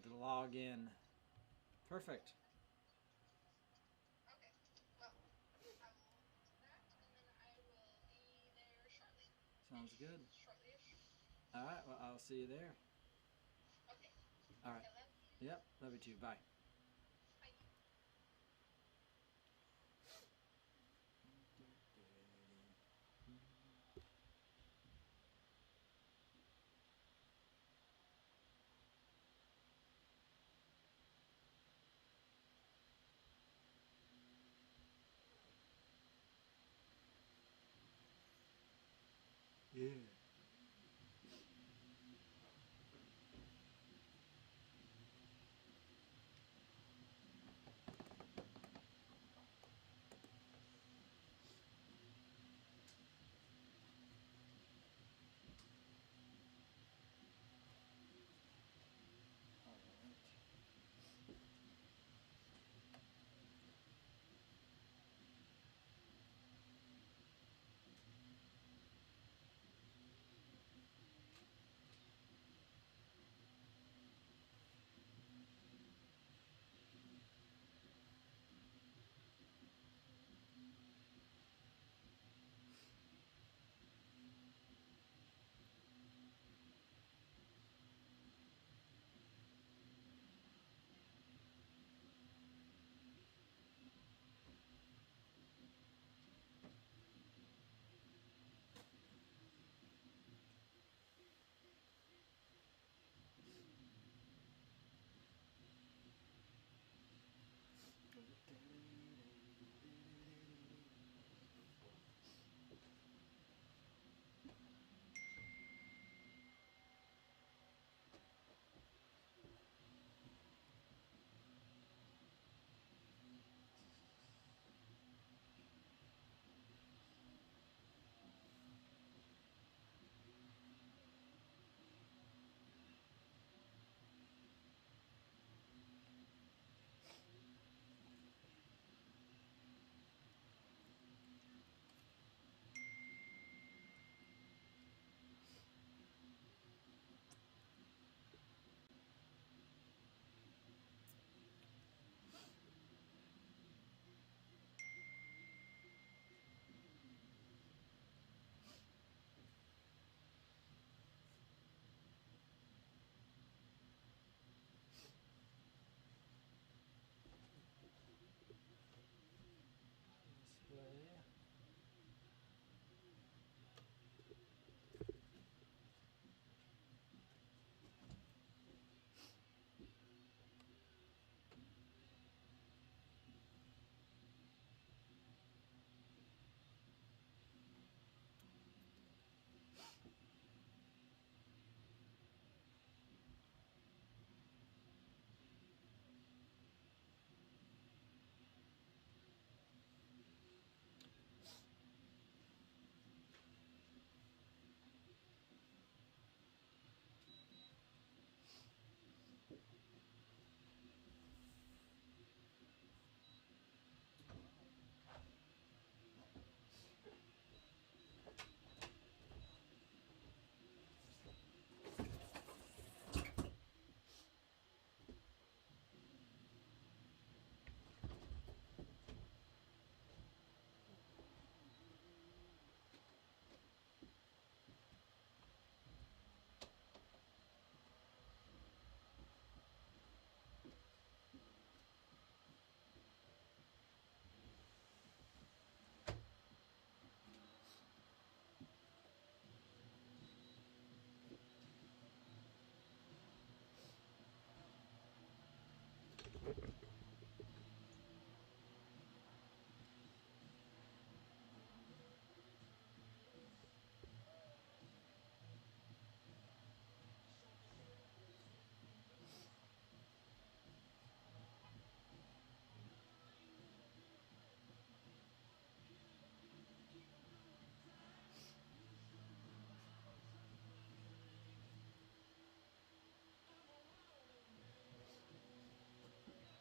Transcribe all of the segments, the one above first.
had to log in. Perfect. Okay. Well, I will do that, and then I will be there shortly. Sounds good. Shortly-ish. All right. Well, I'll see you there. Okay. All right. I love you. Yep. Love you too. Bye. Bye. Yeah.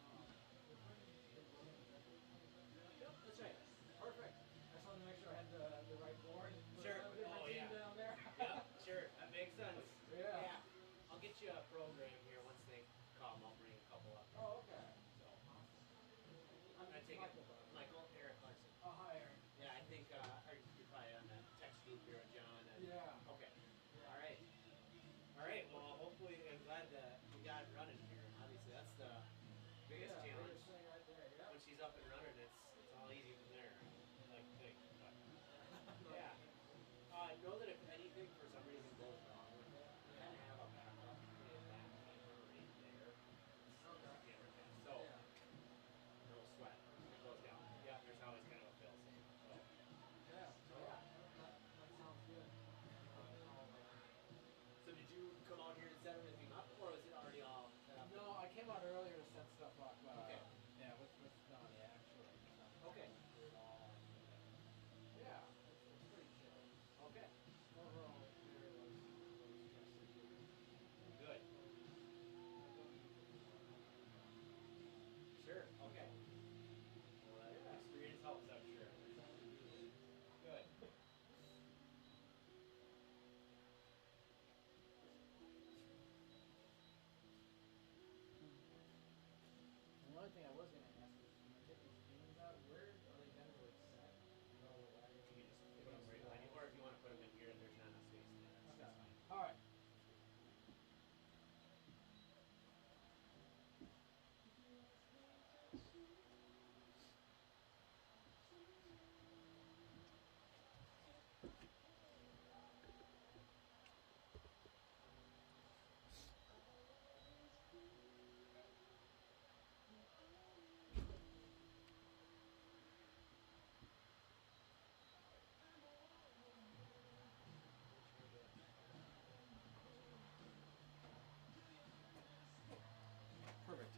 All right. Display. Yep, that's right. Perfect. I just wanted to make sure I had the right board. Sure. With my Oh, team yeah. down there. Yep, sure. That makes sense. Yeah. I'll get you a program here once they come. take Michael it. does. Michael, Eric Larson. Oh, hi, Aaron. Yeah, I think you're probably on that text group here with John. And, Yeah. Okay. Yeah. All right. All right. Well, hopefully, I'm glad that we got it running here. Obviously, that's the biggest Yeah, challenge. biggest thing right there. Yep. When she's up and running, it's all easy from there. I like to think, but No, yeah. you think so. Know that if anything for some reason goes wrong with it, kind of have a backup in that camera right there. It's Okay. a camera cam, so Yeah. no sweat if it goes down. Yeah, there's always kind of a fail safe. Yeah. So yeah. That sounds good. I'll So did you come out here to set everything up, or was it already all set up? No, I came out earlier to set stuff up. Okay. Yeah, with Donnie actually. So Okay. went through it all. And, yeah, it's pretty chill. Okay. Overall experience was just as good. Good. I've done these before. I know what I'm talking about. Sure. Okay. Well, that Yeah. experience helps, I'm sure. That's how we do it. Good. The only thing I was going to ask is when I take these cans out, where are they generally set? Where all the wagons You can just put them against right the behind you, walls? or if you want to put them in here and there's not enough space in there, that's fine. All right. Perfect.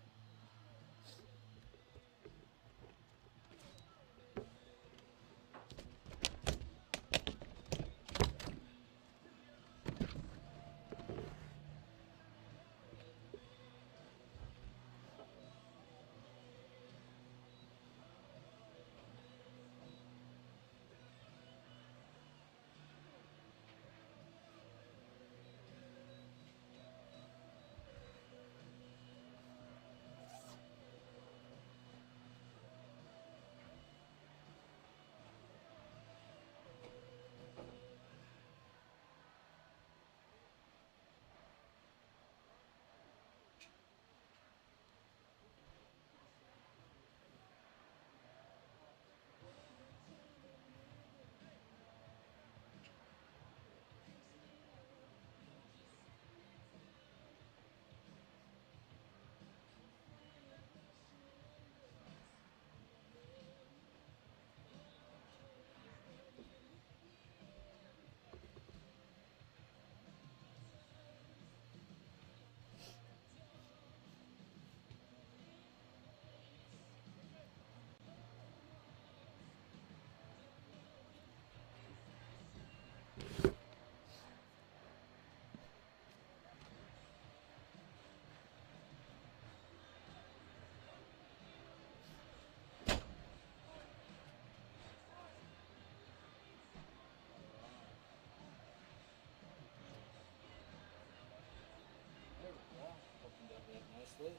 There we go. Opened up that nicely.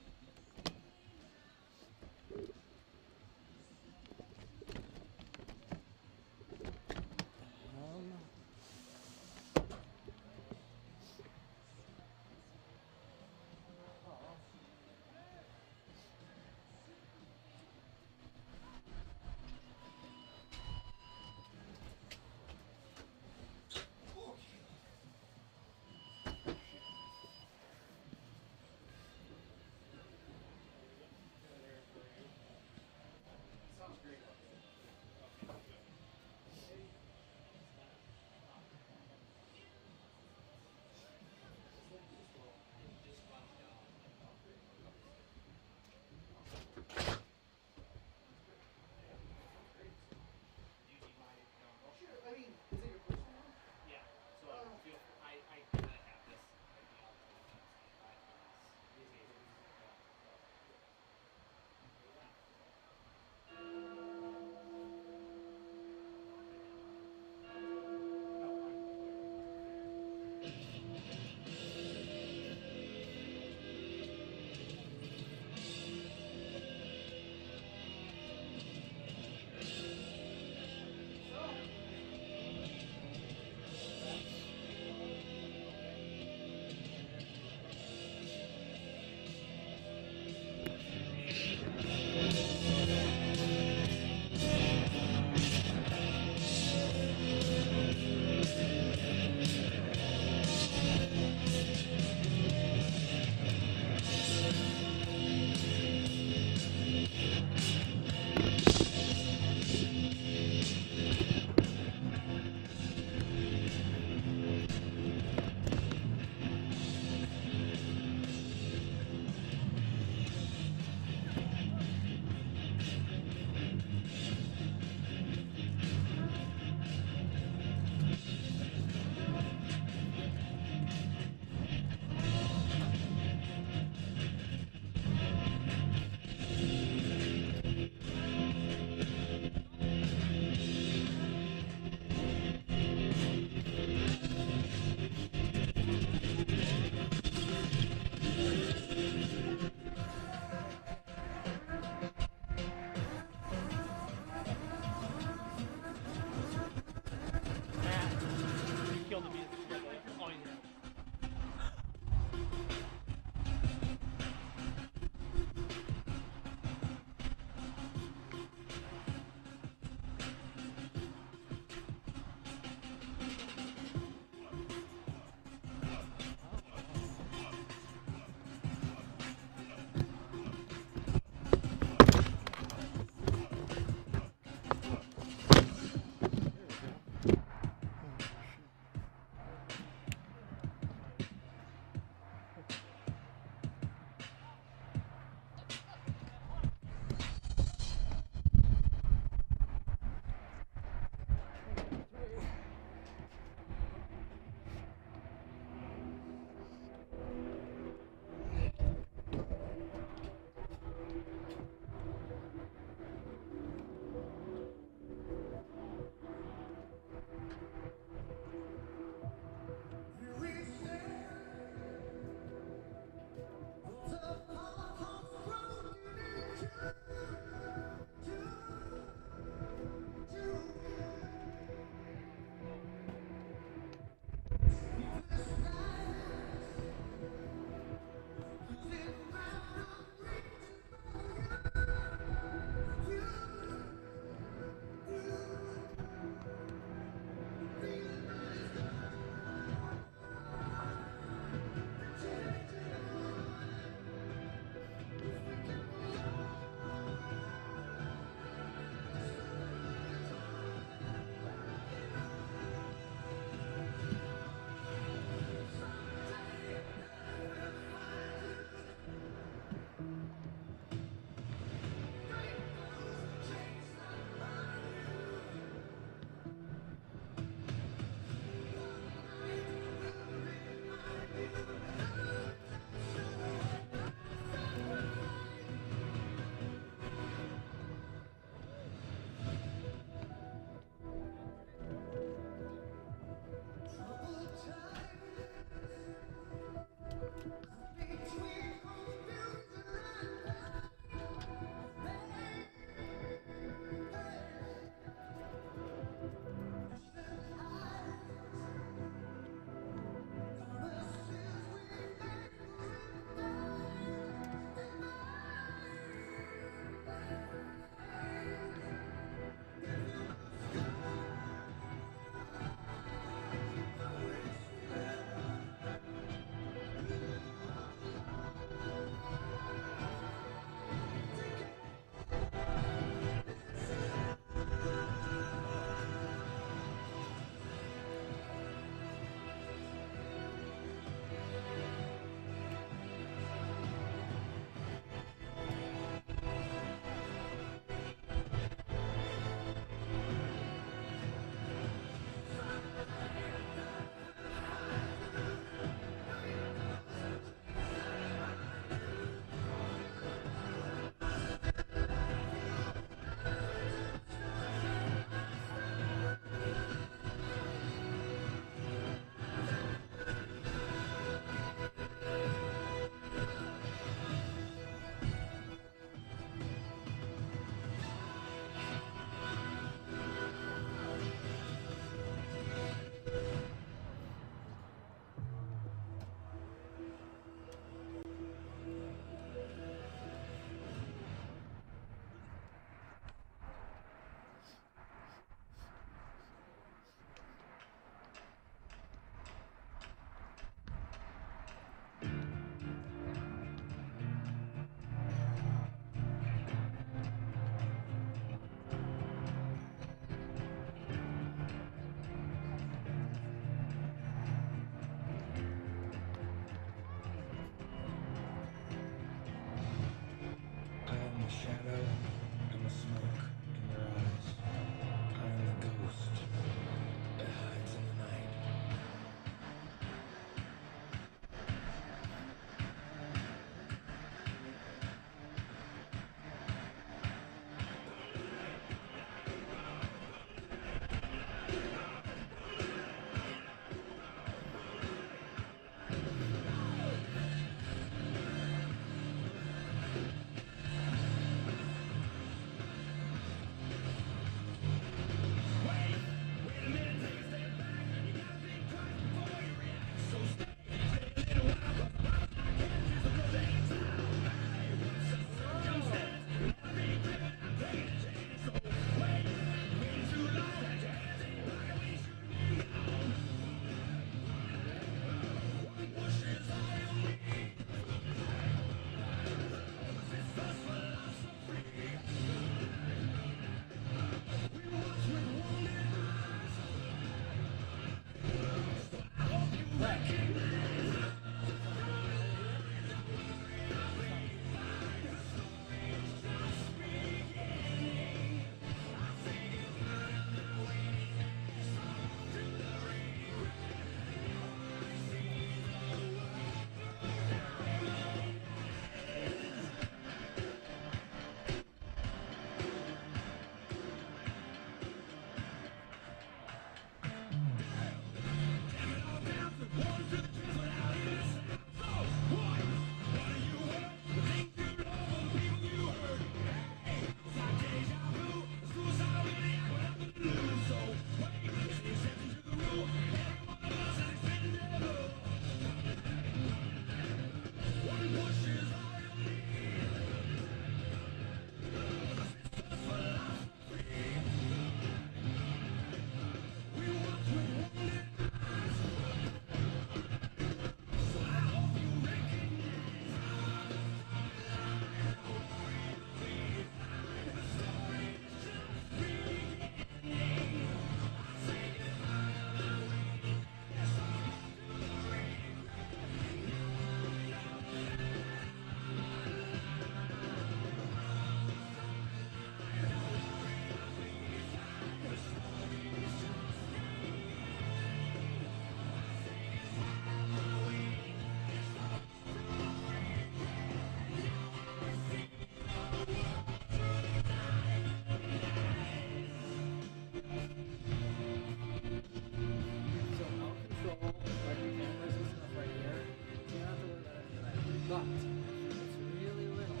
but it's really little.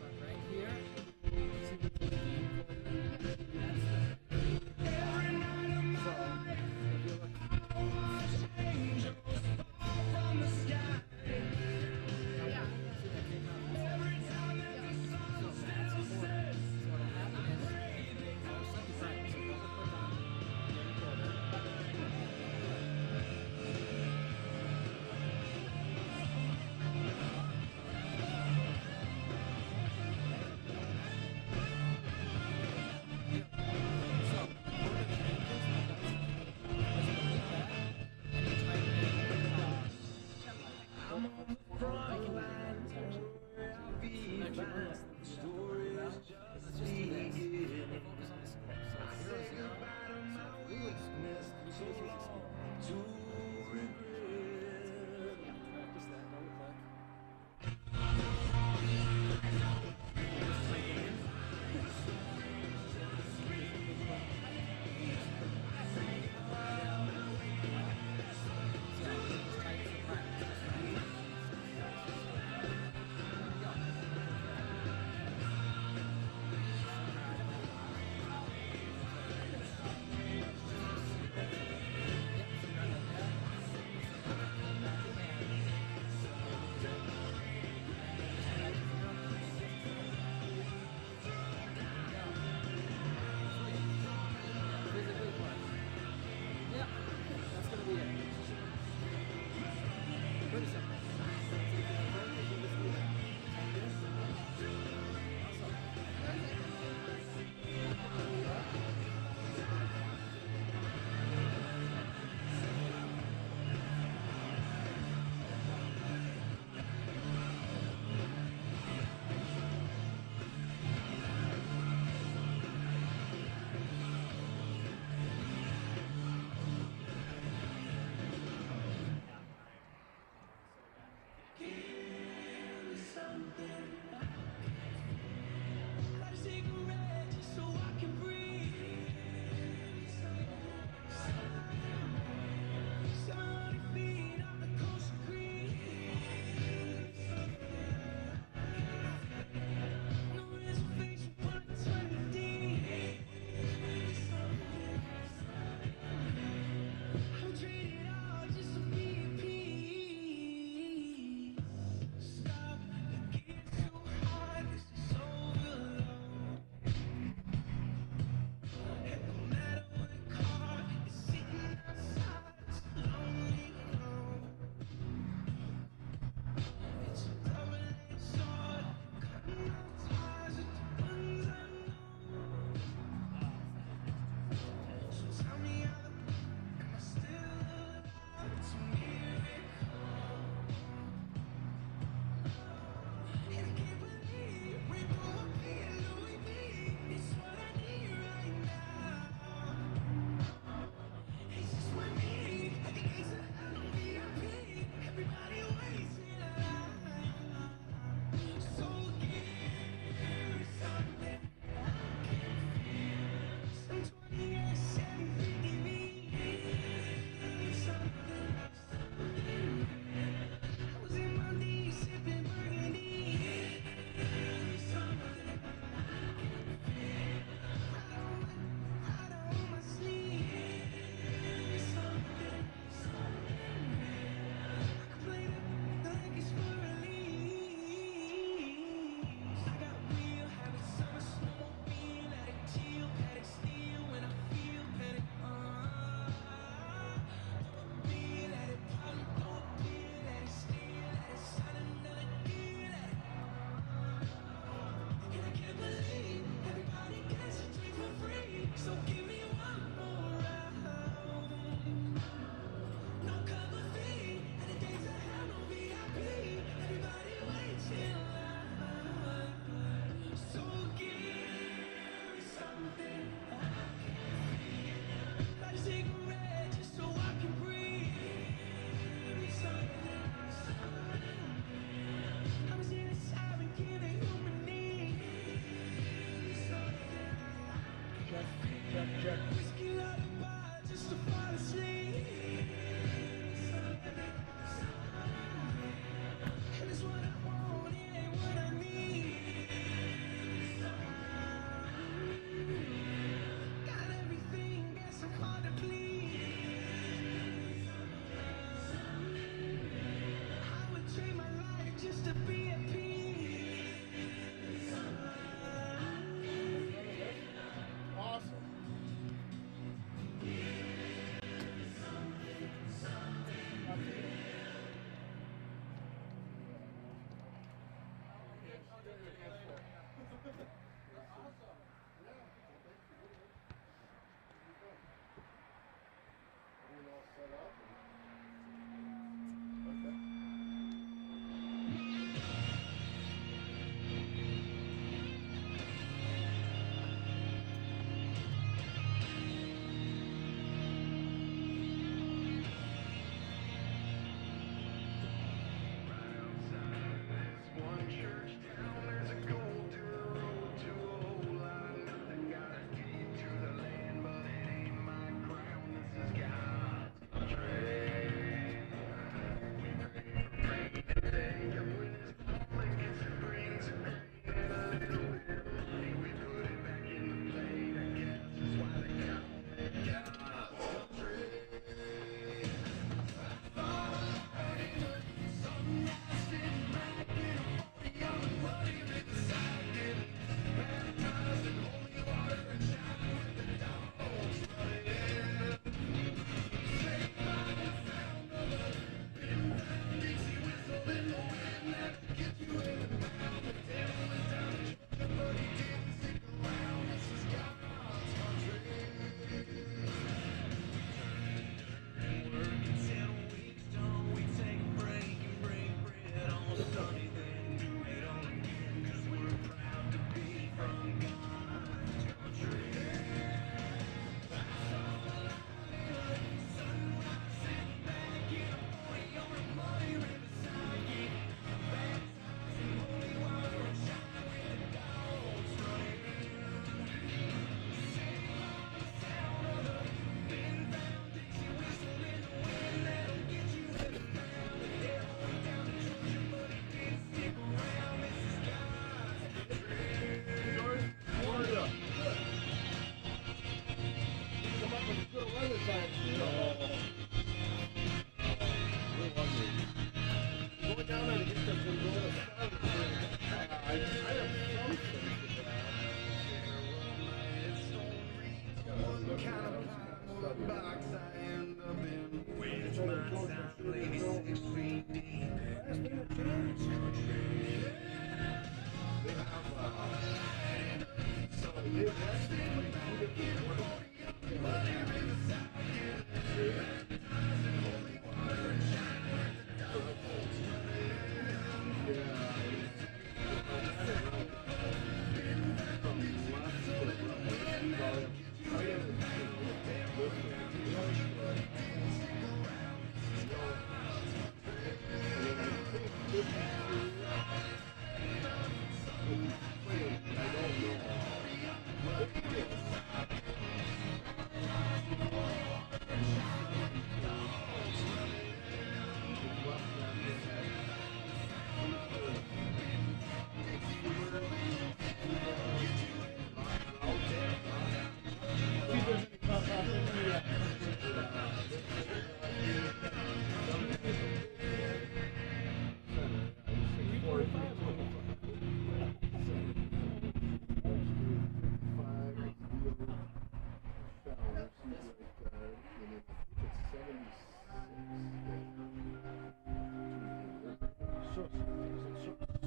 But right here, see the game folder? That's the bottom. So if you look, see that came out? So that's important. So what'll happen is, all of a sudden, right, so double click on game folder.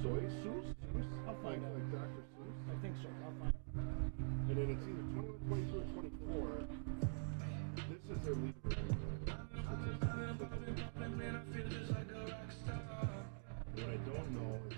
Soy Seuss? I'll find out. Like Dr. Seuss? I think so. I'll find out. And then it's either 21, 22, or 24. This is their leader. What I don't know is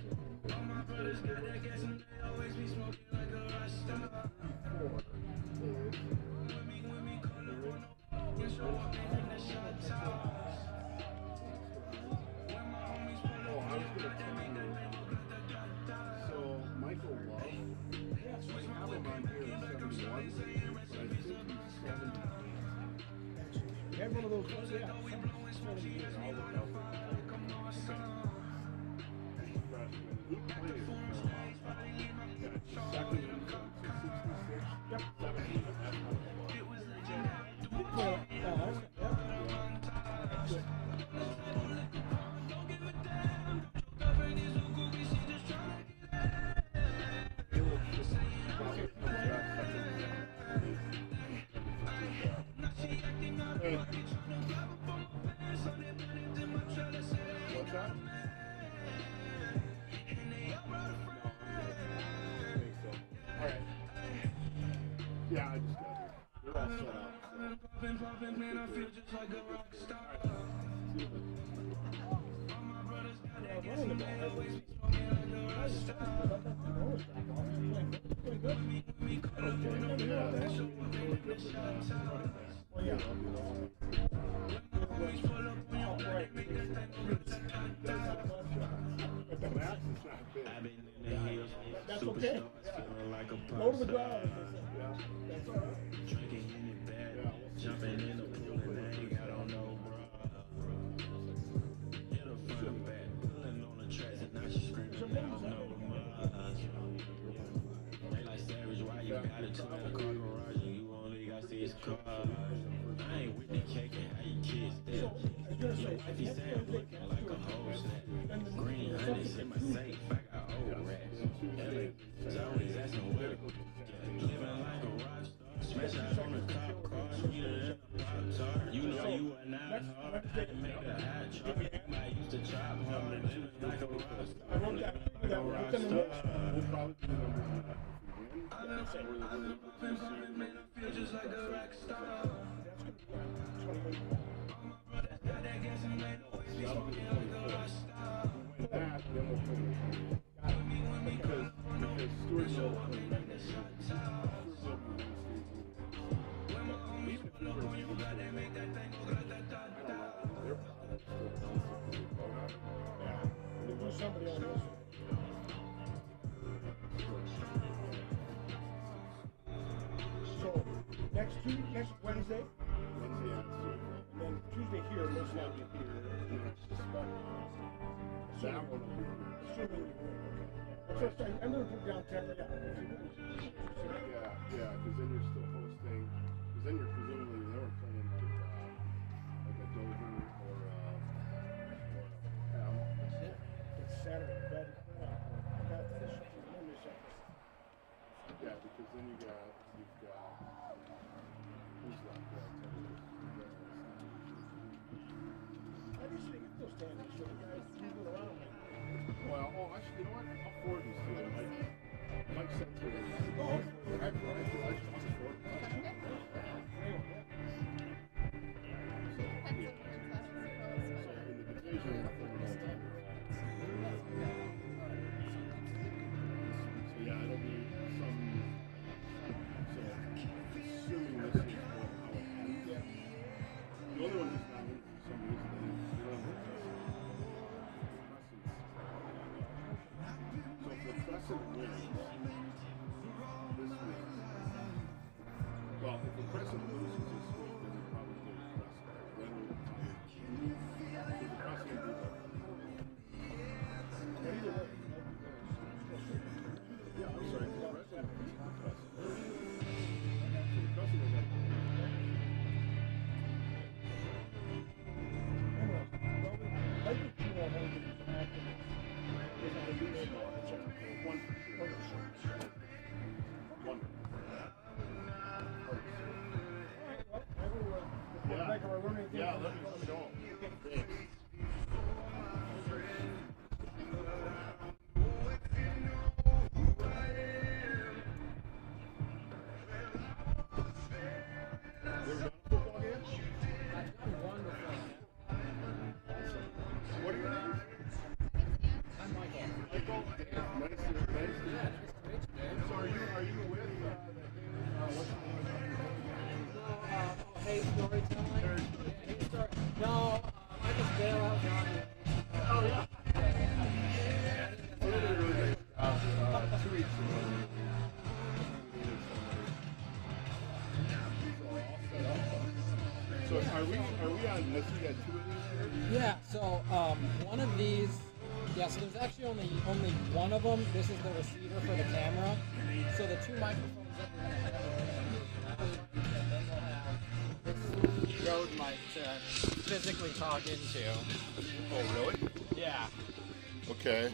if one of those ones, yeah. He played second in 66. Yep. 17. Well, yeah. What's that? Alright. Yeah, I just got here. We're all set up. That's okay. Low to the ground. That's all right. Drinking in it bad, jumping in the pool and I ain't got on no bra. Hit her front and back, pulling on the tracks and now she screaming out no more. They like Savage, why you got a 2-car garage and you only got 6 cars? I ain't with the cake and how you kids still. Your wifey saying looking like a whole snack. Green honey's in my safe, I got old rats. LA, always asking where to go. Living like a rock star, smash out on a cop car, sweeter than a Pop-Tart. You know you are not hard, I can make a high chart. I used to chop hard, living like a rock star. I wrote that. Like a rock star. We'll probably do number one. Feel just like a rock star. That, then we'll play because Stuart will play. Somebody on this. So next Wednesday, and then Tuesday here, most likely here. That one will be Assuming you win, okay. So I'm going to put down 10, yeah. yeah, because then you're still hosting, because then you're presumably they were playing like a Dover or Ham. It's Saturday, but Yeah, because then you've got who's left there? I just think it's those standings, so the guys move around. Well, actually, you know what? I'll forward these to you. Mike sent to me. Oh, I forward them. I see you got two of these here. Yeah, so one of these, yeah, so there's actually only one of them. This is the receiver for the camera. So the two microphones that we're going to have are and then we'll have this Rode mic to physically talk into. Oh, really? Yeah. Okay.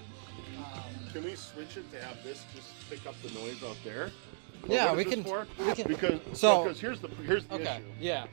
Can we switch it to have this just pick up the noise out there? Or Yeah, what we is this can. for? We can. Because So because here's the okay. issue. Yeah.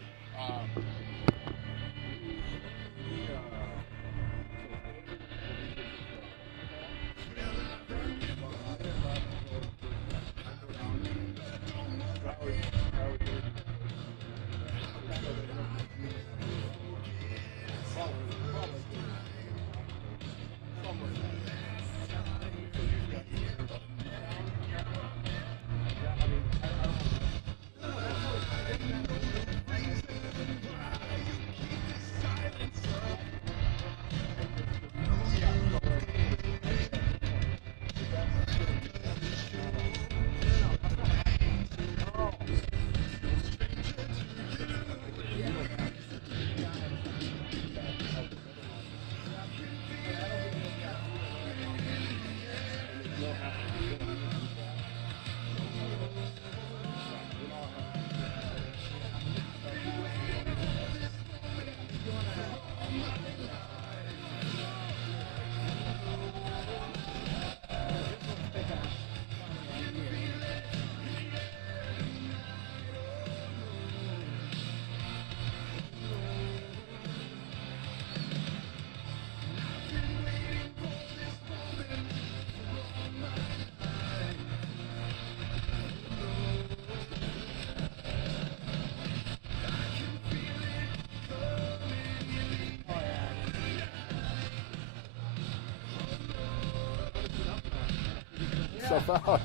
Stuff out.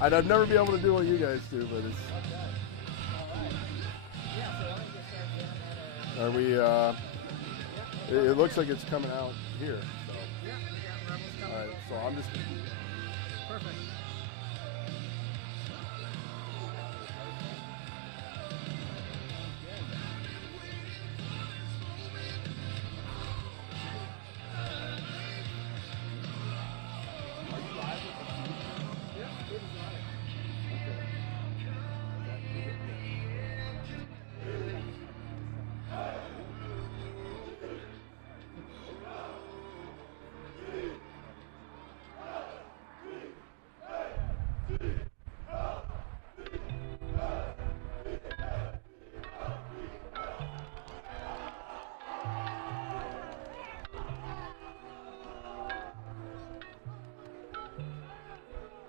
I'd never be able to do what you guys do, but it's. Are we? It looks like it's coming out here. So. All right. So I'm just. Perfect.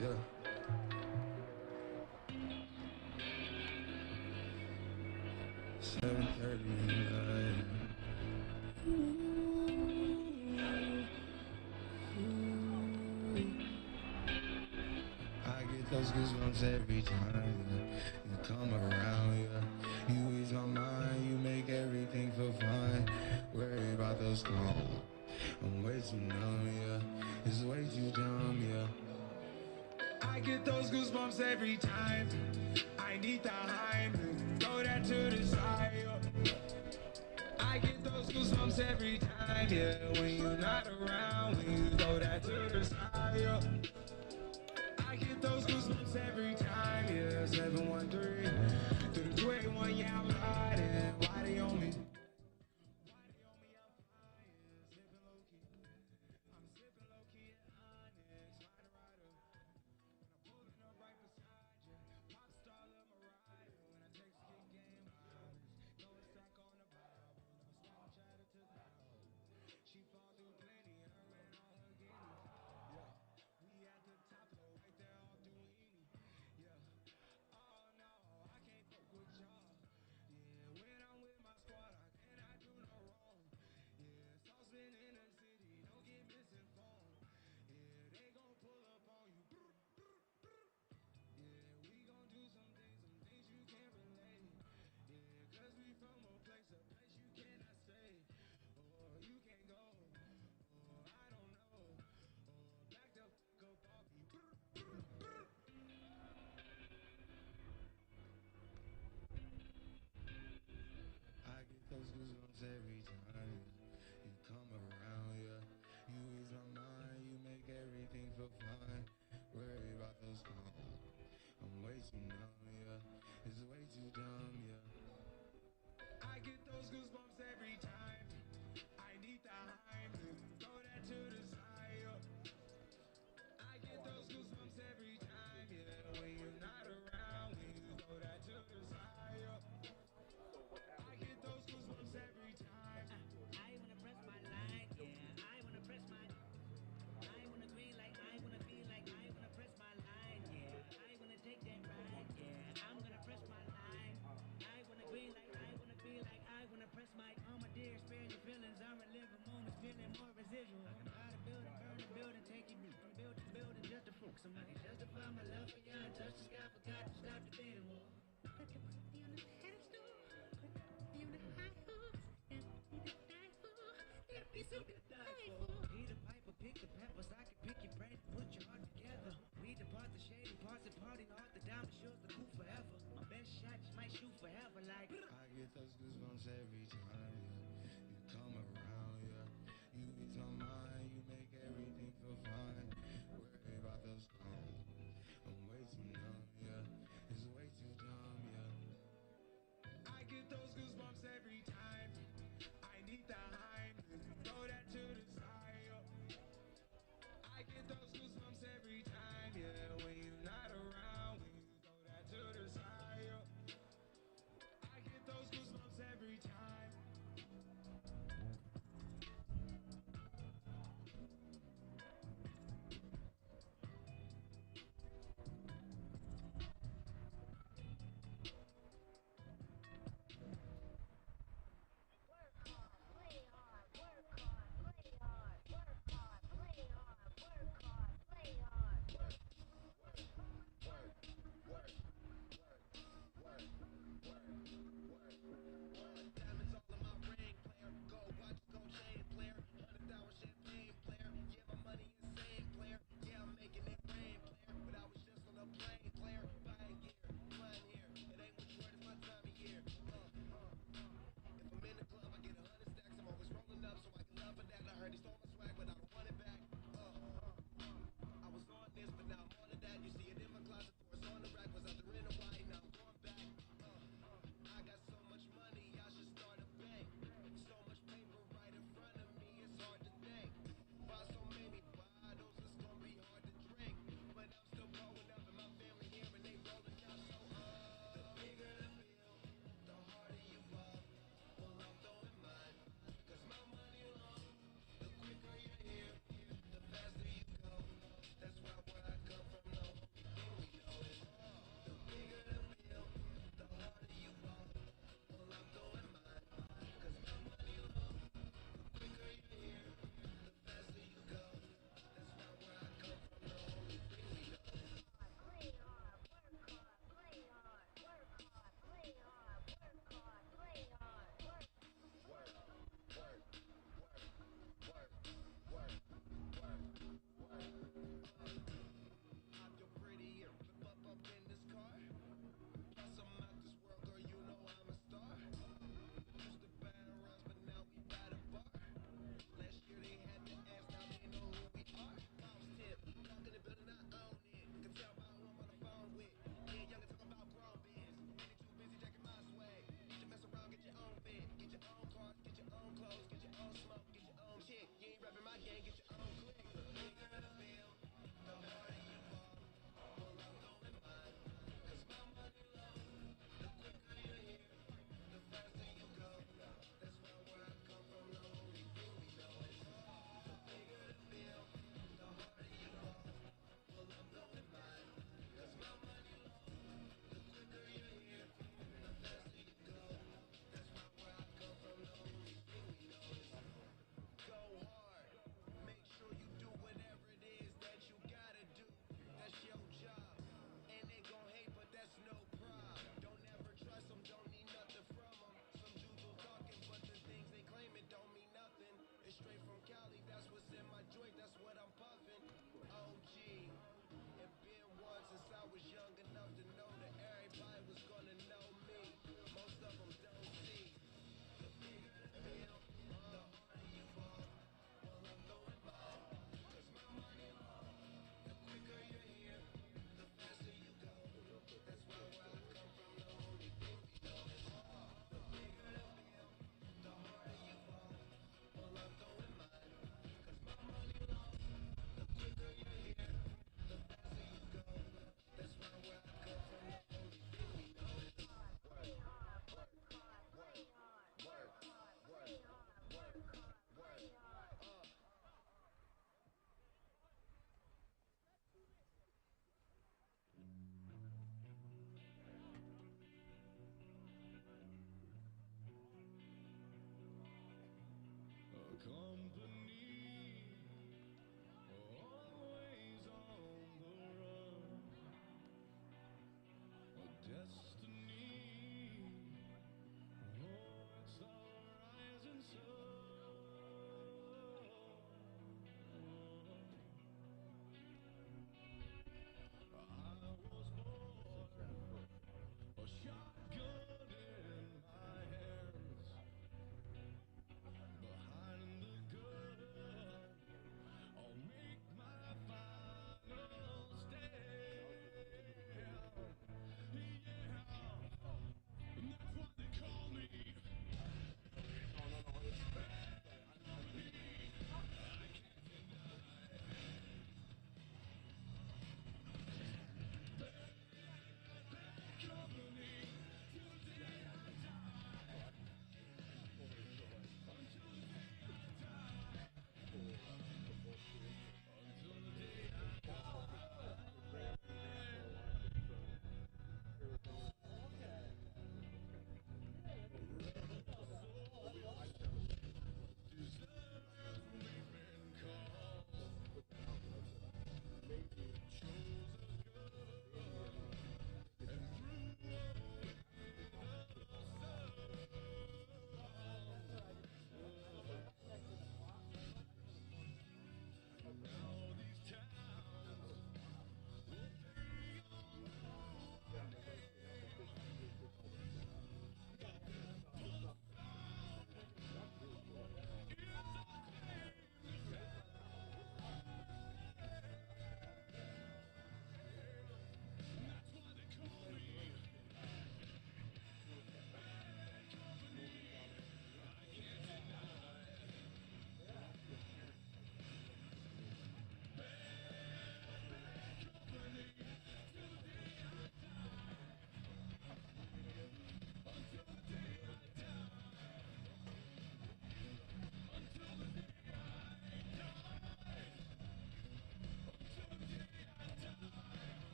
Yeah. 7:30. I get those goosebumps every time you come around. Yeah. You ease my mind, you make everything feel fine. Worry about those calls. I'm way too numb, yeah. It's way too dumb, yeah. I get those goosebumps every time. I need the hype. Throw that to the side. Yeah. I get those goosebumps every time, yeah. When you're not around, when you throw that to the side. Yeah. I get those goosebumps every time, yeah. 713 through the 281, yeah, I'm riding. Why they on me? Somebody justify my love for you and touch the sky, forgot to stop the bidding war. Put the puppy on the pedestal, put the puppy on the high horse. That puppy to die for, that be so to die for. Peter Piper, pick the peppers, I can pick your brain and put your heart together. We depart the shady parts and party hard, the diamond shows the cool forever. My best shot just might shoot forever like I get those goosebumps every time, yeah. You come around, yeah. You ease my mind, you make everything feel fine. Worry about those calls. I'm way too numb, yeah. It's way too dumb, yeah. I get those goosebumps every time. I need the Heimlich, throw that to the side, yeah. I get those goosebumps every time, yeah. When you're not around, when you throw that to the side, yeah. I get those goosebumps every time.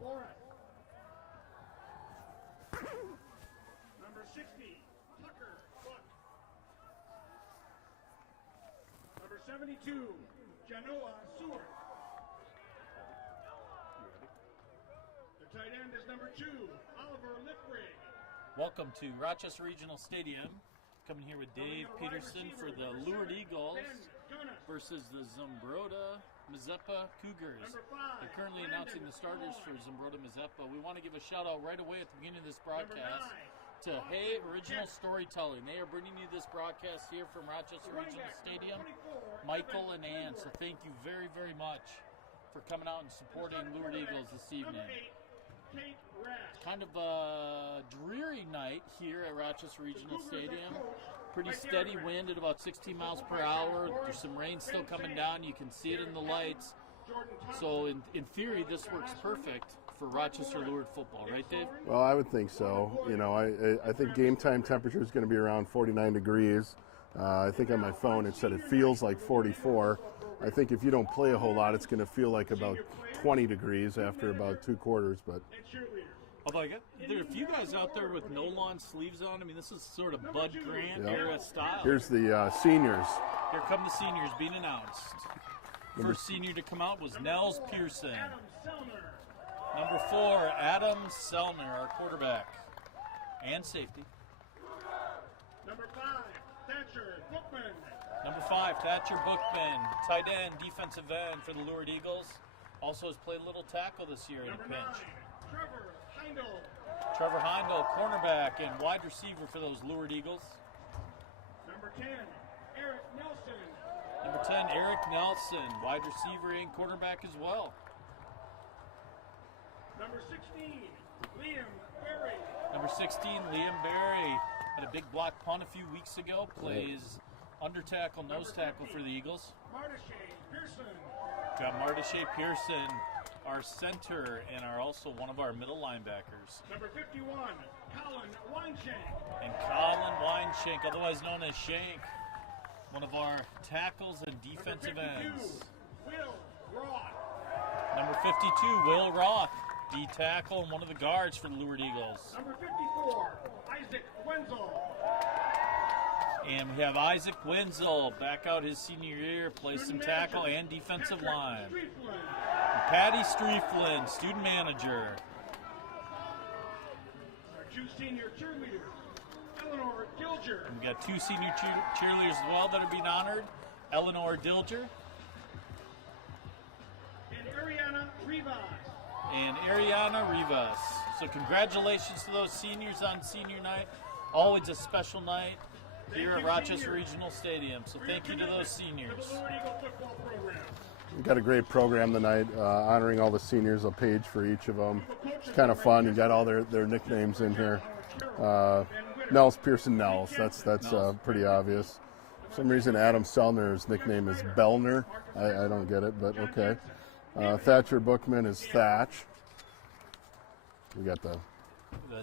Lourdes. Number 60, Tucker Buck. Number 72, Genoa Seward. The tight end is number 2, Oliver Liprig. Welcome to Rochester Regional Stadium. Coming here with Dave Peterson for the Lourdes Eagles versus the Zumbrota-Mazeppa Cougars. They're currently announcing the starters for Zumbrota-Mazeppa. We want to give a shout out right away at the beginning of this broadcast to Hey Original Storytelling. They are bringing you this broadcast here from Rochester Regional Stadium, Michael and Ann. So thank you very, very much for coming out and supporting Lourdes Eagles this evening. Kind of a dreary night here at Rochester Regional Stadium. Pretty steady wind at about 16 miles per hour. There's some rain still coming down. You can see it in the lights. So in theory, this works perfect for Rochester Lourdes football, right, Dave? Well, I would think so. You know, I think game time temperature is going to be around 49 degrees. I think on my phone it said it feels like 44. I think if you don't play a whole lot, it's going to feel like about 20 degrees after about 2 quarters. But although there are a few guys out there with no lawn sleeves on. I mean, this is sort of Bud Grant era style. Here's the seniors. Here come the seniors being announced. First senior to come out was Nels Pearson. Number 4, Adam Selner, our quarterback and safety. Number 5, Thatcher Bookman. Number 5, Thatcher Bookman, tight end, defensive end for the Lourdes Eagles. Also has played a little tackle this year in a Number pinch. 9, Trevor Heindel. Trevor Heindel, cornerback and wide receiver for those Lourdes Eagles. Number 10, Eric Nelson. Number 10, Eric Nelson, wide receiver and quarterback as well. Number 16, Liam Berry. Number 16, Liam Berry, had a big block punt a few weeks ago, plays under tackle, nose tackle for the Eagles. Mardeshay Pearson. Got Mardeshay Pearson, our center, and are also one of our middle linebackers. Number 51, Colin Weinshank. And Colin Weinshank, otherwise known as Shank, one of our tackles and defensive ends. Will Roth. Number 52, Will Roth, the tackle and one of the guards for the Lourdes Eagles. Number 54, Isaac Wenzel. And we have Isaac Wenzel back out his senior year, plays some tackle and defensive line. And Patty Streeflin, student manager. Our 2 senior cheerleaders, Eleanor Dilger. And we got 2 senior cheerleaders as well that are being honored. Eleanor Dilger and Ariana Rivas. So congratulations to those seniors on senior night. Always a special night here at Rochester Regional Stadium. So thank you to those seniors. We've got a great program tonight, honoring all the seniors, a page for each of them. It's kind of fun. You got all their nicknames in here. Nels Pearson Nels. That's pretty obvious. For some reason, Adam Selner's nickname is Bellner. I don't get it, but okay. Thatcher Bookman is Thatch. We got the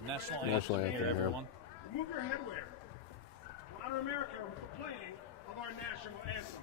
national anthem here, here. everyone. Remove your headwear. To honor America with the playing of our national anthem.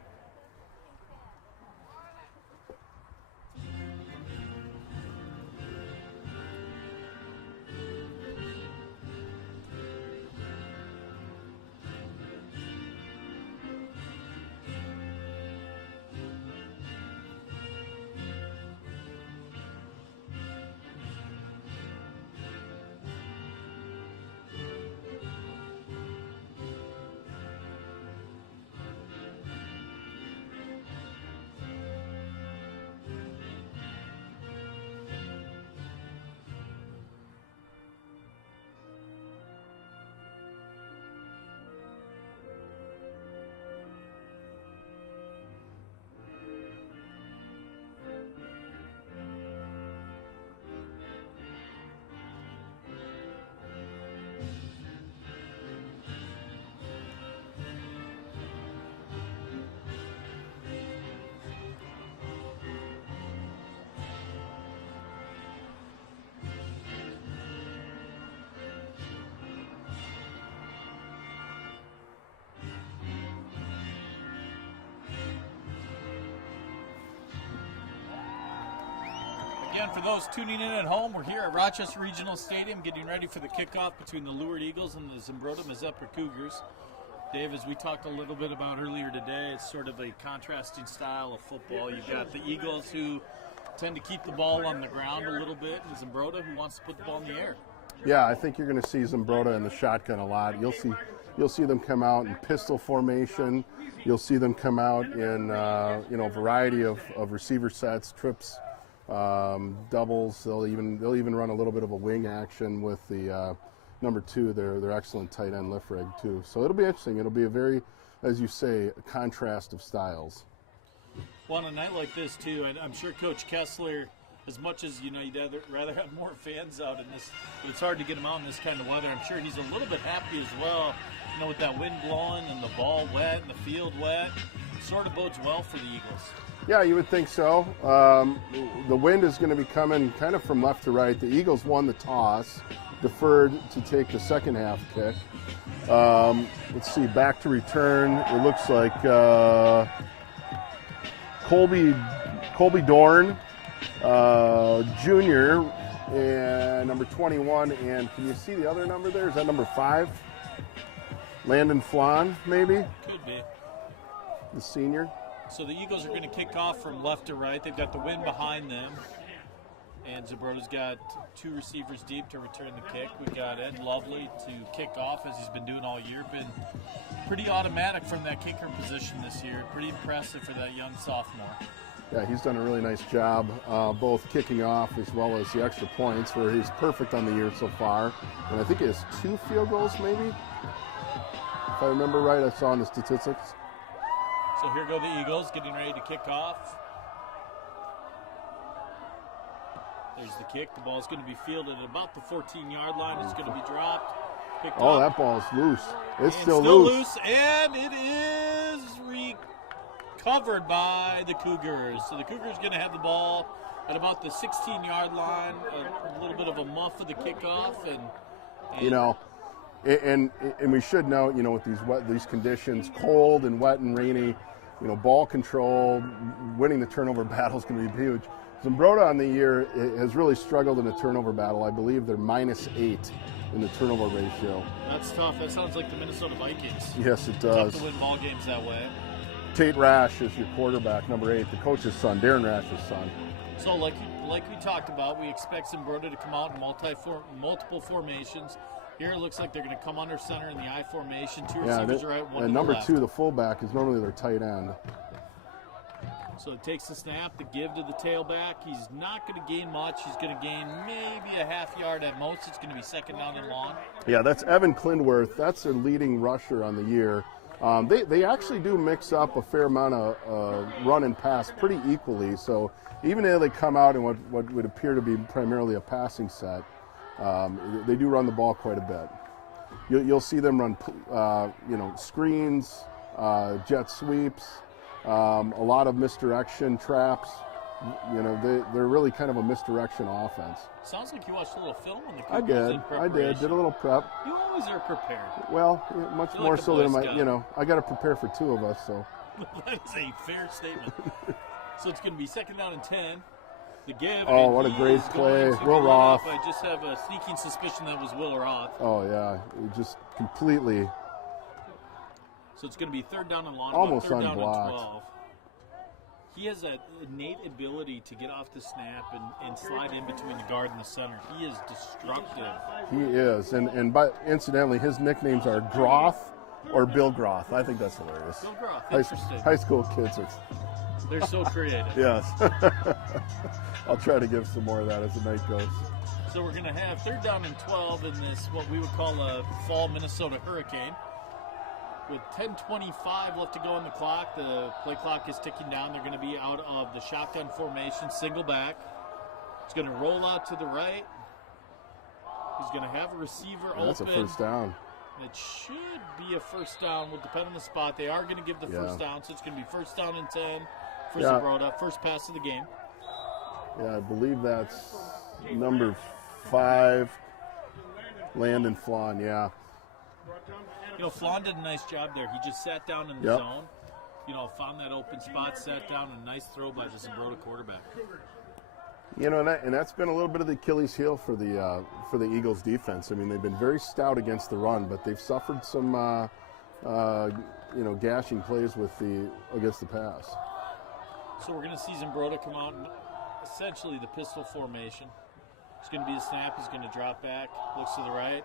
Again, for those tuning in at home, we're here at Rochester Regional Stadium getting ready for the kickoff between the Lourdes Eagles and the Zumbrota-Mazeppa Cougars. Dave, as we talked a little bit about earlier today, it's sort of a contrasting style of football. You've got the Eagles who tend to keep the ball on the ground a little bit, and Zumbrota who wants to put the ball in the air. Yeah, I think you're going to see Zumbrota in the shotgun a lot. You'll see them come out in pistol formation. You'll see them come out in a variety of receiver sets, trips, doubles. They'll even run a little bit of a wing action with the number 2. Their excellent tight end lift rig too. So it'll be interesting. It'll be a very, as you say, a contrast of styles. Well, on a night like this too, I'm sure Coach Kessler, as much as you'd rather have more fans out in this, but it's hard to get them out in this kind of weather. I'm sure he's a little bit happy as well. With that wind blowing and the ball wet and the field wet, it sort of bodes well for the Eagles. Yeah, you would think so. The wind is going to be coming kind of from left to right. The Eagles won the toss, deferred to take the second half kick. Let's see, back to return. It looks like Colby Dorn, Jr., and number 21. And can you see the other number there? Is that number 5? Landon Flan, maybe? Could be. The senior. So the Eagles are going to kick off from left to right. They've got the wind behind them. And Zumbrota's got 2 receivers deep to return the kick. We've got Ed Lovely to kick off, as he's been doing all year. Been pretty automatic from that kicker position this year. Pretty impressive for that young sophomore. Yeah, he's done a really nice job, both kicking off as well as the extra points, where he's perfect on the year so far. And I think he has 2 field goals, maybe? If I remember right, I saw in the statistics. So here go the Eagles getting ready to kick off. There's the kick. The ball's going to be fielded at about the 14-yard line. It's going to be dropped. Picked up. That ball's loose. It's and still loose. And it is recovered by the Cougars. So the Cougars going to have the ball at about the 16-yard line. A little bit of a muff of the kickoff. And we should note, with these conditions, cold and wet and rainy, ball control, winning the turnover battle is going to be huge. Zumbrota on the year has really struggled in a turnover battle. I believe they're -8 in the turnover ratio. That's tough. That sounds like the Minnesota Vikings. Yes, it does. Tough to win ball games that way. Tate Rash is your quarterback, number 8, the coach's son, Darren Rash's son. So like we talked about, we expect Zumbrota to come out in multiple formations. Here it looks like they're going to come under center in the I formation. 2 receivers right, 1 to the number left. 2, the fullback, is normally their tight end. So it takes the snap, the give to the tailback. He's not going to gain much. He's going to gain maybe a half yard at most. It's going to be second down and long. Yeah, that's Evan Klindworth. That's their leading rusher on the year. They actually do mix up a fair amount of run and pass pretty equally. So even though they come out in what would appear to be primarily a passing set, they do run the ball quite a bit. You'll see them run, screens, jet sweeps, a lot of misdirection traps. They're really kind of a misdirection offense. Sounds like you watched a little film on the Cougars. I did. Did a little prep. You always are prepared. Well, much You're more like so than I got to prepare for 2 of us. So that is a fair statement. So it's going to be second down and 10. The give. Oh, what a great play. Will Roth. I just have a sneaking suspicion that was Will Roth. Oh, yeah. Just completely. So it's going to be third down and long. Almost third down unblocked. and 12. He has an innate ability to get off the snap and slide in between the guard and the center. He is destructive. He is. And but incidentally, his nicknames are Groth or Bill Groth. I think that's hilarious. Bill Groth. Interesting. High school kids are. They're so creative. Yes. I'll try to give some more of that as the night goes. So we're going to have third down and 12 in this, what we would call a fall Minnesota hurricane. With 10:25 left to go on the clock, the play clock is ticking down. They're going to be out of the shotgun formation, single back. It's going to roll out to the right. He's going to have a receiver open. That's a first down. It should be a first down. Will depend on the spot. They are going to give the first down, so it's going to be first down and 10 for Zumbrota. First pass of the game. Yeah, I believe that's number 5, Landon Flan, yeah. Flan did a nice job there. He just sat down in the zone, found that open spot, sat down, a nice throw by the Zumbrota quarterback. You know, and that's been a little bit of the Achilles heel for the Eagles defense. I mean, they've been very stout against the run, but they've suffered some gashing plays against the pass. So we're going to see Zumbrota come out in essentially the pistol formation. It's going to be a snap. He's going to drop back, looks to the right.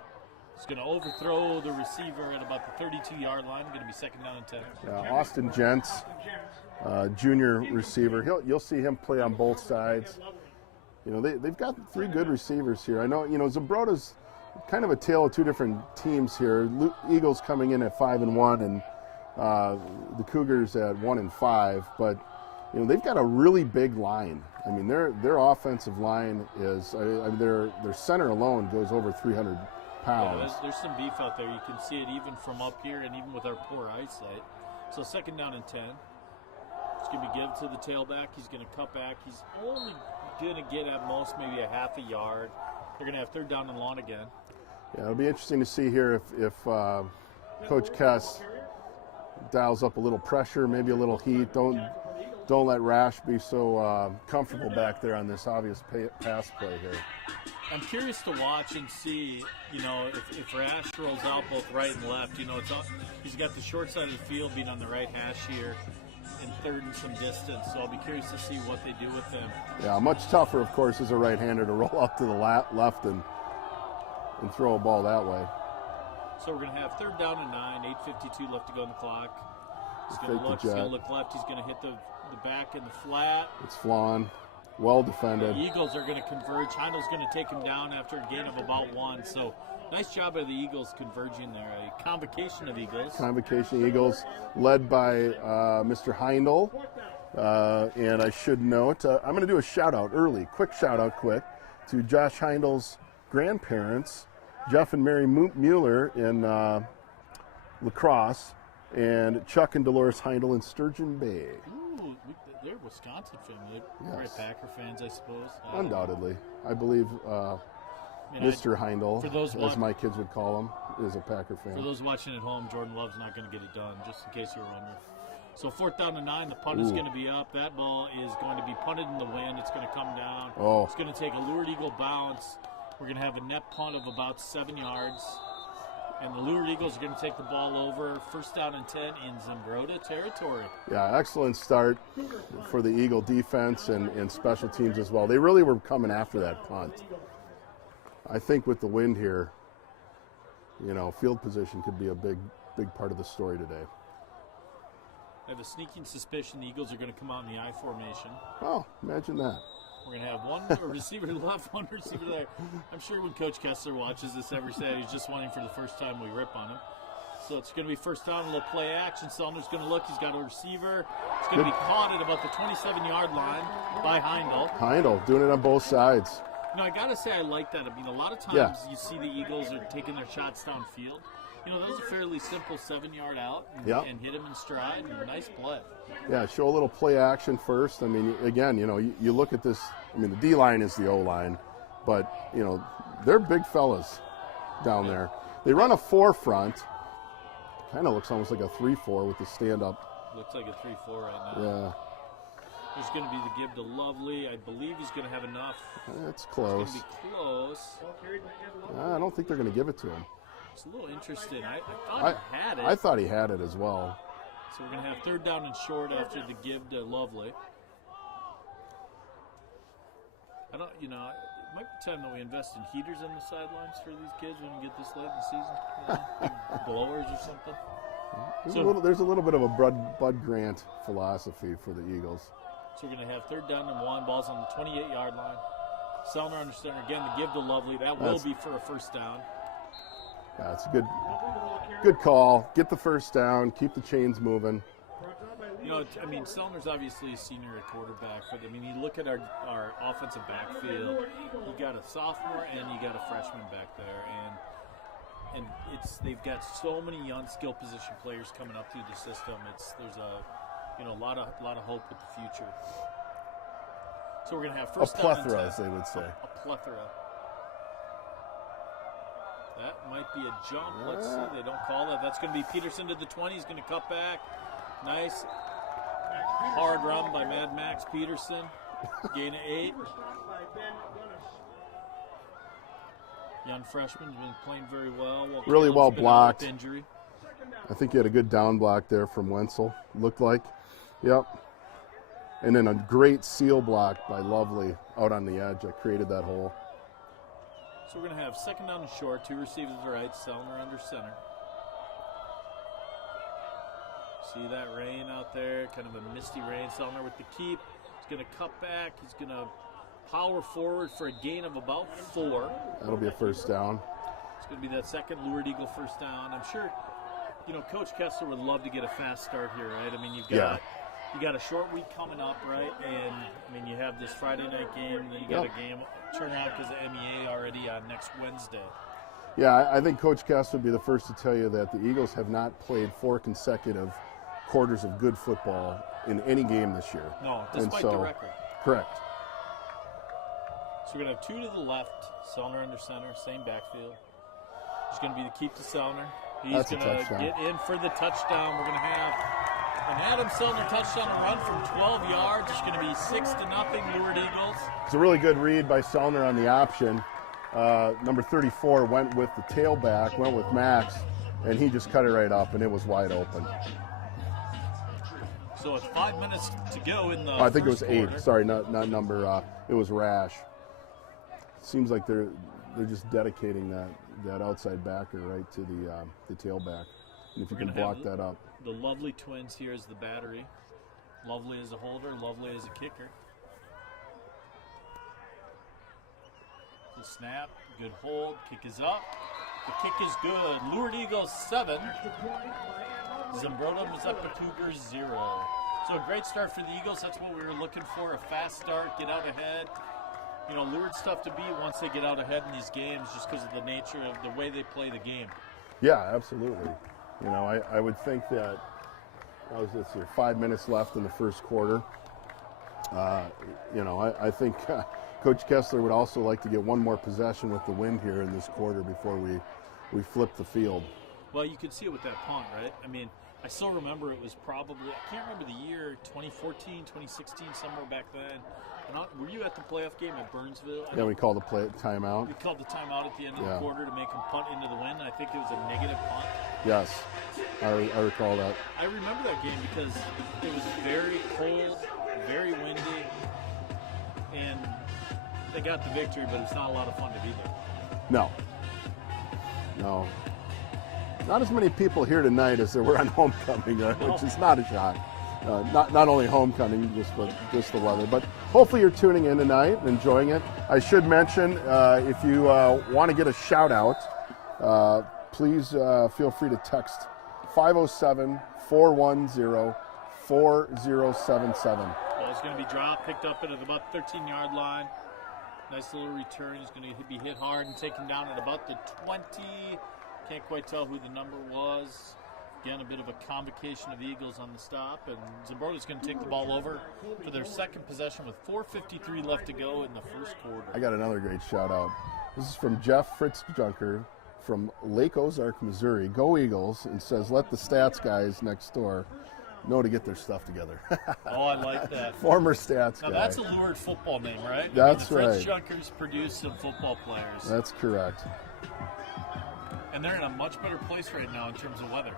He's going to overthrow the receiver at about the 32-yard line. Going to be 2nd down and 10. Yeah, Austin Gents, junior receiver. You'll see him play on both sides. You know, they've got 3 good receivers here. I know, you know, Zumbrota's kind of a tale of 2 different teams here. Eagles coming in at 5-1, and the Cougars at 1-5. But you know, they've got a really big line. I mean, their offensive line is their center alone goes over 300 pounds. Yeah, there's some beef out there. You can see it even from up here, and even with our poor eyesight. So 2nd down and 10. It's going to be given to the tailback. He's going to cut back. He's only going to get at most maybe a half a yard. They're going to have 3rd down and long again. Yeah, it'll be interesting to see here if Coach Kess dials up a little pressure, maybe a little heat. Don't let Rash be so comfortable back there on this obvious pass play here. I'm curious to watch and see, you know, if Rash rolls out both right and left. You know, he's got the short side of the field being on the right hash here and 3rd and some distance. So I'll be curious to see what they do with them. Yeah, much tougher, of course, as a right-hander to roll out to the left and throw a ball that way. So we're going to have 3rd down and 9, 8:52 left to go on the clock. He's going to look left. He's going to hit the back in the flat. It's Flan. Well defended. The Eagles are going to converge. Heindel's going to take him down after a gain of about 1. So nice job by the Eagles converging there. A convocation of Eagles. Convocation Eagles led by Mr. Heindel. And I should note, I'm going to do a shout-out early, quick shout-out to Josh Heindel's grandparents, Jeff and Mary Mueller in La Crosse, and Chuck and Dolores Heindel in Sturgeon Bay. Ooh, they're a Wisconsin family. Yes. Great Packer fans, I suppose. Undoubtedly. I believe Mr. Heindel, as my kids would call him, is a Packer fan. For those watching at home, Jordan Love's not going to get it done, just in case you were wondering. So 4th down and 9, the punt is going to be up. That ball is going to be punted in the wind. It's going to come down. Oh. It's going to take a Lourdes Eagle bounce. We're going to have a net punt of about 7 yards. And the Lourdes Eagles are going to take the ball over. 1st down and 10 in Zumbrota territory. Yeah, excellent start for the Eagle defense and special teams as well. They really were coming after that punt. I think with the wind here, you know, field position could be a big part of the story today. I have a sneaking suspicion the Eagles are going to come out in the I formation. Oh, imagine that. We're going to have one receiver left, one receiver there. I'm sure when Coach Kessler watches this every Saturday, he's just wanting for the first time we rip on him. So it's going to be 1st down, a little play action. Sellner's going to look. He's got a receiver. It's going to be caught at about the 27-yard line by Heindel. Heindel doing it on both sides. You know, I got to say I like that. I mean, a lot of times you see the Eagles are taking their shots downfield. You know, that was a fairly simple 7-yard out and hit him in stride. And nice play. Yeah, show a little play action first. I mean, again, you know, you look at this. I mean, the D-line is the O-line, but, you know, they're big fellas down there. They run a 4 front. Kind of looks almost like a 3-4 with the stand-up. Looks like a 3-4 right now. Yeah. There's going to be the give to Lovely. I believe he's going to have enough. That's close. It's going to be close. I don't think they're going to give it to him. It's a little interesting. I thought he had it. I thought he had it as well. So we're going to have 3rd down and short after the give to Lovely. I don't, you know, it might be time that we invest in heaters on the sidelines for these kids when we get this late in the season. You know, blowers or something. There's a little bit of a Bud Grant philosophy for the Eagles. So we're going to have 3rd down and 1. Ball's on the 28-yard line. Sellner under center. Again, the give to Lovely. That will be for a 1st down. Yeah, it's a good call. Get the 1st down. Keep the chains moving. You know, I mean, Sellner's obviously a senior at quarterback, but I mean, you look at our offensive backfield. You got a sophomore and you got a freshman back there, and they've got so many young skill position players coming up through the system. There's a lot of hope with the future. So we're gonna have 1st down and 10. A plethora, as they would say. A plethora. That might be a jump. Let's see. They don't call that. That's going to be Peterson to the 20. He's going to cut back. Nice. Hard run by Mad Max Peterson. Gain of 8. Stop by Ben Gunnis. Young freshman's been playing very well. Really Caleb's well been out blocked. with injury. I think he had a good down block there from Wenzel, looked like. Yep. And then a great seal block by Lovely out on the edge that created that hole. So we're going to have second down and short. 2 receivers right, Sellner under center. See that rain out there, kind of a misty rain. Sellner with the keep. He's going to cut back. He's going to power forward for a gain of about 4. That'll be a first down. It's going to be that second Lourdes Eagle first down. I'm sure, Coach Kessler would love to get a fast start here, right? I mean, you got a short week coming up, right? And I mean, you have this Friday night game, and then you got a game turnaround because of MEA already on next Wednesday. Yeah, I think Coach Kessler would be the first to tell you that the Eagles have not played 4 consecutive quarters of good football in any game this year. No, despite the record. Correct. So we're going to have 2 to the left, Sellner under center, same backfield. There's going to be the keep to Sellner. He's going to get in for the touchdown. We're going to have an Adam Sellner touchdown and run from 12 yards. It's going to be 6-0 Lourdes Eagles. It's a really good read by Sellner on the option. Number 34 went with the tailback, went with Max, and he just cut it right up, and it was wide open. So it's 5 minutes to go in the I think it was first 8. quarter. Sorry, not number. It was Rash. Seems like they're just dedicating that outside backer right to the tailback. And if you can block that up. The Lovely twins here as the battery. Lovely as a holder, Lovely as a kicker. The snap, good hold, kick is up. The kick is good. Lourdes Eagles 7. Zumbrota-Mazeppa Cougars 0. So a great start for the Eagles. That's what we were looking for, a fast start, get out ahead. Lourdes tough to beat once they get out ahead in these games just because of the nature of the way they play the game. Yeah, absolutely. I would think that, let's see, 5 minutes left in the first quarter. I think Coach Kessler would also like to get one more possession with the wind here in this quarter before we flip the field. Well, you could see it with that punt, right? I mean, I still remember it was probably, I can't remember the year, 2014, 2016, somewhere back then. Were you at the playoff game at Burnsville? Yeah, we called the timeout. We called the timeout at the end of the quarter to make them punt into the wind. I think it was a negative punt. Yes, I recall that. I remember that game because it was very cold, very windy, and they got the victory, but it's not a lot of fun to be there. No. Not as many people here tonight as there were on homecoming, which is not a shock. Not only homecoming, but just the weather. But hopefully you're tuning in tonight and enjoying it. I should mention, if you want to get a shout out, please feel free to text 507-410-4077. Well, it's going to be dropped, picked up at about the 13-yard line. Nice little return. He's going to be hit hard and taken down at about the 20. Can't quite tell who the number was. Again, a bit of a convocation of the Eagles on the stop, and Zumbrota is going to take the ball over for their second possession with 4:53 left to go in the first quarter. I got another great shout out. This is from Jeff Fritzjunker from Lake Ozark, Missouri. Go Eagles, and says, let the stats guys next door know to get their stuff together. Oh, I like that. Former stats guy. Now, that's a Lourdes football name, right? That's the right. Fritzjunkers produce some football players. That's correct. And they're in a much better place right now in terms of weather.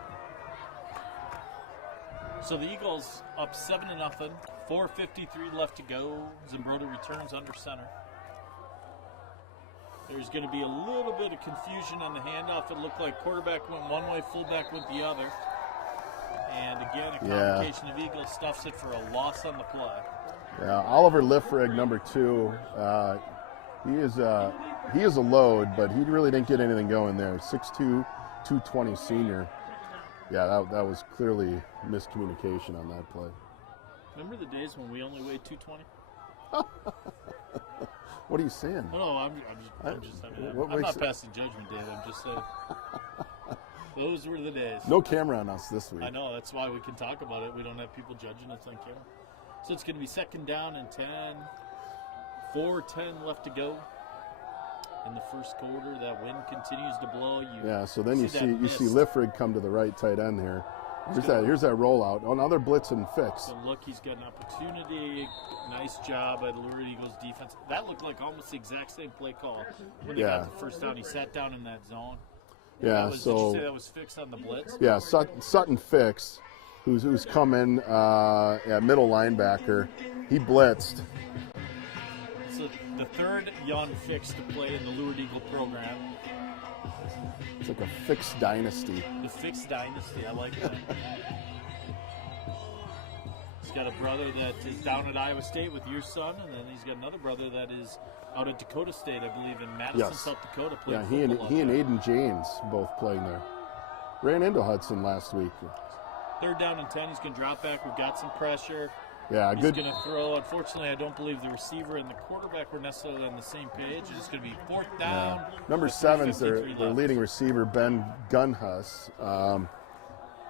So the Eagles up 7-0, 4:53 left to go. Zumbrota returns under center. There's going to be a little bit of confusion on the handoff. It looked like quarterback went one way, fullback went the other. And again, a convocation of Eagles stuffs it for a loss on the play. Yeah, Oliver Liffrig, number 2. He is a load, but he really didn't get anything going there. 6'2", 220 senior. Yeah, that was clearly miscommunication on that play. Remember the days when we only weighed 220? What are you saying? No, I'm not passing judgment, Dave. I'm just saying. Those were the days. No camera on us this week. I know. That's why we can talk about it. We don't have people judging us on camera. So it's going to be second down and 10. 4:10 left to go in the first quarter. That wind continues to blow. So then you see Liffrig come to the right tight end here Here's that rollout. Oh, now they're blitz and fix. So look, he's got an opportunity. Nice job by the Lourdes Eagles defense. That looked like almost the exact same play call when they got the first down. He sat down in that zone. Yeah, did you say that was fixed on the blitz? Yeah, Sutton Fix, who's come in at middle linebacker. He blitzed. So the third young fix to play in the Lourdes Eagle program. It's like a Fix dynasty. The Fix dynasty, I like that. He's got a brother that is down at Iowa State with your son, and then he's got another brother that is out at Dakota State, I believe, in Madison, South Dakota. Yeah, he and Aiden James both playing there. Ran into Hudson last week. Third down and 10. He's going to drop back. We've got some pressure. Yeah, He's going to throw. Unfortunately, I don't believe the receiver and the quarterback were necessarily on the same page. It's going to be fourth down. Yeah. Number 7's their leading receiver, Ben Gunhus.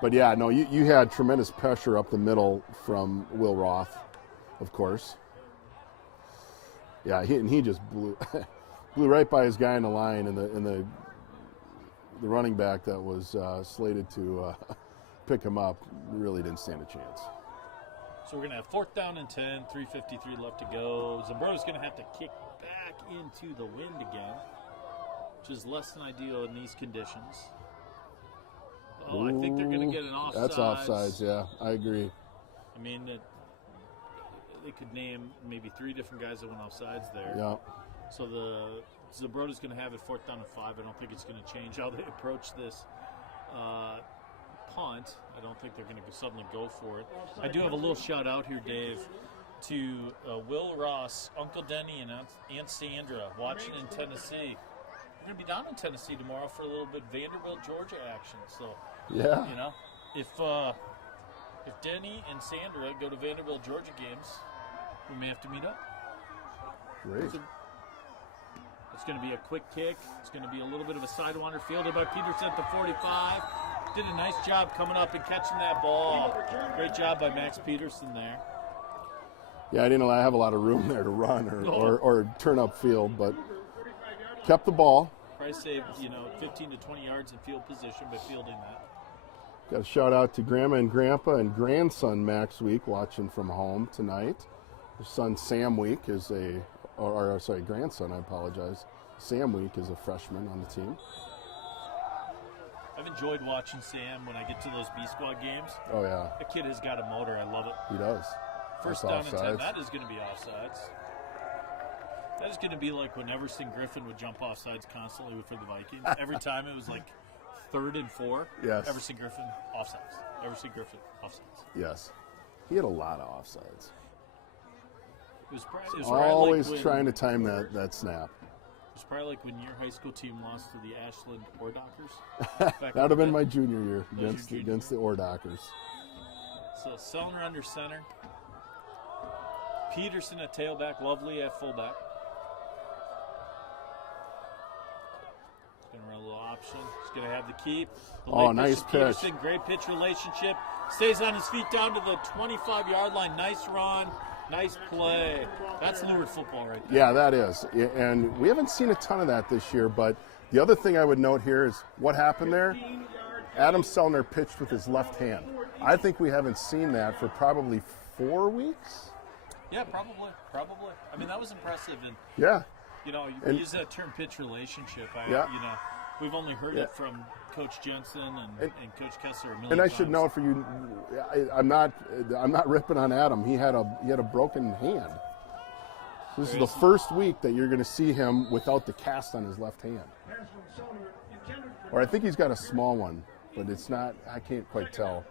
But yeah, no, you had tremendous pressure up the middle from Will Roth, of course. Yeah, he just blew right by his guy in the line, and the running back that was slated to pick him up really didn't stand a chance. So we're going to have fourth down and 10, 3:53 left to go. Zumbrota's going to have to kick back into the wind again, which is less than ideal in these conditions. Oh, I think they're going to get an offsides. That's offsides, yeah. I agree. I mean, they could name maybe 3 different guys that went offsides there. Yeah. So the Zumbrota's going to have it fourth down and 5. I don't think it's going to change how they approach this punt. I don't think they're going to suddenly go for it. I do have a little shout out here, Dave, to Will Ross, Uncle Denny, and Aunt Sandra watching in Tennessee. We're going to be down in Tennessee tomorrow for a little bit Vanderbilt, Georgia action. So, yeah, you know, if Denny and Sandra go to Vanderbilt, Georgia games, we may have to meet up. Great. It's going to be a quick kick. It's going to be a little bit of a sidewinder fielded by Peterson at the 45. Did a nice job coming up and catching that ball. Great job by Max Peterson there. Yeah, I didn't have a lot of room there to run or turn up field, but kept the ball. Probably saved, 15 to 20 yards in field position by fielding that. Got a shout out to Grandma and Grandpa and grandson Max Week watching from home tonight. His son Sam Week is grandson, I apologize. Sam Week is a freshman on the team. I've enjoyed watching Sam when I get to those B Squad games. Oh, yeah. The kid has got a motor. I love it. He does. First down and 10. That is going to be offsides. That is going to be like when Everson Griffin would jump offsides constantly for the Vikings. Every time it was like 3rd and 4. Yes. Everson Griffin, offsides. Everson Griffin, offsides. Yes. He had a lot of offsides. It was always like trying to time that snap. It was probably like when your high school team lost to the Ashland Ordockers. That would have been my junior year against the Ordockers. So Sellner under center. Peterson at tailback. Lovely at fullback. He's going to run a little option. He's going to have the keep. Nice pitch. Peterson, great pitch relationship. Stays on his feet down to the 25-yard line. Nice run. Nice play. That's Lourdes football right there. Yeah, that is. And we haven't seen a ton of that this year, but the other thing I would note here is what happened there. Adam Sellner pitched with his left hand. I think we haven't seen that for probably 4 weeks. Yeah, probably. I mean, that was impressive. And, yeah. You use that term pitch relationship. We've only heard it from Coach Jensen and Coach Kessler a million and I times. should note for you, I'm not ripping on Adam. He had a broken hand. This is the first week that you're going to see him without the cast on his left hand. Or I think he's got a small one, but it's not. I can't quite tell.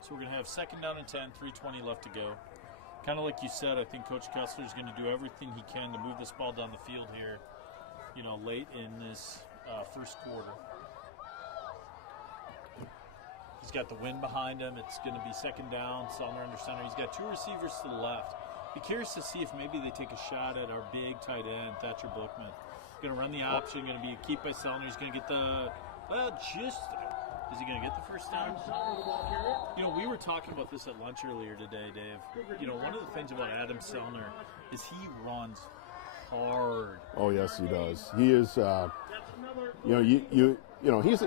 So we're going to have second down and 10, 3:20 left to go. Kind of like you said, I think Coach Kessler is going to do everything he can to move this ball down the field here, late in this first quarter. He's got the wind behind him. It's going to be second down, Sellner under center. He's got 2 receivers to the left. Be curious to see if maybe they take a shot at our big tight end, Thatcher Bookman. Going to run the option, going to be a keep by Sellner. He's going to get is he going to get the first down? We were talking about this at lunch earlier today, Dave. One of the things about Adam Sellner is he runs hard. Oh yes, he does. He is.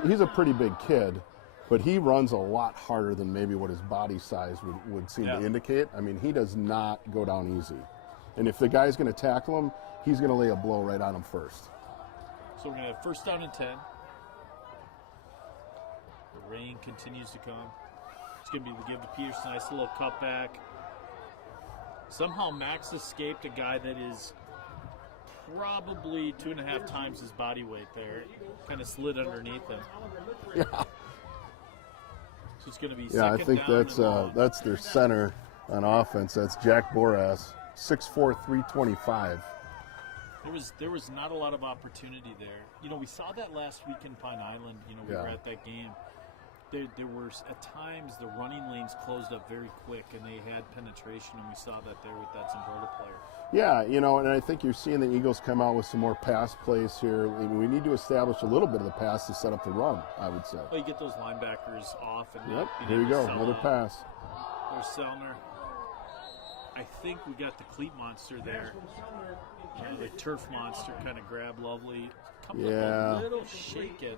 He's a pretty big kid, but he runs a lot harder than maybe what his body size would seem to indicate. I mean, he does not go down easy. And if the guy's going to tackle him, he's going to lay a blow right on him first. So we're going to have first down and 10. The rain continues to come. It's going to be to give the Peterson a nice little cutback. Somehow Max escaped a guy that is probably 2.5 times his body weight there. Kind of slid underneath him. Yeah. So it's going to be I think that's their center on offense. That's Jack Boras, 6'4", 325. There was not a lot of opportunity there. You know, we saw that last week in Pine Island. You know, we were at that game. There were, at times, the running lanes closed up very quick, and they had penetration, and we saw that there with that Zumbrota player. Yeah, you know, and I think you're seeing the Eagles come out with some more pass plays here. I mean, we need to establish a little bit of the pass to set up the run, I would say. Well, you get those linebackers off. And here you go, another pass. There's Selner. I think we got the cleat monster there. The turf monster kind of grabbed Lovely. Comes up a little shaken.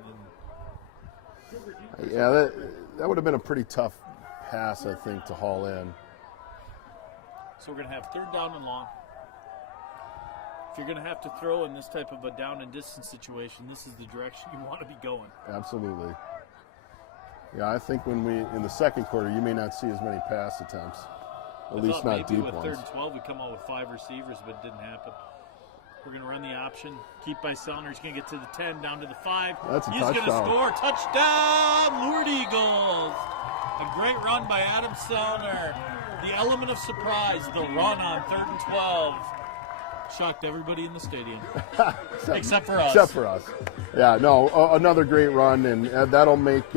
That would have been a pretty tough pass, I think, to haul in. So we're going to have third down and long. If you're going to have to throw in this type of a down and distance situation, this is the direction you want to be going. Absolutely. Yeah, I think in the second quarter, you may not see as many pass attempts. At least not deep ones. Maybe with 3rd and 12, we come out with 5 receivers, but it didn't happen. We're going to run the option. Keep by Selner. He's going to get to the 10, down to the 5. That's a touchdown. He's going to score. Touchdown, Lourdes Eagles. A great run by Adam Selner. The element of surprise, the run on 3rd and 12. Shocked everybody in the stadium. Except for us. Except for us. Yeah, no, another great run, and that'll make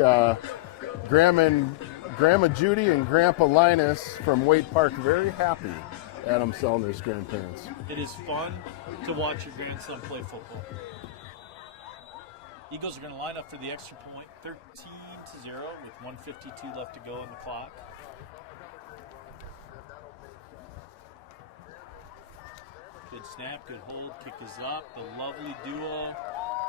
Grandma Judy and Grandpa Linus from Waite Park very happy. Adam Selner's grandparents. It is fun to watch your grandson play football. Eagles are going to line up for the extra point, 13-0 with 1:52 left to go on the clock. Good snap, good hold, kick is up. The lovely duo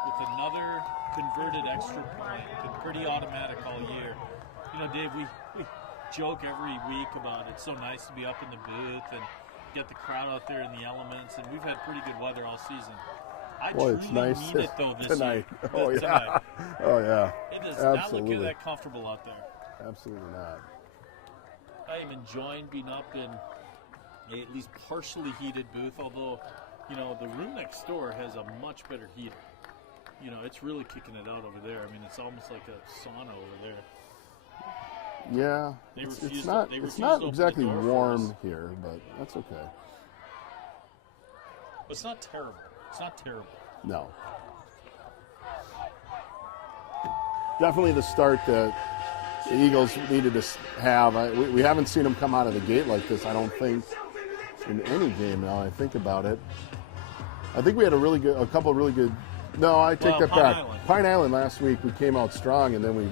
with another converted extra point. Been pretty automatic all year. You know, Dave, we joke every week about it's so nice to be up in the booth and get the crowd out there in the elements, and we've had pretty good weather all season. It's nice need it though this tonight. year. Oh yeah. Tonight. Oh yeah. It does Absolutely. not look that comfortable out there. Absolutely not. I am enjoying being up in a at least partially heated booth, although, you know, the room next door has a much better heater. You know, it's really kicking it out over there. I mean, it's almost like a sauna over there. Yeah, it's not exactly warm here, but that's okay. But it's not terrible. It's not terrible. No. Definitely the start that the Eagles needed to have. We haven't seen them come out of the gate like this, I don't think, in any game now I think about it. I think we had a couple of really good. No, I take that back. Island. Pine Island last week, we came out strong, and then we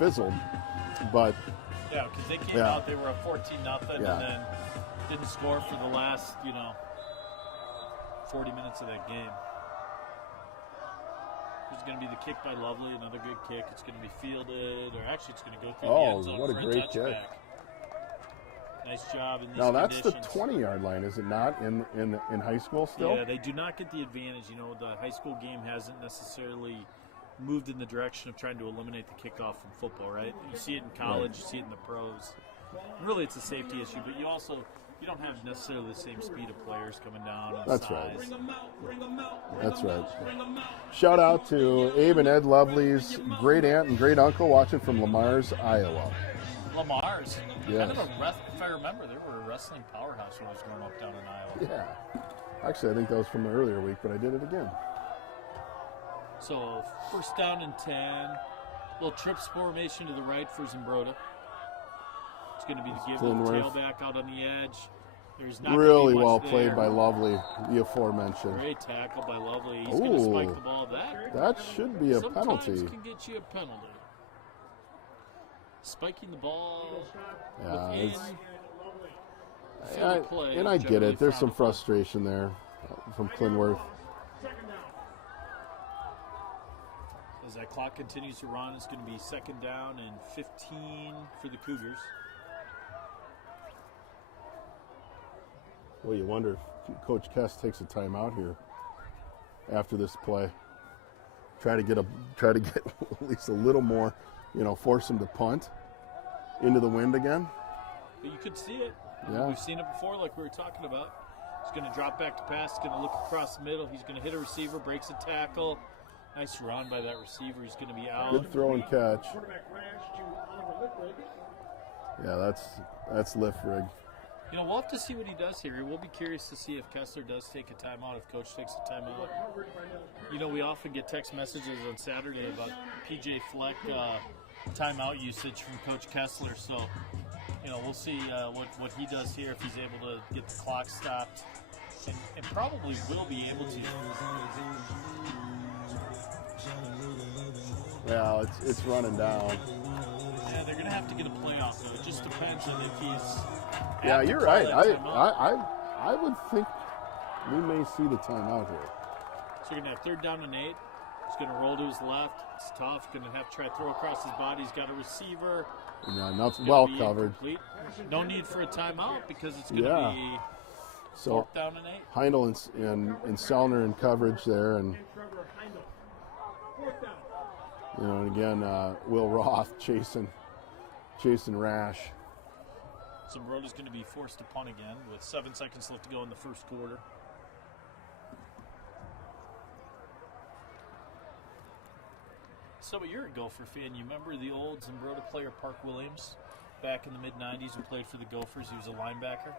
fizzled. But yeah, because they came out, they were up 14-0, and then didn't score for the last, 40 minutes of that game. There's going to be the kick by Lovely, another good kick. It's going to be fielded, or actually, it's going to go through the end zone what a for great touchback. kick! Nice job in these Now that's conditions. the 20-yard line, is it not? In high school still? Yeah, they do not get the advantage. You know, the high school game hasn't necessarily moved in the direction of trying to eliminate the kickoff from football, right? You see it in college, you see it in the pros. Really, it's a safety issue, but you don't have necessarily the same speed of players coming down and That's size. Right. That's right. Shout out to Abe and Ed Lovely's great aunt and great uncle watching from Lamar's, Iowa. Lamar's. Yes. Kind of if I remember, they were a wrestling powerhouse when I was growing up down in Iowa. Yeah. Actually, I think that was from the earlier week, but I did it again. So, first down and 10. Little trips formation to the right for Zumbrota. It's going to be the give little tailback out on the edge. There's not really much well there. Played by Lovely, the aforementioned. Great tackle by Lovely. He's going to spike the ball. That should be a penalty. Sometimes can get you a penalty. Spiking the ball Yeah, play, and I get it. There's some frustration there from Clinworth. As that clock continues to run, it's going to be second down and 15 for the Cougars. Well, you wonder if Coach Kess takes a timeout here after this play. Try to get at least a little more, force him to punt into the wind again. But you could see it. Yeah. We've seen it before, like we were talking about. He's going to drop back to pass. He's going to look across the middle. He's going to hit a receiver, breaks a tackle. Nice run by that receiver. He's going to be out. Good throw and catch. Yeah, that's Liffrig. We'll have to see what he does here. We'll be curious to see if Kessler does take a timeout, if Coach takes a timeout. We often get text messages on Saturday about PJ Fleck timeout usage from Coach Kessler. So, we'll see what he does here, if he's able to get the clock stopped. And probably will be able to. Yeah, it's running down. Yeah, they're going to have to get a play off, though. It just depends on if he's... Yeah, you're right. I would think we may see the timeout here. So you're going to have third down and 8. He's going to roll to his left. It's tough. Going to have to try to throw across his body. He's got a receiver. That's well covered. Incomplete. No need for a timeout because it's going to be fourth down and 8. Heindel and Sellner in coverage there, and and again Will Roth chasing Rash. Zumbrota is going to be forced to punt again with 7 seconds left to go in the first quarter. So you're a Gopher fan. You remember the old Zumbrota player Park Williams back in the mid-'90s who played for the Gophers? He was a linebacker.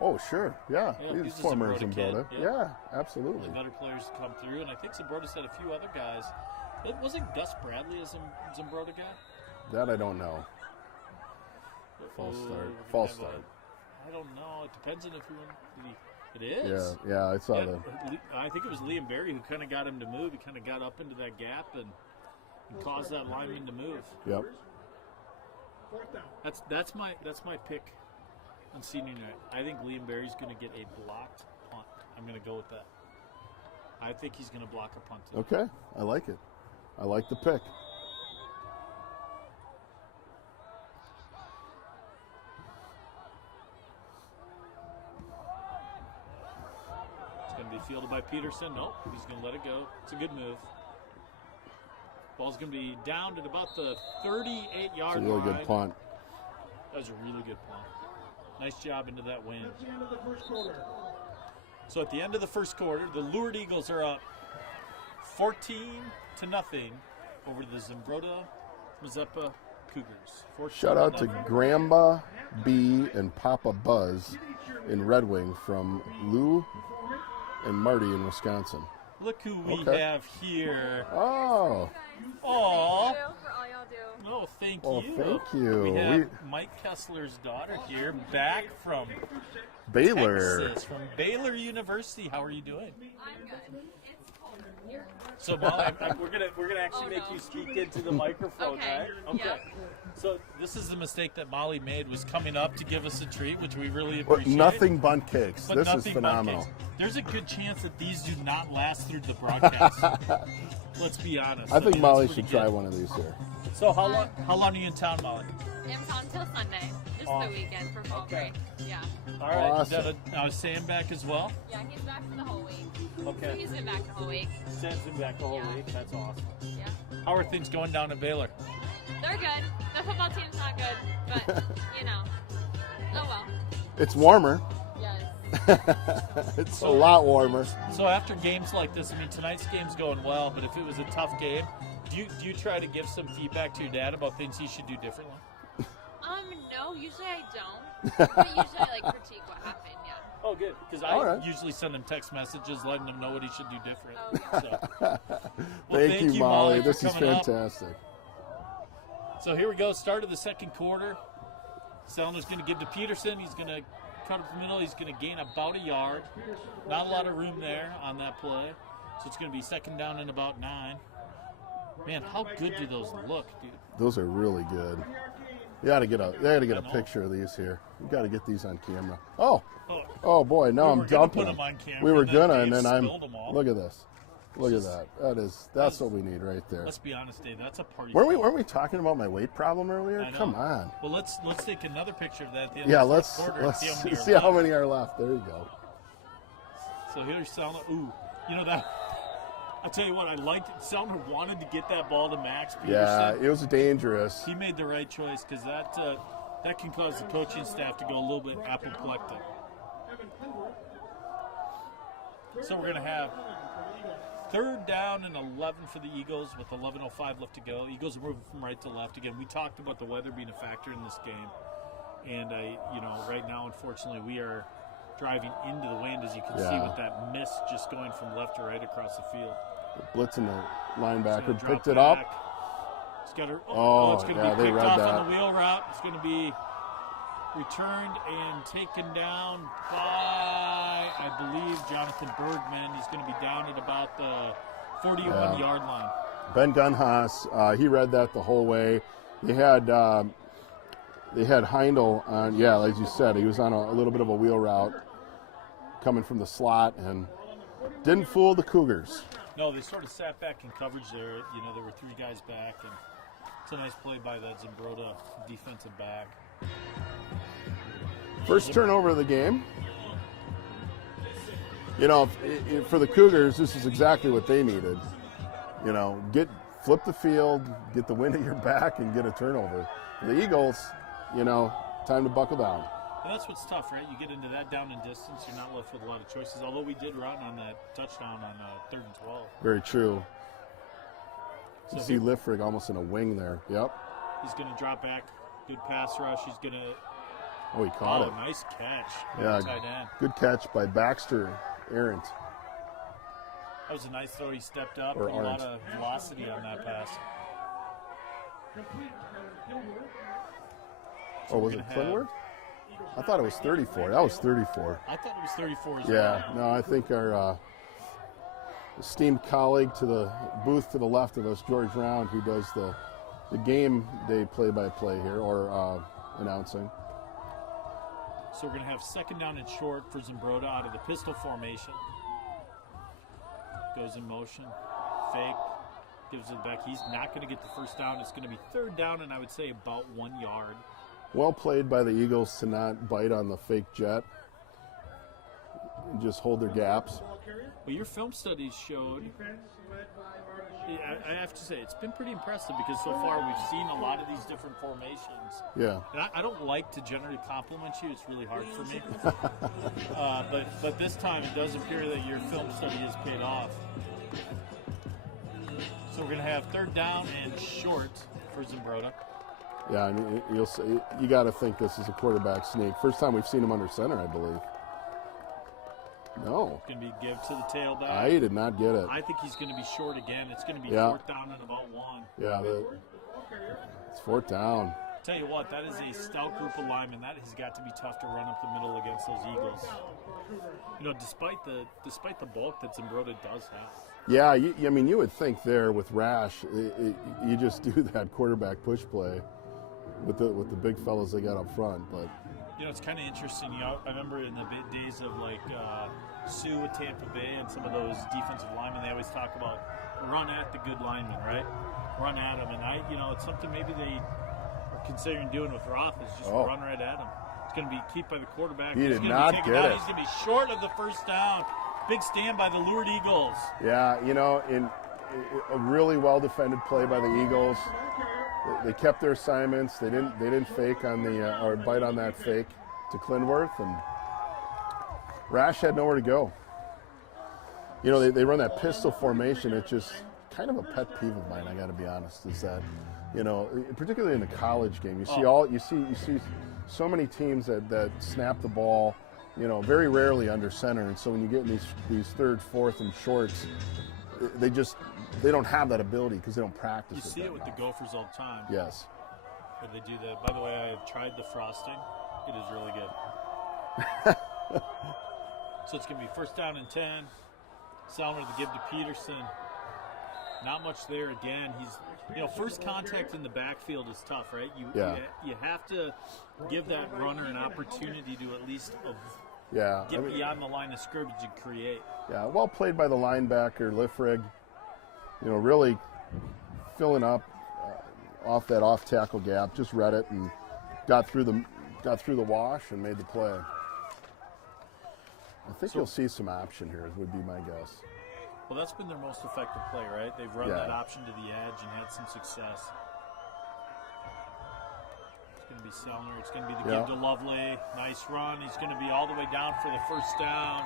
Oh, sure. Yeah. He's He's a former Zumbrota Zumbrota. kid, Yeah, absolutely. The better players to come through, and I think Zumbrota's had a few other guys. Wasn't Gus Bradley a Zumbrota guy? That I don't know. False start. I don't know. It depends on if you want. It is. Yeah. I saw that. I think it was Liam Berry who kind of got him to move. He kind of got up into that gap and caused that lineman to move. Yep. That's my pick on senior night. I think Liam Berry's going to get a blocked punt. I'm going to go with that. I think he's going to block a punt. Okay, I like it. I like the pick. It's going to be fielded by Peterson. Nope, he's going to let it go. It's a good move. Ball's going to be down at about the 38-yard line. It's a really good punt. That was a really good punt. Nice job into that wind. So at the end of the first quarter, the Lourdes Eagles are up 14-0 over the Zumbrota-Mazeppa Cougars. Shout out to Grandma B and Papa Buzz in Red Wing from Lou and Marty in Wisconsin. Look who we have here. Oh. Aww. Thank you for all y'all do. Oh, thank Oh, you. thank you. We have Mike Kessler's daughter here, back from Baylor. Texas, from Baylor University. How are you doing? I'm good. It's cold here. So Molly, we're gonna actually make you speak into the microphone, Okay. right? Okay. Yeah. So this is the mistake that Molly made, was coming up to give us a treat, which we really But appreciate. nothing bundt cakes. But This is nothing but phenomenal. cakes. There's a good chance that these do not last through the broadcast. Let's be honest. I think mean, Molly that's should pretty try good. one of these here. So how long are you in town, Molly? I'm on till Sunday. Just Oh. the weekend for fall break. Yeah. All right. Awesome. Now is Sam back as well? Yeah, he's back for the whole week. Okay. He's been back the whole week. Sam's been back the whole Yeah. week. That's awesome. Yeah. How are things going down at Baylor? They're good. The football team's not good, but, oh well. It's warmer. Yes. It's a lot warmer. So after games like this, I mean, tonight's game's going well, but if it was a tough game, do you try to give some feedback to your dad about things he should do differently? No, usually I don't. But usually I critique what happened, yeah. Oh, good. Because All I right. usually send him text messages letting him know what he should do different. Oh, yeah. So. Well, Thank you, Molly. for This is coming up. fantastic. So here we go, start of the second quarter. Sellner's going to give to Peterson. He's going to cut up the middle. He's going to gain about a yard. Not a lot of room there on that play. So it's going to be second down and about 9. Man, how good do those look, dude? Those are really good. You gotta get a picture of these here. You gotta get these on camera. Oh boy, now We I'm were gonna dumping put them. them on camera, We were and then gonna, Dave and then I'm. spilled them all. Look at this. Look at that. That's what we need right there. Let's be honest, Dave. That's a party. Weren't we talking about my weight problem earlier? I know. Come on. Well, let's take another picture of that at the end Yeah, of the let's fourth quarter. see how many are left. There you go. So here's Selner. Ooh, you know that. I'll tell you what, I liked it. Selner wanted to get that ball to Max Peterson. Yeah, it was dangerous. He made the right choice because that can cause the coaching staff to go a little bit apoplectic. So we're going to have 3rd down and 11 for the Eagles with 11:05 left to go. Eagles are moving from right to left. Again, we talked about the weather being a factor in this game. And, right now, unfortunately, we are driving into the wind, as you can see with that mist just going from left to right across the field. Blitzing the linebacker, picked it back. up. It's got to, Oh, it's going yeah, to be they picked read off that. on the wheel route. It's going to be returned and taken down by, I believe, Jonathan Bergman. He's going to be down at about the 41-yard line. Ben Gunhaus, he read that the whole way. They had Heindel on, as you said, he was on a little bit of a wheel route coming from the slot and didn't fool the Cougars. No, they sort of sat back in coverage there. There were 3 guys back, and it's a nice play by that Zumbrota defensive back. First turnover of the game. For the Cougars, this is exactly what they needed. Flip the field, get the wind at your back, and get a turnover. The Eagles, time to buckle down. And that's what's tough, right? You get into that down and distance, you're not left with a lot of choices. Although we did run on that touchdown on 3rd and 12. Very true. So you see Liffrig almost in a wing there. Yep. He's going to drop back. Good pass rush. He's going to... Oh, he caught it. Nice catch. Yeah, Tight end. good catch by Baxter Arendt. That was a nice throw. He stepped up. Or a lot of velocity on that pass. Oh, was it Clinworth? I thought it was 34. That was 34. I thought it was 34 as well. Yeah, no, I think our esteemed colleague to the booth to the left of us, George Round, who does the game day play-by-play here, or announcing. So we're going to have 2nd down and short for Zumbrota out of the pistol formation. Goes in motion. Fake. Gives it back. He's not going to get the first down. It's going to be 3rd down, and I would say about 1 yard. Well played by the Eagles to not bite on the fake jet and just hold their gaps. Well, your film studies showed, I have to say, it's been pretty impressive because so far we've seen a lot of these different formations. Yeah. And I don't like to generally compliment you. It's really hard for me. But this time it does appear that your film study has paid off. So we're going to have 3rd down and short for Zumbrota. Yeah, I mean, you got to think this is a quarterback sneak. First time we've seen him under center, I believe. No. Going to be give to the tailback. I did not get it. I think he's going to be short again. It's going to be 4th down and about 1. Yeah, it's 4th down. Tell you what, that is a stout group of linemen. That has got to be tough to run up the middle against those Eagles. Despite the bulk that Zumbrota does have. Yeah, I mean, you would think there with Rash, you just do that quarterback push play with the big fellas they got up front, but. It's kind of interesting. I remember in the days of Sue at Tampa Bay and some of those defensive linemen, they always talk about run at the good linemen, right? Run at them, and it's something maybe they are considering doing with Roth is just run right at him. It's going to be kept by the quarterback. He did not get it. He's going to be short of the first down. Big stand by the Lourdes Eagles. Yeah, in a really well defended play by the Eagles. They kept their assignments. They didn't fake on or bite on that fake to Clinworth, and Rash had nowhere to go. They run that pistol formation. It's just kind of a pet peeve of mine. I got to be honest. Is that particularly in the college game, you see so many teams that snap the ball, very rarely under center, and so when you get in these 3rd, 4th, and shorts, they don't have that ability because they don't practice. You see it with the Gophers all the time. Yes. But they do that. By the way, I have tried the frosting. It is really good. So it's going to be 1st down and 10. Salmer to give to Peterson. Not much there again. He's, first contact in the backfield is tough, right? You have to give that runner an opportunity to at least Yeah. get beyond the line of scrimmage and create. Yeah, well played by the linebacker, Liffrig. Really filling up off that off tackle gap. Just read it and got through the wash and made the play. I think you'll see some option here, would be my guess. Well, that's been their most effective play, right? They've run that option to the edge and had some success. It's going to be Selner. It's going to be the give to Lovely. Nice run. He's going to be all the way down for the first down.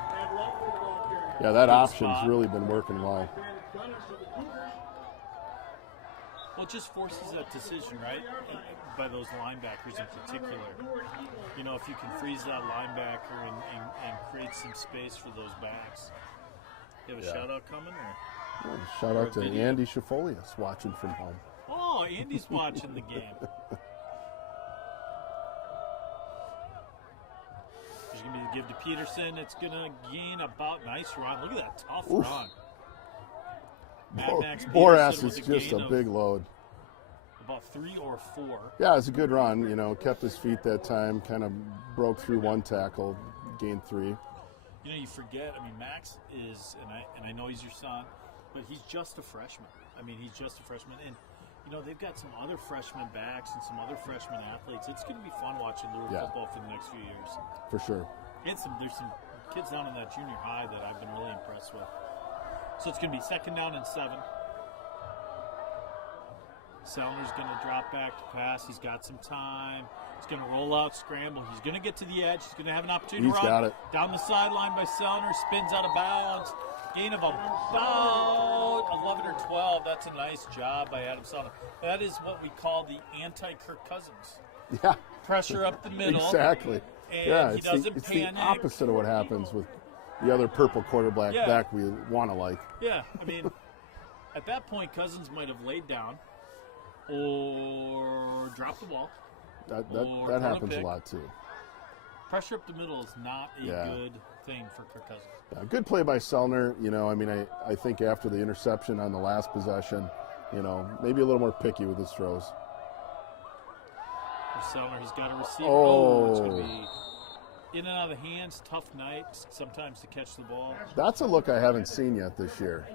Yeah, that option's really been working well. Well, it just forces that decision, right? By those linebackers in particular. If you can freeze that linebacker and create some space for those backs. You have a shout-out coming? Shout out to Andy Schifolius watching from home. Oh, Andy's watching the game. There's going to be the give to Peterson. It's going to gain about nice run. Look at that tough run. Boras is just a big load. About 3 or 4. Yeah, it's a good run. Kept his feet that time, kind of broke through one tackle, gained 3. You forget, Max is, and I know he's your son, but he's just a freshman. He's just a freshman. And, they've got some other freshman backs and some other freshman athletes. It's going to be fun watching Lourdes football for the next few years. For sure. And there's some kids down in that junior high that I've been really impressed with. So it's going to be 2nd down and 7. Selner's going to drop back to pass. He's got some time. He's going to roll out, scramble. He's going to get to the edge. He's going to have an opportunity to run. Got it. Down the sideline by Selner. Spins out of bounds. Gain of about 11 or 12. That's a nice job by Adam Selner. That is what we call the anti-Kirk Cousins. Yeah. Pressure up the middle. Exactly. And he doesn't it's panic. the opposite of what happens with the other purple quarterback back we want to like. Yeah. At that point, Cousins might have laid down or dropped the ball. That happens a lot too. Pressure up the middle is not a good thing for Kirk Cousins. Yeah, good play by Selner. I think after the interception on the last possession, maybe a little more picky with his throws. For Selner, he's got a receiver. It's going to be in and out of the hands. Tough night sometimes to catch the ball. That's a look I haven't seen yet this year.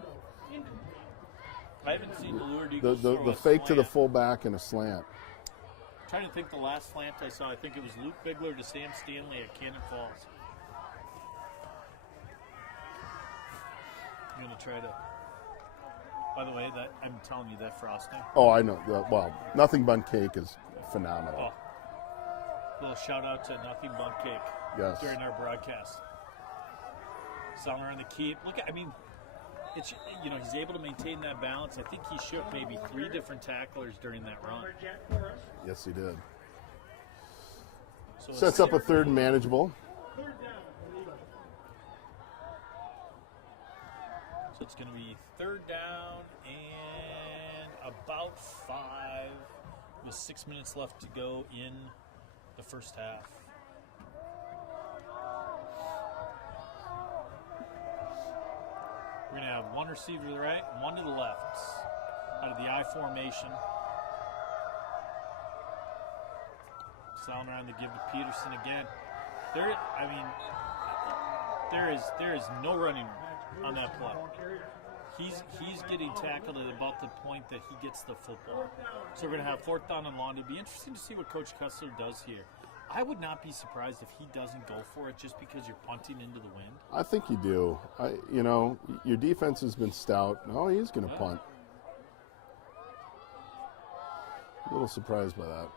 I haven't seen the Lourdes Eagles the fake to the fullback and a slant. I'm trying to think the last slant I saw. I think it was Luke Bigler to Sam Stanley at Cannon Falls. I'm going to try to... By the way, I'm telling you that frosting. Oh, I know. Well, Nothing Bun Cake is phenomenal. Oh. Little shout out to Nothing Bun Cake during our broadcast. Selner on the keep. Look at, it's, he's able to maintain that balance. I think he shook maybe 3 different tacklers during that run. Yes, he did. So sets up a 3rd and manageable. So it's going to be 3rd down and about 5 with 6 minutes left to go in the first half. We're going to have 1 receiver to the right, 1 to the left, out of the I formation. Selner on the give to Peterson again. There is no running room on that play. He's getting tackled at about the point that he gets the football. So we're going to have 4th down and long. It'll be interesting to see what Coach Kessler does here. I would not be surprised if he doesn't go for it just because you're punting into the wind. I think you do. Your defense has been stout. Oh, he's going to punt. A little surprised by that.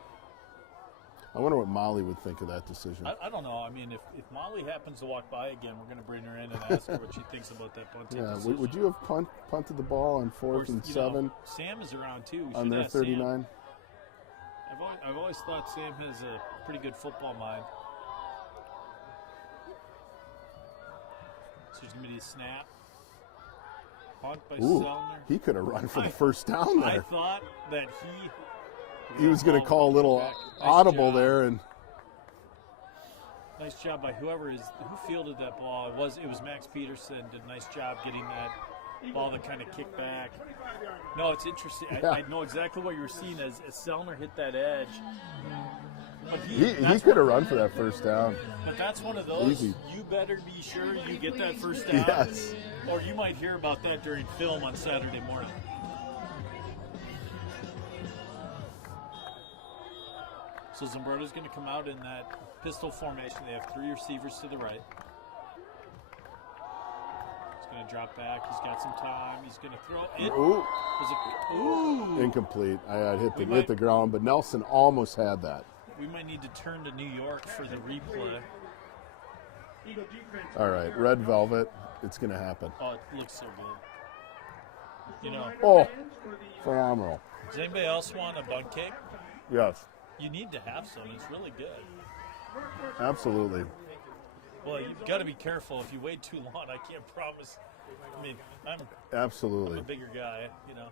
I wonder what Molly would think of that decision. I don't know. If Molly happens to walk by again, we're going to bring her in and ask her what she thinks about that punting decision. Would you have punted the ball on 4th and 7? Sam is around too. On their 39? I've always thought Sam has a pretty good football mind. So there's going to be a snap. Punt by Selner. He could have run for the first down there. I thought that he was going to call a little audible there, and nice job by who fielded that ball. It was Max Peterson. Did a nice job getting that ball that kind of kicked back. No, it's interesting. I know exactly what you were seeing as Selner hit that edge. But He that's could have run for that first down. But that's one of those. Easy. You better be sure you get that first down. Yes. Or you might hear about that during film on Saturday morning. So Zumbrota's going to come out in that pistol formation. They have 3 receivers to the right. He's going to drop back. He's got some time. He's going to throw it. Ooh. Ooh. Incomplete. I had hit the ground, but Nelson almost had that. We might need to turn to New York for the replay. All right, red velvet. It's going to happen. Oh, it looks so good. You know, Oh, phenomenal. does anybody else want a bun cake? Yes, You need to have some. It's really good. absolutely. Well, you've got to be careful. If you wait too long, I can't promise. I mean, I'm Absolutely. a bigger guy, you know.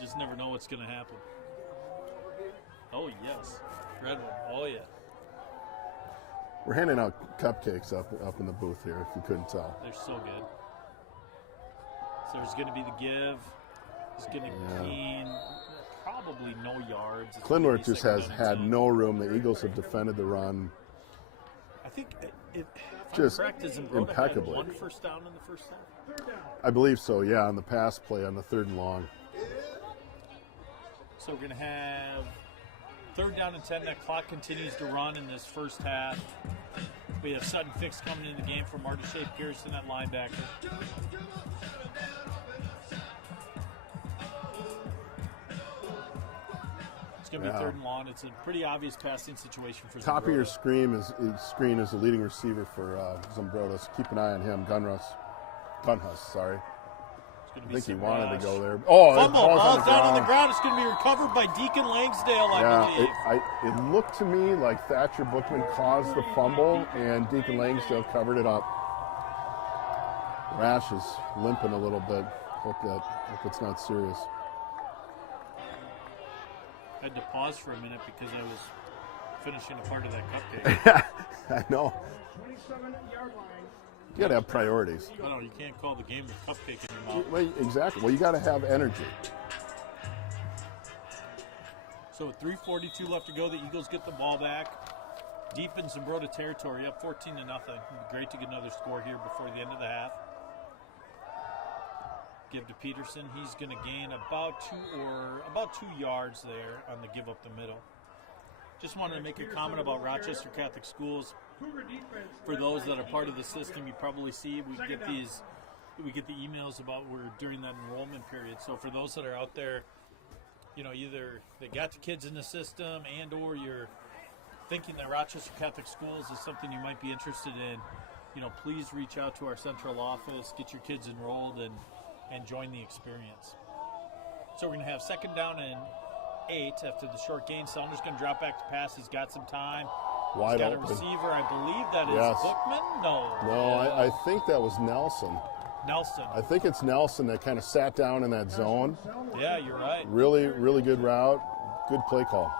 Just never know what's going to happen. Oh, yes. Red one. Oh, yeah. We're handing out cupcakes up in the booth here, if you couldn't tell. They're so good. So there's going to be the give. He's going to gain probably no yards. It's gonna Clinworth be just second has down and had 10. no room. The Eagles have defended the run. I think, if Just I'm correct, is Zumbrota impeccably. had 1 first down in the first half? I believe so, yeah, on the pass play on the 3rd and long. So we're going to have 3rd down and 10. That clock continues to run in this first half. We have Sutton Fix coming in the game for Martisha Pearson at linebacker. It's going to be 3rd and long. It's a pretty obvious passing situation for Top of your Zumbrota. screen is the leading receiver for Zumbrota. So keep an eye on him. Gunhus, sorry. It's gonna I be think he some wanted rush. to go there. Oh, Fumble. it falls Ball's down on the ground. ground. It's going to be recovered by Deacon Langsdale, I believe. It looked to me like Thatcher Bookman caused the fumble and Deacon Langsdale covered it up. Rash is limping a little bit. Hope it's not serious. I had to pause for a minute because I was finishing a part of that cupcake. I know. 27-yard line. You got to have priorities. I don't know, you can't call the game with cupcake in your mouth. Well, exactly. Well, you got to have energy. So with 3:42 left to go, the Eagles get the ball back. Deep in Zumbrota territory, up 14-0. It'd be great to get another score here before the end of the half. Give to Peterson. He's going to gain about 2 yards there on the give up the middle. Just wanted to make a comment about Rochester Catholic Schools. For those that are part of the system, you probably see we get the emails about we're during that enrollment period. So for those that are out there, you know, either they got the kids in the system and or you're thinking that Rochester Catholic Schools is something you might be interested in, you know, please reach out to our central office, get your kids enrolled and join the experience. So we're going to have 2nd down and 8 after the short gain. Saunders going to drop back to pass. He's got some time. Wide He's got open. a receiver. I believe that is Yes. Bookman. No, I think that was Nelson. Nelson. I think it's Nelson that kind of sat down in that zone. Yeah, you're right. Really, really good route. Good play call.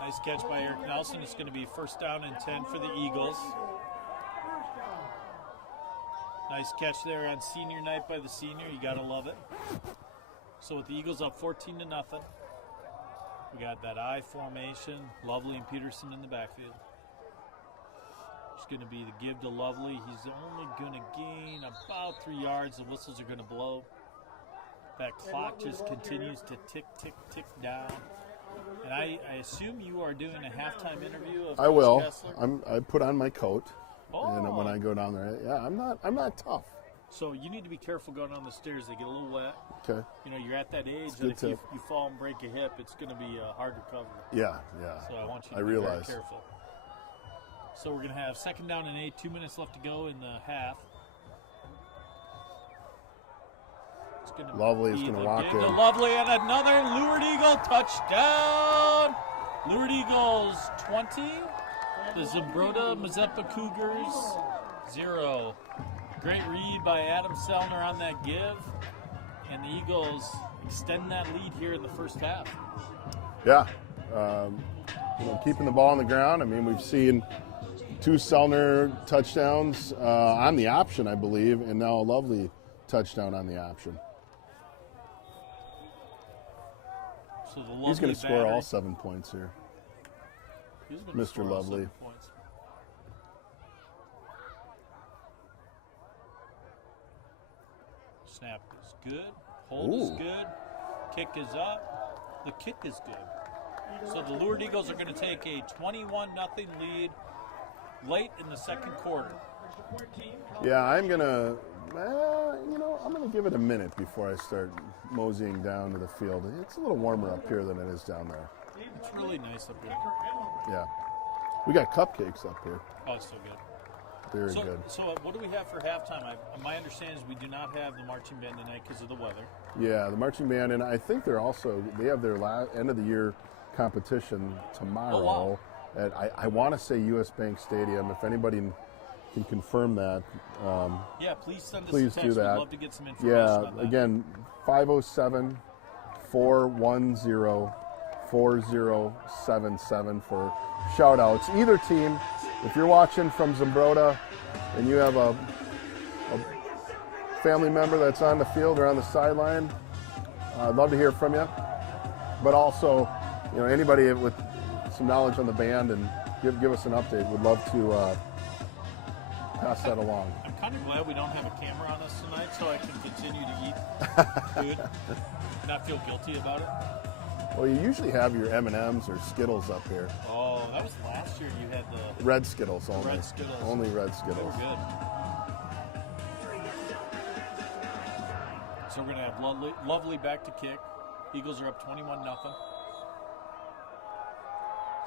Nice catch by Eric Nelson. It's going to be 1st down and 10 for the Eagles. Nice catch there on senior night by the senior. You got to love it. So with the Eagles up 14-0, we got that I formation. Lovely and Peterson in the backfield. It's going to be the give to Lovely. He's only going to gain about 3 yards. The whistles are going to blow. That clock just continues to tick, tick, tick down. And I assume you are doing a halftime interview of I will. Coach Kessler? I put on my coat, and Oh. when I go down there, yeah, I'm not tough. So you need to be careful going down the stairs. They get a little wet. Okay. You know, you're at that age that good if you tip. fall and break a hip, it's going to be a hard recovery. Yeah. So I want you to I be realize. very careful. So we're going to have 2nd down and 8, 2 minutes left to go in the half. It's gonna Lovely is be gonna the walk give in. to Lovely and another Lourdes Eagle touchdown. Lourdes Eagles 20, the Zumbrota-Mazeppa Cougars 0. Great read by Adam Sellner on that give, and the Eagles extend that lead here in the first half. Yeah. Keeping the ball on the ground. I mean, we've seen 2 Sellner touchdowns on the option, I believe, and now a Lovely touchdown on the option. So the He's going Lovely to score all battery. 7 points here. He's gonna Mr. score all Lovely. 7 points. Snap is good. Hold is Ooh. good. Kick is up. The kick is good. So the Lourdes Eagles are going to take a 21-0 lead late in the second quarter. Yeah, I'm going to, I'm going to give it a minute before I start moseying down to the field. It's a little warmer up here than it is down there. It's really nice up here. Yeah. We got cupcakes up here. Oh, it's so good. Very good. So what do we have for halftime? My understanding is we do not have the marching band tonight because of the weather. Yeah, the marching band, and I think they have their end of the year competition tomorrow. Oh, wow. At I want to say U.S. Bank Stadium. If anybody can confirm that, Yeah, please send us please a text. do that. We'd love to get some information yeah. on that. Again, 507-410-4077 for shout outs. Either team. If you're watching from Zumbrota and you have a family member that's on the field or on the sideline, I'd love to hear from you. But also, anybody with some knowledge on the band and give us an update. Would love to pass that along. I'm kind of glad we don't have a camera on us tonight so I can continue to eat food, not feel guilty about it. Well, you usually have your M&Ms or Skittles up here. Oh, that was last year. You had the Red Skittles only. Red Skittles. Only red They Skittles. were good. So we're going to have lovely back to kick. Eagles are up 21-0.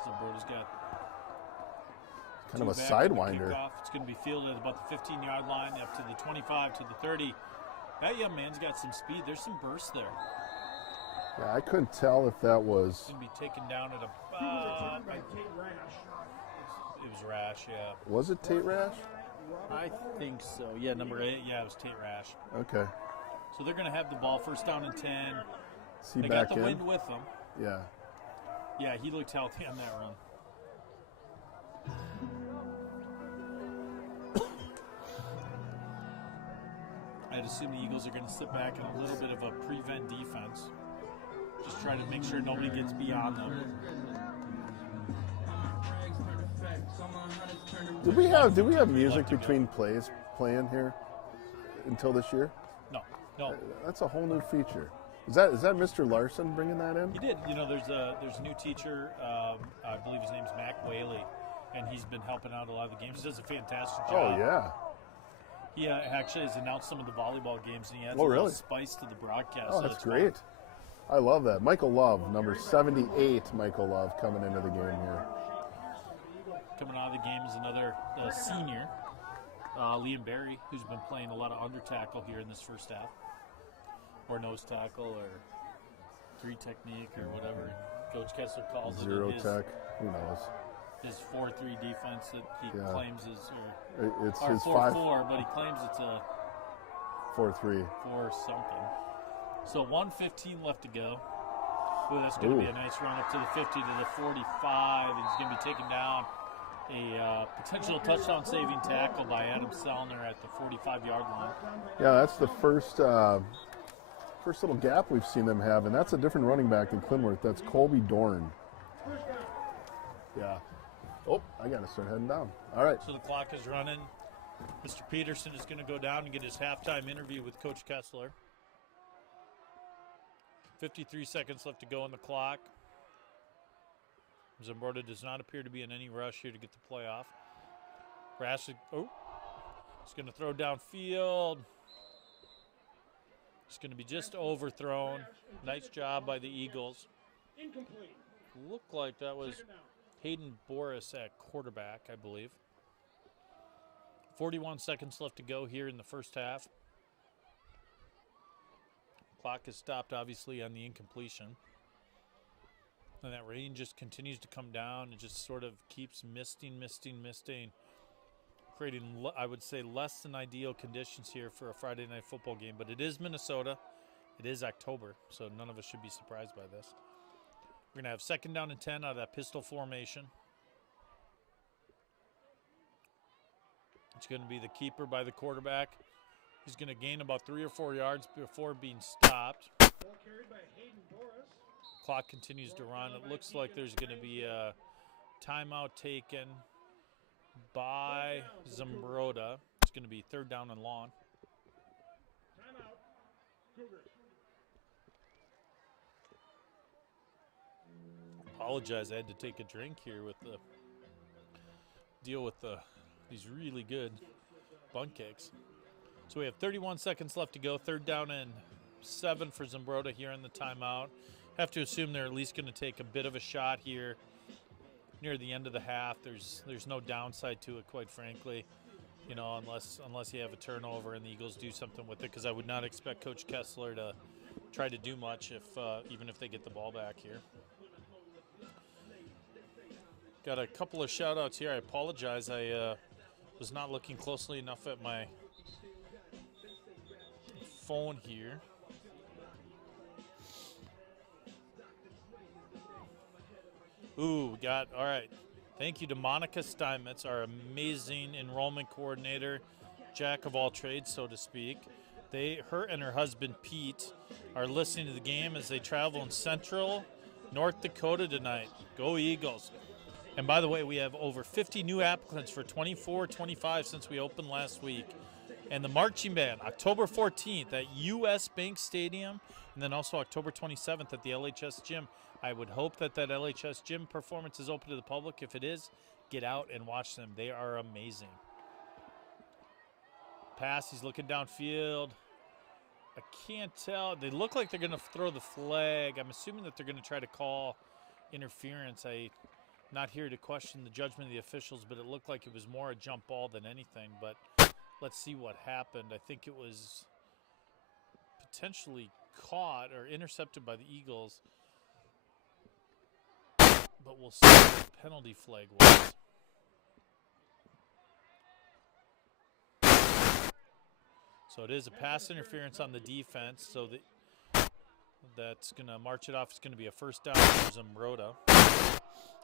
Zumbrota's got Kind of a two back in the sidewinder. kickoff. It's going to be fielded at about the 15-yard line, up to the 25, to the 30. That young man's got some speed. There's some burst there. Yeah, I couldn't tell if that was. Going to be taken down at a. It was Rash, yeah. Was it Tate Rash? I think so. Yeah, number 8. Yeah, it was Tate Rash. Okay. So they're going to have the ball first down and 10. Is he They back got the in? wind with them. Yeah. Yeah, he looked healthy on that run. I'd assume the Eagles are going to sit back in a little bit of a prevent defense. Just try to make sure nobody gets beyond them. Did we have music between plays playing here until this year? No. That's a whole new feature. Is that Mr. Larson bringing that in? He did. There's a new teacher. I believe his name's Mac Whaley, and he's been helping out a lot of the games. He does a fantastic job. Oh yeah. He actually has announced some of the volleyball games, and he adds Oh, a little really? spice to the broadcast. Oh, so that's it's great. I love that. Michael Love, number 78, Michael Love, coming into the game here. Coming out of the game is another senior, Liam Berry, who's been playing a lot of under tackle here in this first half, or nose tackle, or 3 technique, or whatever Coach Kessler calls it. Zero His- tech, who knows? His 4-3 defense that he Yeah. claims is, It's or his 4-4, but he claims it's a 4-3. 4 something. So 1:15 left to go. Ooh, that's going to be a nice run up to the 50 to the 45. And he's going to be taking down a potential touchdown saving tackle by Adam Sellner at the 45-yard line. Yeah, that's the first little gap we've seen them have, and that's a different running back than Clinworth. That's Colby Dorn. Yeah. Oh, I got to start heading down. All right. So the clock is running. Mr. Peterson is going to go down and get his halftime interview with Coach Kessler. 53 seconds left to go on the clock. Zumbrota does not appear to be in any rush here to get the play off. Rash, he's going to throw downfield. It's going to be just overthrown. Nice job by the Eagles. Incomplete. Looked like that was Hayden Boris at quarterback, I believe. 41 seconds left to go here in the first half. Clock is stopped, obviously, on the incompletion. And that rain just continues to come down. It just sort of keeps misting. Creating, I would say, less than ideal conditions here for a Friday night football game. But it is Minnesota. It is October, so none of us should be surprised by this. We're going to have second down and 10 out of that pistol formation. It's going to be the keeper by the quarterback. He's going to gain about 3 or 4 yards before being stopped. Ball carried by Hayden Boris. clock continues to run. It looks like there's going to be a timeout taken by Zumbrota. It's going to be 3rd down and long. Timeout. Cougars. Apologize, I had to take a drink here with the deal with these really good bun cakes. So we have 31 seconds left to go. 3rd down and 7 for Zumbrota here in the timeout. Have to assume they're at least going to take a bit of a shot here near the end of the half. There's no downside to it, quite frankly, you know, unless you have a turnover and the Eagles do something with it, because I would not expect Coach Kessler to try to do much even if they get the ball back here. Got a couple of shout-outs here. I apologize. I was not looking closely enough at my phone here. Ooh, all right. Thank you to Monica Steinmetz, our amazing enrollment coordinator, jack of all trades, so to speak. Her and her husband, Pete, are listening to the game as they travel in central North Dakota tonight. Go Eagles. And by the way, we have over 50 new applicants for 24-25 since we opened last week. And the marching band, October 14th at U.S. Bank Stadium, and then also October 27th at the LHS Gym. I would hope that LHS Gym performance is open to the public. If it is, get out and watch them. They are amazing. Pass, he's looking downfield. I can't tell. They look like they're going to throw the flag. I'm assuming that they're going to try to call interference. Not here to question the judgment of the officials, but it looked like it was more a jump ball than anything. But let's see what happened. I think it was potentially caught or intercepted by the Eagles. But we'll see what the penalty flag was. So it is a pass interference on the defense. So that's going to march it off. It's going to be a 1st down for Zumbrota.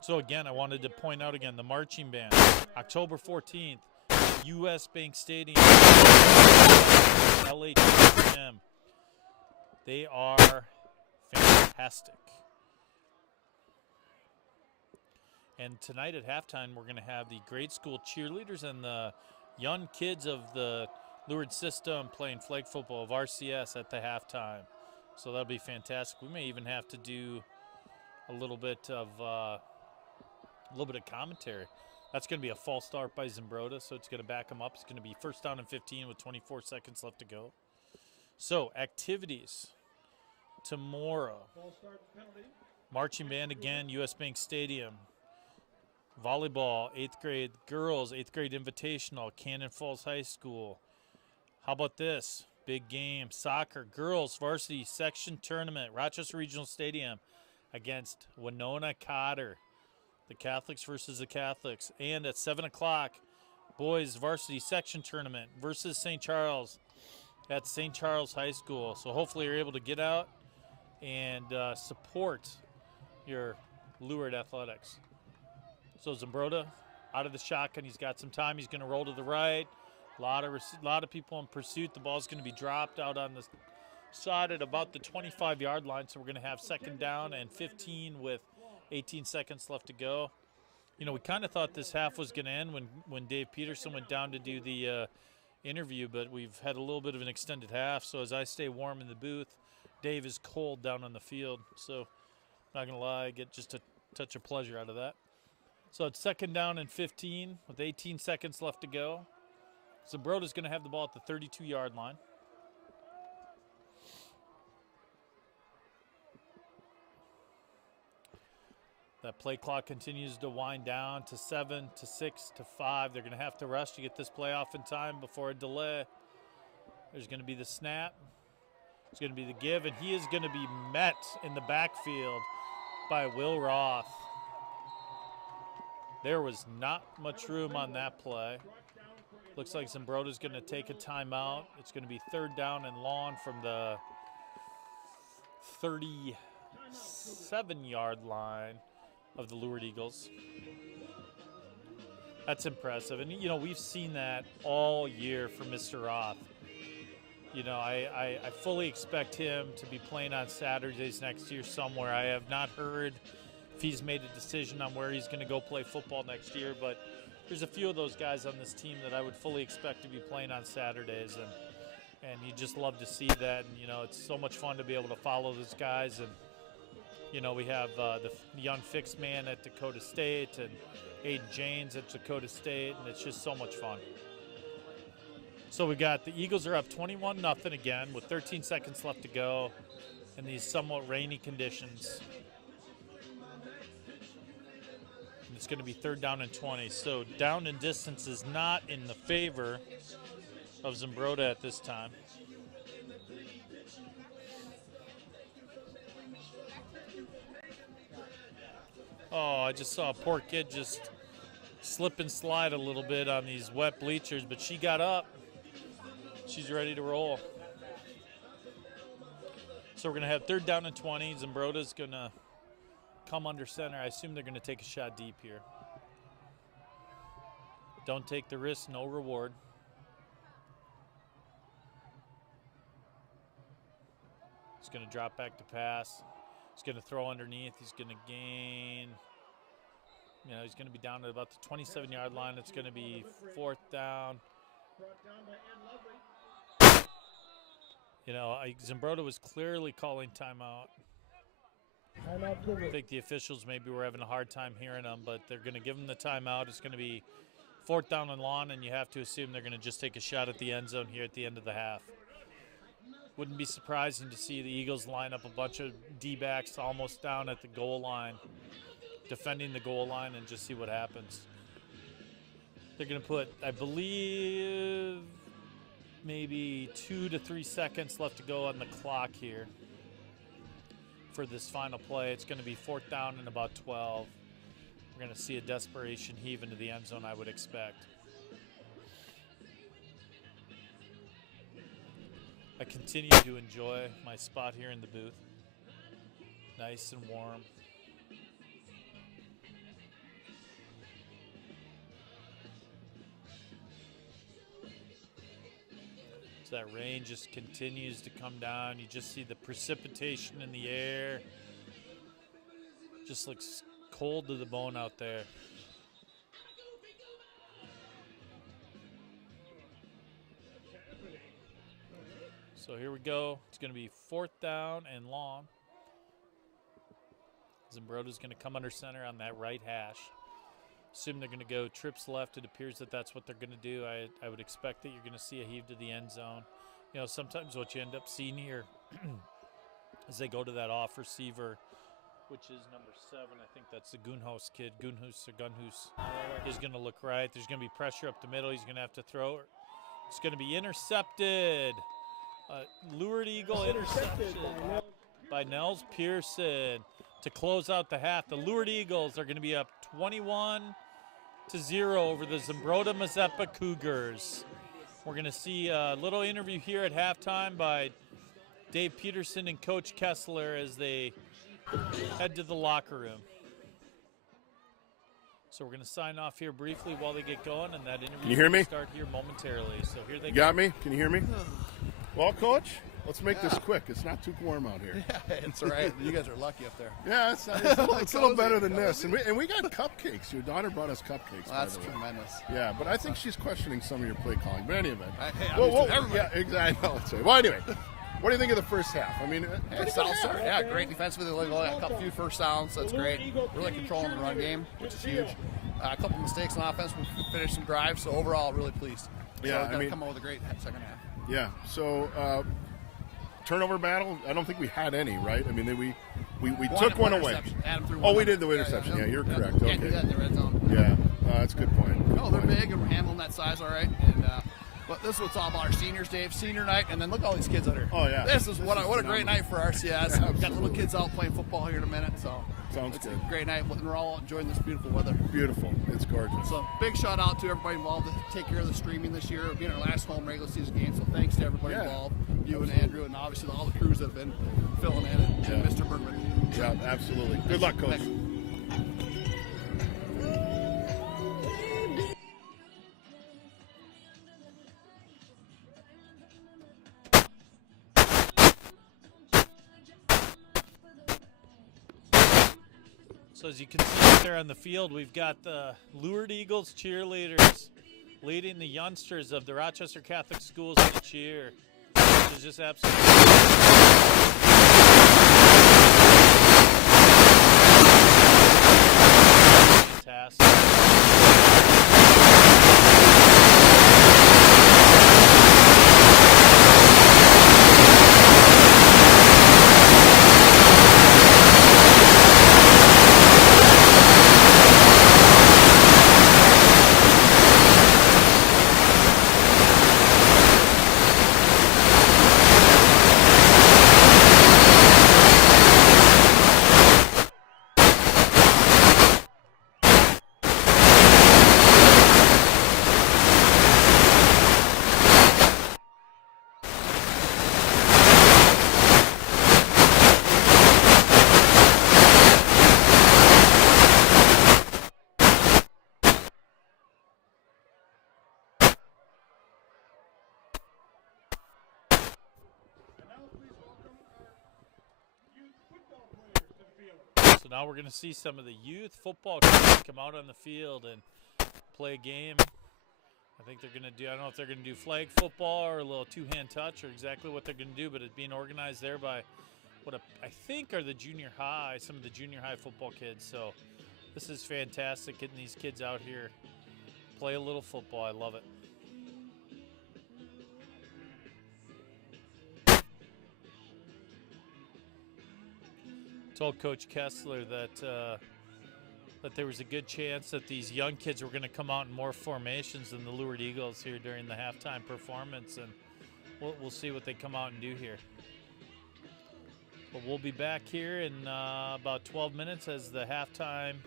So again, I wanted to point out again, the marching band, October 14th, U.S. Bank Stadium, LHS Gym. They are fantastic. And tonight at halftime, we're going to have the grade school cheerleaders and the young kids of the Lourdes system playing flag football of RCS at the halftime. So that'll be fantastic. We may even have to do a little bit of commentary. That's going to be a false start by Zumbrota, so it's going to back them up. It's going to be 1st down and 15 with 24 seconds left to go. So activities tomorrow. Marching band again, U.S. Bank Stadium. Volleyball, 8th grade girls, 8th grade invitational, Cannon Falls High School. How about this? Big game, soccer, girls varsity section tournament, Rochester Regional Stadium against Winona Cotter. The Catholics versus the Catholics. And at 7 o'clock, boys varsity section tournament versus St. Charles at St. Charles High School. So hopefully you're able to get out and support your Lourdes athletics. So Zumbrota out of the shotgun. He's got some time. He's going to roll to the right. A lot of people in pursuit. The ball's going to be dropped out on the side at about the 25-yard line. So we're going to have 2nd down and 15 with 18 seconds left to go. You know, we kind of thought this half was going to end when Dave Peterson went down to do the interview, but we've had a little bit of an extended half. So as I stay warm in the booth, Dave is cold down on the field. So not going to lie, I get just a touch of pleasure out of that. So it's 2nd down and 15 with 18 seconds left to go. Zumbrota's going to have the ball at the 32-yard line. That play clock continues to wind down to 7, to 6, to 5. They're going to have to rush to get this play off in time before a delay. There's going to be the snap. It's going to be the give, and he is going to be met in the backfield by Will Roth. There was not much room on that play. Looks like Zumbrota's going to take a timeout. It's going to be 3rd down and long from the 37-yard line of the Lourdes Eagles. That's impressive. And, you know, we've seen that all year from Mr. Roth. You know, I fully expect him to be playing on Saturdays next year somewhere. I have not heard if he's made a decision on where he's going to go play football next year, but there's a few of those guys on this team that I would fully expect to be playing on Saturdays, and you just love to see that. And, you know, it's so much fun to be able to follow those guys. And, you know, we have the young fixed man at Dakota State and Aiden James at Dakota State, and it's just so much fun. So we got the Eagles are up 21-0 again with 13 seconds left to go in these somewhat rainy conditions. And it's going to be 3rd down and 20. So down and distance is not in the favor of Zumbrota at this time. Oh, I just saw a poor kid just slip and slide a little bit on these wet bleachers, but she got up. She's ready to roll. So we're going to have 3rd down and 20. Zumbrota's going to come under center. I assume they're going to take a shot deep here. Don't take the risk, no reward. He's going to drop back to pass. He's going to throw underneath. He's going to gain. You know, he's going to be down at about the 27-yard line. It's going to be 4th down. You know, Zumbrota was clearly calling timeout. I think the officials maybe were having a hard time hearing them, but they're going to give them the timeout. It's going to be 4th down and long, and you have to assume they're going to just take a shot at the end zone here at the end of the half. Wouldn't be surprising to see the Eagles line up a bunch of D-backs almost down at the goal line, defending the goal line, and just see what happens. They're going to put, I believe, maybe 2 to 3 seconds left to go on the clock here for this final play. It's going to be 4th down and about 12. We're going to see a desperation heave into the end zone, I would expect. I continue to enjoy my spot here in the booth. Nice and warm. So that rain just continues to come down. You just see the precipitation in the air. Just looks cold to the bone out there. So here we go. It's going to be 4th down and long. Zumbrota's going to come under center on that right hash. Assume they're going to go trips left. It appears that that's what they're going to do. I would expect that you're going to see a heave to the end zone. You know, sometimes what you end up seeing here is they go to that off receiver, which is number 7. I think that's the Gunhus kid. Gunhus or Gunhus. He's going to look right. There's going to be pressure up the middle. He's going to have to throw. It's going to be intercepted. Lourdes Eagle interception by Nels Pearson to close out the half. The Lourdes Eagles are going to be up 21-0 over the Zumbrota-Mazeppa Cougars. We're going to see a little interview here at halftime by Dave Peterson and Coach Kessler as they head to the locker room. So we're going to sign off here briefly while they get going, and that interview Can you hear me? will start here momentarily. So here they You go. got me? Can you hear me? Well, Coach, let's make this quick. It's not too warm out here. Yeah, it's all right. You guys are lucky up there. Yeah, it's a little better than this. And we got cupcakes. Your daughter brought us cupcakes. Well, that's by the way. tremendous. Yeah, but I think she's questioning some of your play calling. But anyway, Everybody. yeah, exactly. Well, anyway, what do you think of the first half? I mean, pretty Solid good start. half. Yeah, great defensively. They got a couple few first downs. So that's great. Really controlling the run game, which is huge. A couple mistakes on offense. We finished some drives. So overall, really pleased. Yeah, so come up with a great second half. Yeah. So turnover battle. I don't think we had any, right? I mean, we took one away. Oh, we did the interception. Yeah, you're correct. Can't do that in the red zone. Yeah, that's a good point. No, they're big and we're handling that size all right. And but this is what's all about our seniors, Dave. Senior night, and then look at all these kids out here. Oh yeah. This is what a great night for RCS. Yeah, We've got little kids out playing football here in a minute, so sounds it's good. a great night. And we're all enjoying this beautiful weather. Beautiful. It's gorgeous. So big shout out to everybody involved to take care of the streaming this year. It'll be our last home regular season game. So thanks to everybody involved, you and Andrew, and obviously all the crews that have been filling in, and Mr. Bergman. Yeah, absolutely. Good luck, Coach. Thanks. So as you can see out there on the field, we've got the Lourdes Eagles cheerleaders leading the youngsters of the Rochester Catholic Schools in the cheer, which is just absolutely fantastic. So now we're going to see some of the youth football kids come out on the field and play a game. I think they're going to do, I don't know if they're going to do flag football or a little two-hand touch or exactly what they're going to do, but it's being organized there by what I think are the junior high, some of the junior high football kids. So this is fantastic, getting these kids out here, play a little football. I love it. Told Coach Kessler that there was a good chance that these young kids were going to come out in more formations than the Lourdes Eagles here during the halftime performance, and we'll see what they come out and do here. But we'll be back here in about 12 minutes as the halftime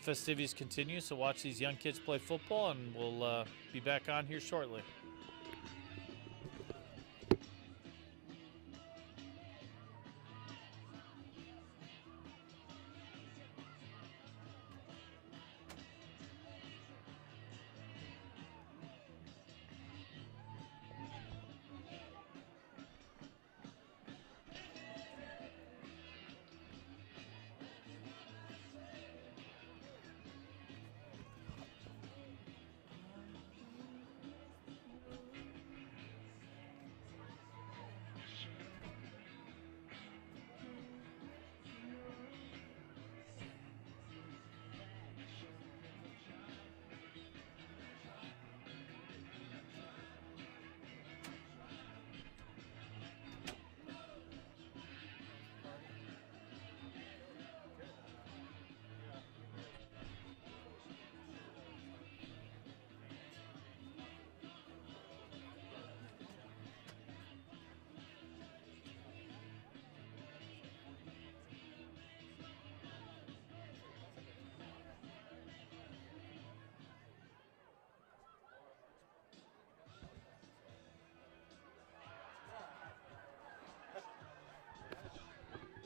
festivities continue. So watch these young kids play football, and we'll be back on here shortly.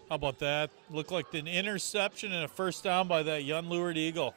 How about that? Looked like an interception and a first down by that young Lourdes Eagle.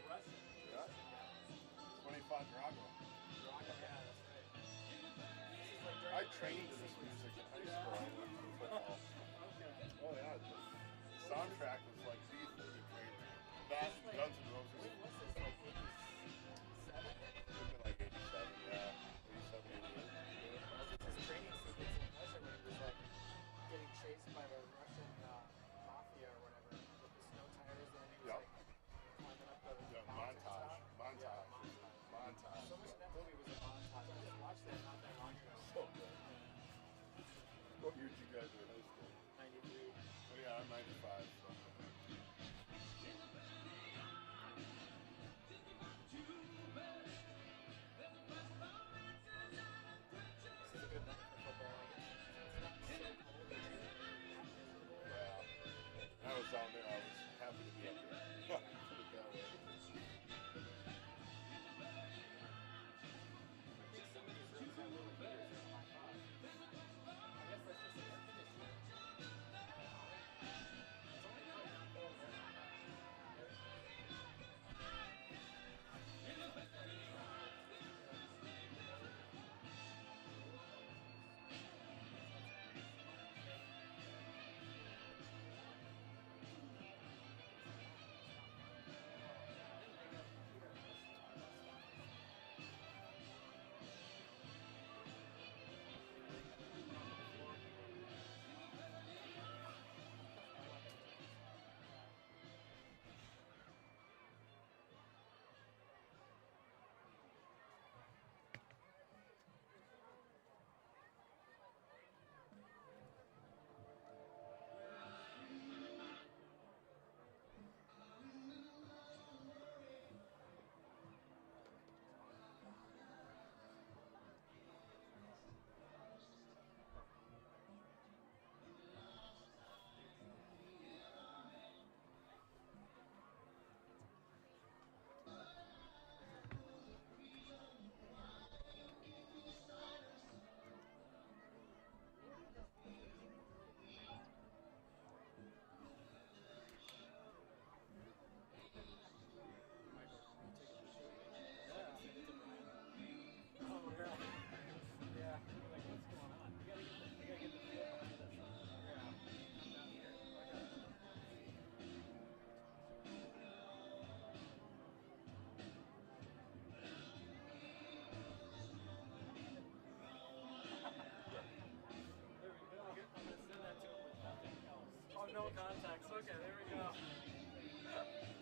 the Russian. Yeah. That's when he fought Drago. Drago, yeah, that's right. This is like I trained to this music in high school. I went to football. Okay. Oh yeah, the soundtrack was like these movie trains. That and Guns N' Roses. When was this? Like 87? Something like 87, yeah. 87, 88. This is training sequence in Russia when he was like getting chased by the Russian mafia or whatever with the snow tires, and he was Yep. like climbing up the Yeah, mountain top. montage. Yeah, Montage. So much of that movie was a montage. I just watched that not that long ago. So good. What year did you graduate high school? 93. Oh yeah, I'm 95. So. This is a good night for football. It's not so cold, but it's not miserable. Yeah. I was down there. I was happy to be up there. Put it that way. I think some of these rooms have little heaters in them, I thought. I guess that's just air conditioning. It's only putting out cold air. No contacts. Okay, there we go. That's perfect.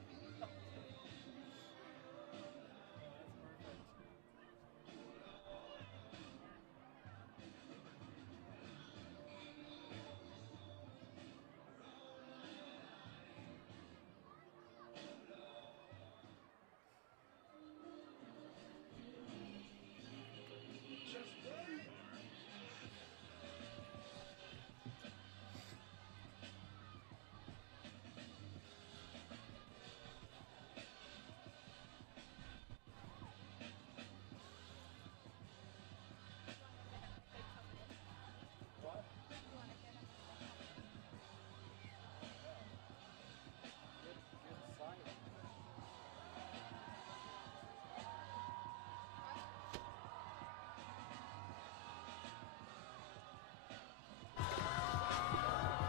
What? Good sight.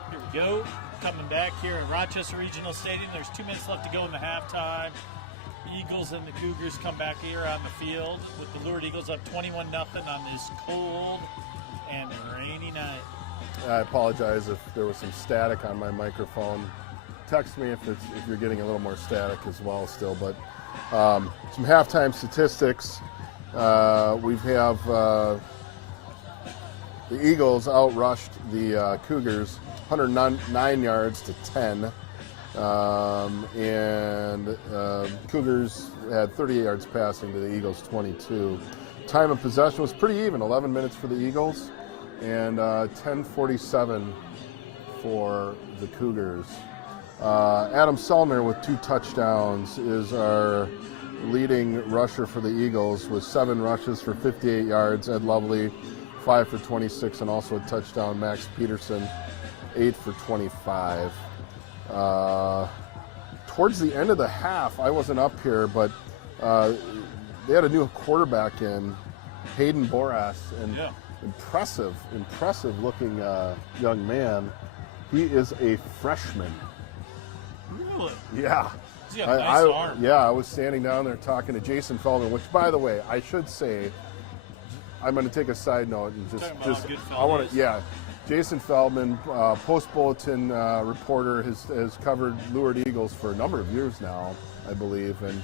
Here we go. Coming back here at Rochester Regional Stadium. There's 2 minutes left to go in the halftime. The Eagles and the Cougars come back here on the field with the Lourdes Eagles up 21-0 on this cold and rainy night. I apologize if there was some static on my microphone. Text me if you're getting a little more static as well still. But some halftime statistics. We have the Eagles outrushed the Cougars 109 yards to 10. And Cougars had 38 yards passing to the Eagles 22. Time of possession was pretty even, 11 minutes for the Eagles and 10:47 for the Cougars. Adam Sellner with 2 touchdowns is our leading rusher for the Eagles with 7 rushes for 58 yards. Ed Lovely 5 for 26 and also a touchdown. Max Peterson 8 for 25. towards the end of the half, I wasn't up here, but they had a new quarterback in, Hayden Boras, and impressive looking young man. He is a freshman. Really? Yeah. He's got a nice arm. Yeah, I was standing down there talking to Jason Feldman, which, by the way, I should say, I'm going to take a side note and just I want to, Jason Feldman, Post Bulletin reporter, has covered Lourdes Eagles for a number of years now, I believe, and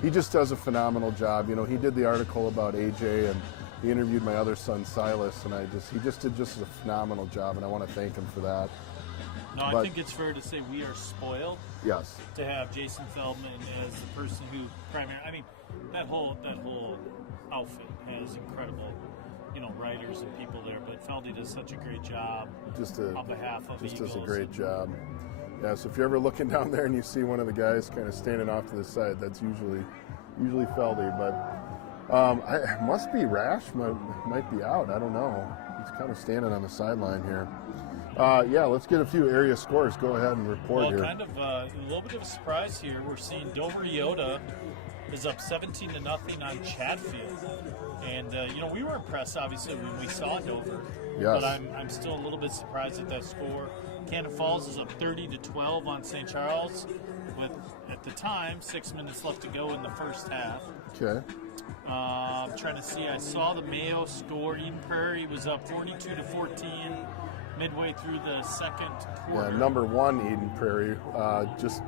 he just does a phenomenal job. You know, he did the article about AJ, and he interviewed my other son Silas, and he just did a phenomenal job, and I want to thank him for that. No, I think it's fair to say we are spoiled. Yes. To have Jason Feldman as the person who that whole outfit has incredible, writers and people there. But Feldy does such a great job on behalf of the Eagles. Just does a great job. Yeah. So if you're ever looking down there and you see one of the guys kind of standing off to the side, that's usually Feldy. But it must be Rash. Might be out. I don't know. He's kind of standing on the sideline here. Let's get a few area scores. Go ahead and report here. Well, kind of a little bit of a surprise here. We're seeing Dover Yoda is up 17-0 on Chatfield. And, we were impressed, obviously, when we saw Dover. Yes. But I'm still a little bit surprised at that score. Cannon Falls is up 30-12 on St. Charles with, at the time, 6 minutes left to go in the first half. Okay. I'm trying to see. I saw the Mayo score. Eden Prairie was up 42-14 midway through the second quarter. Yeah, number 1 Eden Prairie, just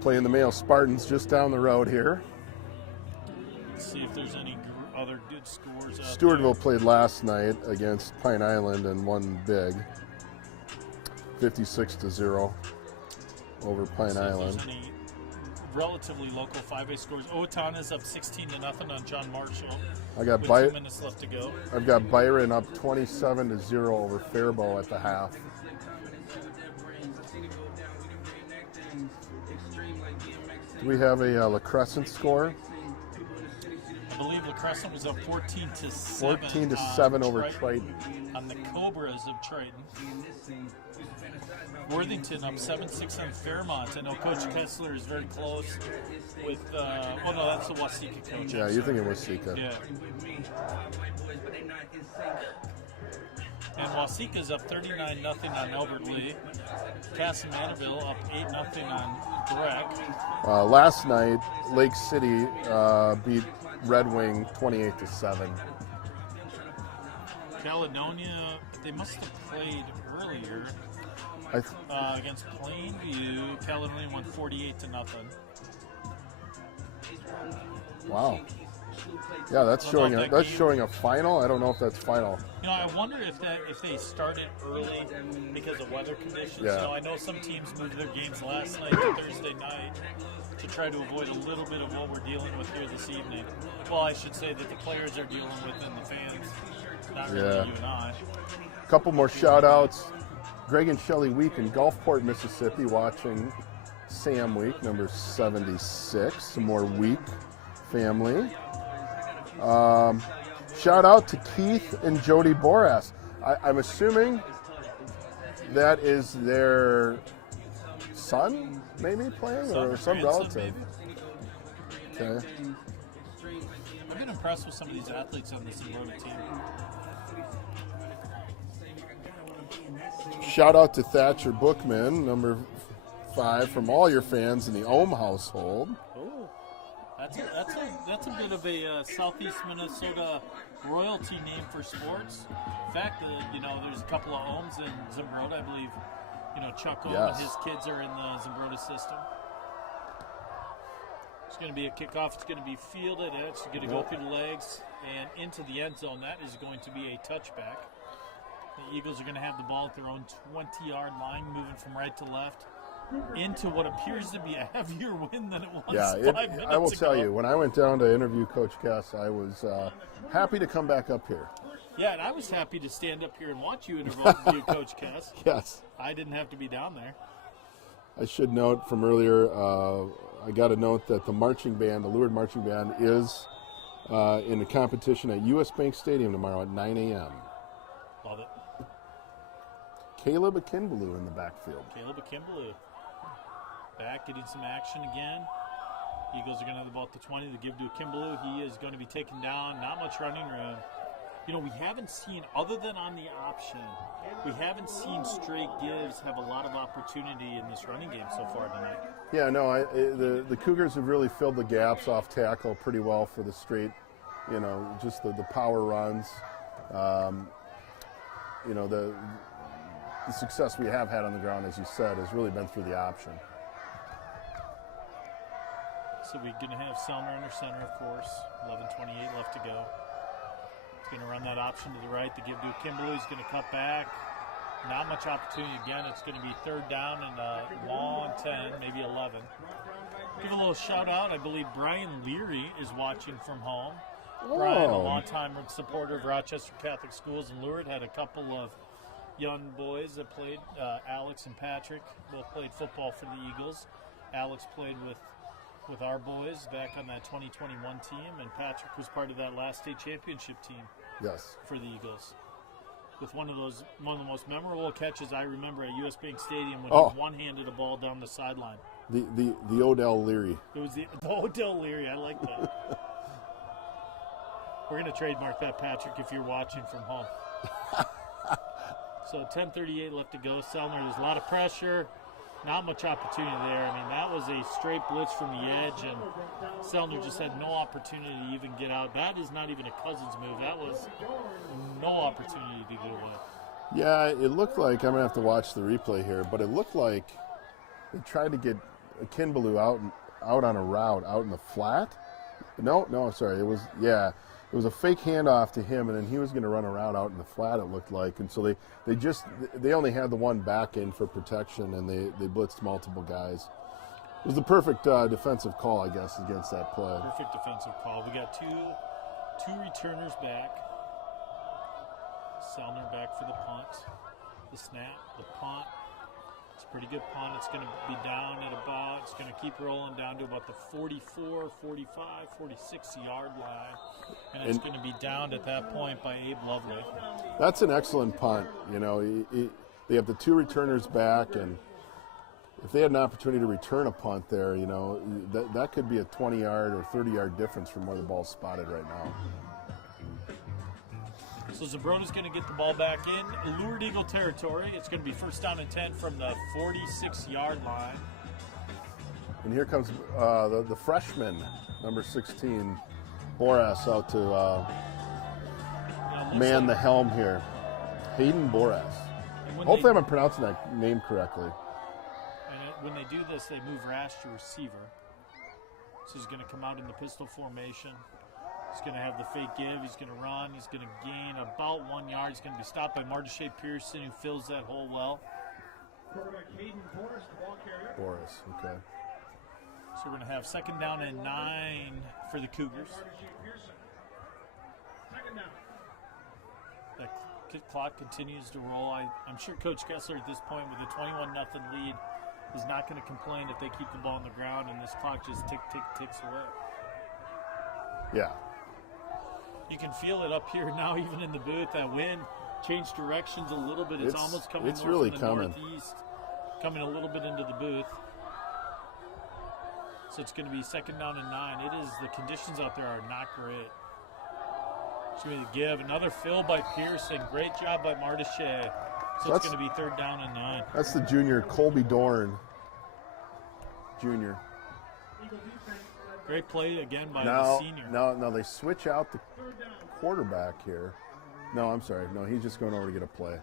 playing the Mayo Spartans just down the road here. Let's see if there's any other good scores out Stewartville there. played last night against Pine Island and won big, 56-0 over Pine Island. If there's any relatively local 5A scores. Owatonna up 16-0 on John Marshall. I got 2 minutes left to go. I've got Byron up 27-0 over Faribault at the half. Do we have a La Crescent score? I believe La Crescent was up 14-7. 14-7 over Triton. On the Cobras of Triton. Worthington up 7-6 on Fairmont. I know Coach Kessler is very close with, that's the Waseca coach. Yeah, you're thinking Waseca. Yeah. And Waseca's up 39-0 on Albert Lee. Castle-Manaville up 8-0 on Breck. Last night, Lake City beat Red Wing 28-7. Caledonia, they must have played earlier. Against Plainview, Caledonia won 48-0. Wow. Yeah, that's showing a final. I don't know if that's final. I wonder if they started early because of weather conditions. Yeah. I know some teams moved their games last night to Thursday night to try to avoid a little bit of what we're dealing with here this evening. Well, I should say that the players are dealing with and the fans, not really you and I. A couple more shout-outs. Greg and Shelley Week in Gulfport, Mississippi, watching Sam Week, number 76. Some more Week family. Shout out to Keith and Jody Boras. I'm assuming that is their son, maybe playing, or some relative. Maybe. Okay. I've been impressed with some of these athletes on this Zumbrota team. Shout out to Thatcher Bookman, number 5, from all your fans in the Ohm household. Oh, that's a bit of a Southeast Minnesota royalty name for sports. In fact, there's a couple of Ohms in Zumbrota. I believe, Chuck Ohm and his kids are in the Zumbrota system. It's going to be a kickoff. It's going to be fielded. It's going to go through the legs and into the end zone. That is going to be a touchback. The Eagles are going to have the ball at their own 20-yard line, moving from right to left into what appears to be a heavier wind than it was 5 minutes ago. I will tell you, when I went down to interview Coach Cass, I was happy to come back up here. Yeah, and I was happy to stand up here and watch you interview Coach Cass. Yes. I didn't have to be down there. I should note from earlier, I got a note that the marching band, the Lourdes marching band, is in a competition at U.S. Bank Stadium tomorrow at 9 a.m. Love it. Caleb Akinbaloo in the backfield. Caleb Akinbaloo. back, getting some action again. Eagles are going to have the ball at the 20. They give to Kimbaloo. He is going to be taken down. Not much running room. You know, we haven't seen, other than on the option, we haven't seen straight gives have a lot of opportunity in this running game so far tonight. Yeah, no, the Cougars have really filled the gaps off tackle pretty well for the straight, you know, just the power runs. You know, the success we have had on the ground, as you said, has really been through the option. So we're going to have Selmer under center, of course. 11:28 left to go. He's going to run that option to the right to give to Kimbaloo. He's going to cut back. Not much opportunity again. It's going to be third down and long 10, maybe 11. Give a little shout out. I believe Brian Leary is watching from home. Oh. Brian, a longtime supporter of Rochester Catholic Schools in Lourdes, had a couple of young boys that played. Alex and Patrick both played football for the Eagles. Alex played with our boys back on that 2021 team, and Patrick was part of that last state championship team. Yes. For the Eagles. With one of the most memorable catches I remember at US Bank Stadium when he one-handed a ball down the sideline. The Odell Leary. It was the Odell Leary. I like that. We're going to trademark that, Patrick, if you're watching from home. So 10:38 left to go. Selmer, there's a lot of pressure. Not much opportunity there. I mean, that was a straight blitz from the edge, and Selner just had no opportunity to even get out. That is not even a Cousins move. That was no opportunity to get away. Yeah, it looked like, I'm going to have to watch the replay here, but it looked like they tried to get Kimbaloo out on a route, out in the flat. No, sorry. It was a fake handoff to him, and then he was going to run a route out in the flat, it looked like. And so they only had the one back in for protection, and they blitzed multiple guys. It was the perfect defensive call, I guess, against that play. Perfect defensive call. We got two returners back. Selner back for the punt, the snap, the punt. It's a pretty good punt. It's going to be down at about, it's going to keep rolling down to about the 44, 45, 46-yard line. And it's going to be downed at that point by Abe Lovely. That's an excellent punt. You know, they have the two returners back, and if they had an opportunity to return a punt there, you know, that could be a 20-yard or 30-yard difference from where the ball's spotted right now. So Zumbrota's going to get the ball back in Lourdes Eagle territory. It's going to be first down and 10 from the 46-yard line. And here comes the freshman, number 16, Boras, out to man the helm here. Hayden Boras. Hopefully I'm pronouncing that name correctly. And when they do this, they move Rash to receiver. So he's going to come out in the pistol formation. He's going to have the fake give. He's going to run. He's going to gain about 1 yard. He's going to be stopped by Martisha Pearson, who fills that hole well. Boras, okay. So we're going to have second down and 9 for the Cougars. The clock continues to roll. I'm sure Coach Kessler at this point with a 21-0 lead is not going to complain if they keep the ball on the ground and this clock just ticks away. Yeah. You can feel it up here now, even in the booth. That wind changed directions a little bit. It's almost coming it's more really from the coming. northeast, coming a little bit into the booth. So it's going to be second down and 9. The conditions out there are not great. It's going to give another fill by Pearson. Great job by Martisha. So it's going to be third down and 9. That's the junior, Colby Dorn. Junior. Great play again by the senior. No, they switch out the quarterback here. No, I'm sorry. No, he's just going over to get a play.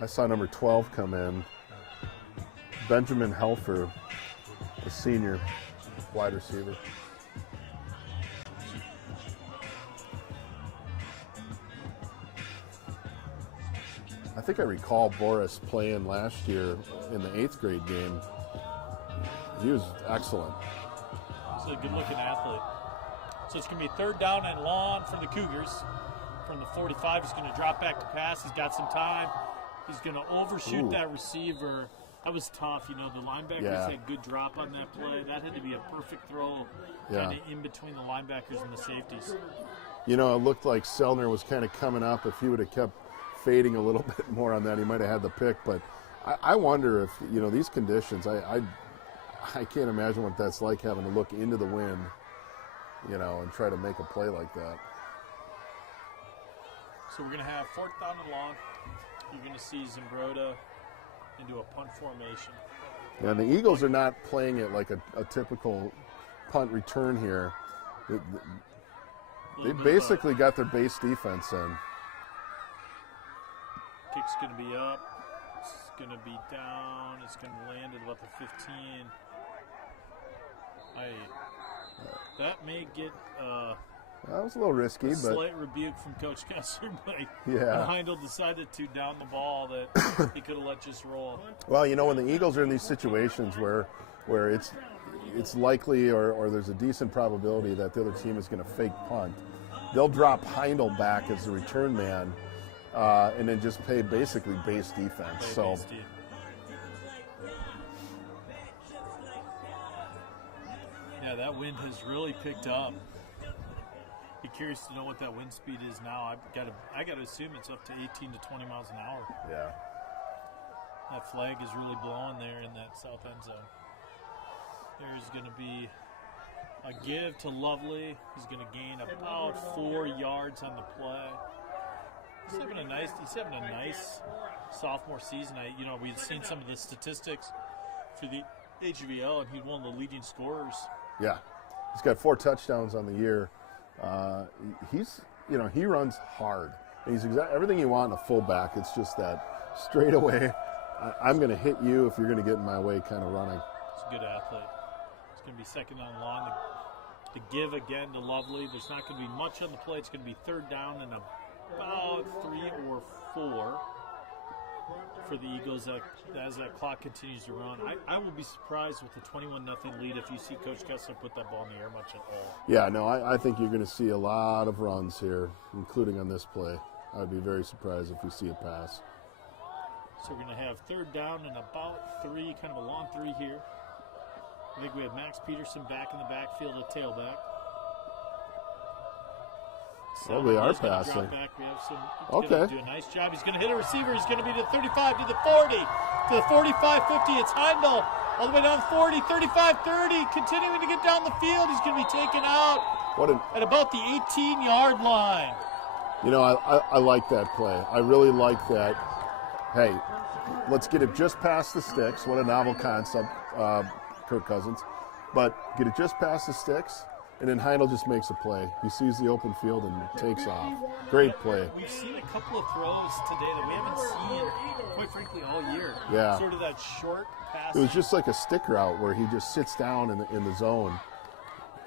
I saw number 12 come in. Benjamin Helfer, a senior wide receiver. I think I recall Boris playing last year in the 8th grade game. He was excellent. He's a good-looking athlete. So it's going to be third down and long for the Cougars. From the 45, he's going to drop back to pass. He's got some time. He's going to overshoot that receiver. That was tough. You know, the linebackers had good drop on that play. That had to be a perfect throw kind of in between the linebackers and the safeties. You know, it looked like Selner was kind of coming up. If he would have kept fading a little bit more on that, he might have had the pick. But I wonder if, you know, these conditions, I can't imagine what that's like, having to look into the wind, you know, and try to make a play like that. So we're going to have 4th down and long. You're going to see Zumbrota into a punt formation. Yeah, and the Eagles are not playing it like a typical punt return here. They basically got their base defense in. Kick's going to be up. It's going to be down. It's going to land at about the 15. That may get that was a little risky, but slight rebuke from Coach Kessler, but Heindel decided to down the ball that he could have let just roll. Well, you know, when the Eagles are in these situations where it's likely or there's a decent probability that the other team is going to fake punt, they'll drop Heindel back as the return man and then just play basically base defense. Yeah, that wind has really picked up. Be curious to know what that wind speed is now. I got to assume it's up to 18 to 20 miles an hour. Yeah. That flag is really blowing there in that south end zone. There's going to be a give to Lovely. He's going to gain about 4 yards on the play. He's having a nice sophomore season. We've seen some of the statistics for the HVL, and he's one of the leading scorers. Yeah, he's got 4 touchdowns on the year. He runs hard. He's everything you want in a fullback. It's just that straight away, I'm going to hit you if you're going to get in my way kind of running. He's a good athlete. It's going to be 2nd on the line. The give again to Lovely. There's not going to be much on the play. It's going to be 3rd down and about 3 or 4 for the Eagles as that clock continues to run. I will be surprised with the 21-0 lead if you see Coach Kessler put that ball in the air much at all. Yeah, no, I think you're going to see a lot of runs here, including on this play. I'd be very surprised if we see a pass. So we're going to have 3rd down and about 3, kind of a long 3 here. I think we have Max Peterson back in the backfield at tailback. So we are passing. Okay. Do a nice job. He's going to hit a receiver. He's going to be to the 35, to the 40, to the 45, 50. It's Heindel all the way down 40, 35, 30. Continuing to get down the field. He's going to be taken out at about the 18-yard line. You know, I like that play. I really like that. Hey, let's get it just past the sticks. What a novel concept, Kirk Cousins. But get it just past the sticks. And then Heindel just makes a play. He sees the open field and takes off. Great play. We've seen a couple of throws today that we haven't seen, quite frankly, all year. Yeah. Sort of that short pass. It was just like a stick route where he just sits down in the zone.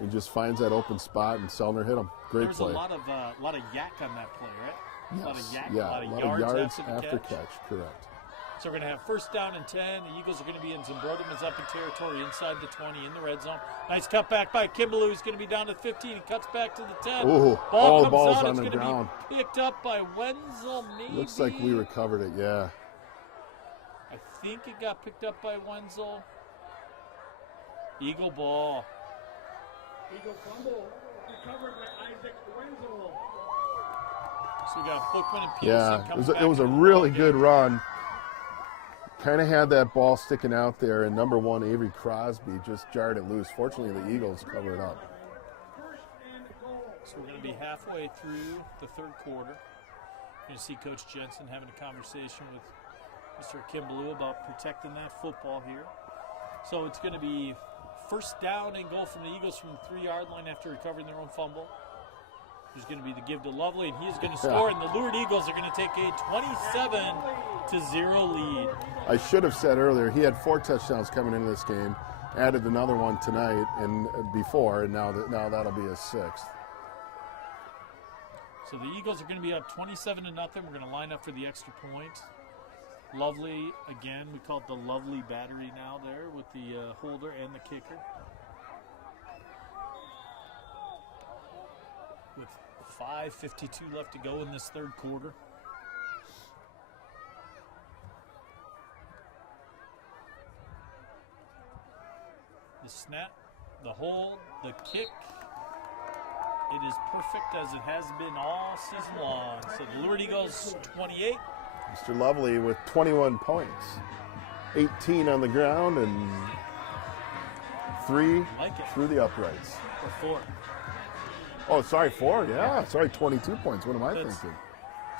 He just finds that open spot and Sellner hit him. Great play. There was a lot of yak on that play, right? Yes. A lot of yak, yeah, a lot of yards after catch. Correct. So we're going to have 1st down and 10. The Eagles are going to be in Zumbrota-Mazeppa territory inside the 20 in the red zone. Nice cut back by Kimbaloo. He's going to be down to 15. He cuts back to the 10. Ooh, ball comes ball's out. on It's the going ground. to be picked up by Wenzel, maybe. Looks like we recovered it, yeah. I think it got picked up by Wenzel. Eagle ball. Eagle fumble recovered by Isaac Wenzel. So we got Bookman and Peterson coming back. It was a really good run. Kind of had that ball sticking out there, and number 1, Avery Crosby, just jarred it loose. Fortunately, the Eagles covered it up. So we're going to be halfway through the 3rd quarter. You're going to see Coach Jensen having a conversation with Mr. Kimbaloo about protecting that football here. So it's going to be 1st down and goal from the Eagles from the 3-yard line after recovering their own fumble. There's going to be the give to Lovely, and he is going to score, and the Lourdes Eagles are going to take a 27-0 lead. I should have said earlier, he had 4 touchdowns coming into this game, added another one tonight and before, and now that'll be his 6th. So the Eagles are going to be up 27-0. We're going to line up for the extra point. Lovely, again, we call it the Lovely battery now there with the holder and the kicker. With 5:52 left to go in this 3rd quarter. The snap, the hold, the kick. It is perfect as it has been all season long. So the Lourdes Eagles 28. Mr. Lovely with 21 points. 18 on the ground and 3 like it. through the uprights. Or 4. Oh, sorry, 4. Yeah, sorry, 22 points. What am I thinking?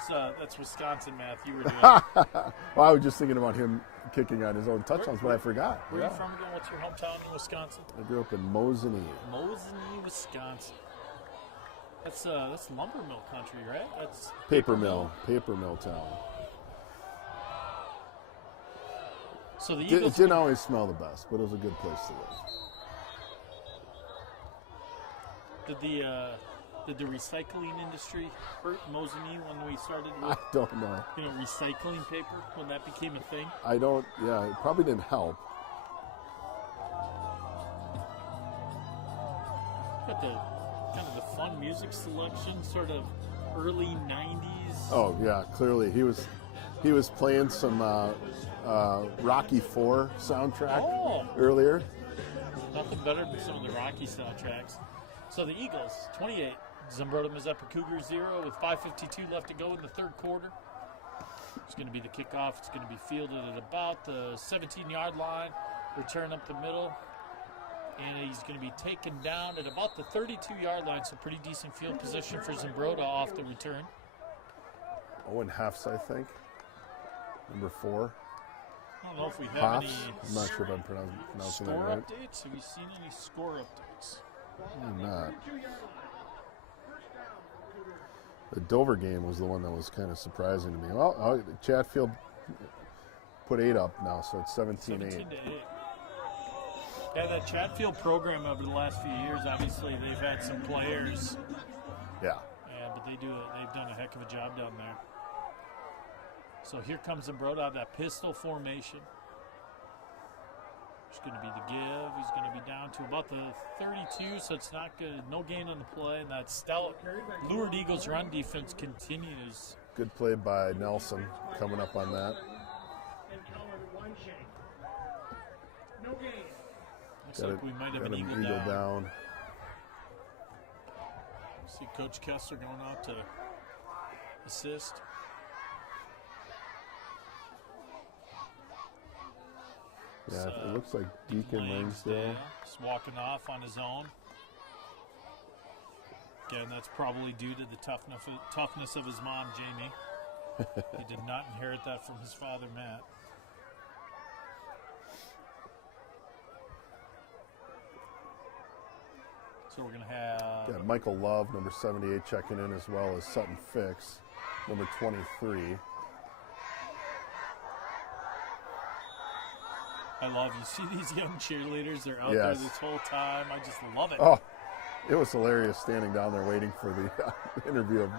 That's Wisconsin math you were doing. Well, I was just thinking about him kicking on his own touchdowns, but I forgot. Where are you from again? What's your hometown in Wisconsin? I grew up in Mosinee. Mosinee, Wisconsin. That's lumber mill country, right? That's Paper mill town. So the It Eagles didn't always smell the best, but it was a good place to live. Did the recycling industry hurt Mosinee when we started I with, don't know. recycling paper when that became a thing? It probably didn't help. Got the kind of the fun music selection, sort of early '90s. Oh yeah, clearly he was playing some Rocky IV soundtrack earlier. Nothing better than some of the Rocky soundtracks. So the Eagles, 28, Zumbrota-Mazeppa Cougars 0 with 5:52 left to go in the third quarter. It's going to be the kickoff. It's going to be fielded at about the 17-yard line. Return up the middle. And he's going to be taken down at about the 32-yard line. So pretty decent field position for Zumbrota off the return. Owen Hefts, I think. Number 4. I don't know if we have Hoffs? any I'm not sure if I'm pronouncing that score right. updates. Have you seen any score updates? I'm not. The Dover game was the one that was kind of surprising to me. Well, Chatfield put 8 up now, so it's 17-8. 17-8. Yeah, that Chatfield program over the last few years, obviously they've had some players. Yeah. Yeah, but they've done a heck of a job down there. So here comes Zumbrota out of that pistol formation. It's going to be the give. He's going to be down to about the 32, so it's not good. No gain on the play, and that stout Lourdes Eagles run defense continues. Good play by Nelson coming up on that. Looks like we might have an Eagle down. See Coach Kessler going out to assist. Yeah, it looks like Deacon Langsdale. Just walking off on his own. Again, that's probably due to the toughness of his mom, Jamie. He did not inherit that from his father, Matt. So we're going to have... Michael Love, number 78, checking in, as well as Sutton Fix, number 23. I love you. See these young cheerleaders? They're out there this whole time. I just love it. Oh, it was hilarious standing down there waiting for the interview of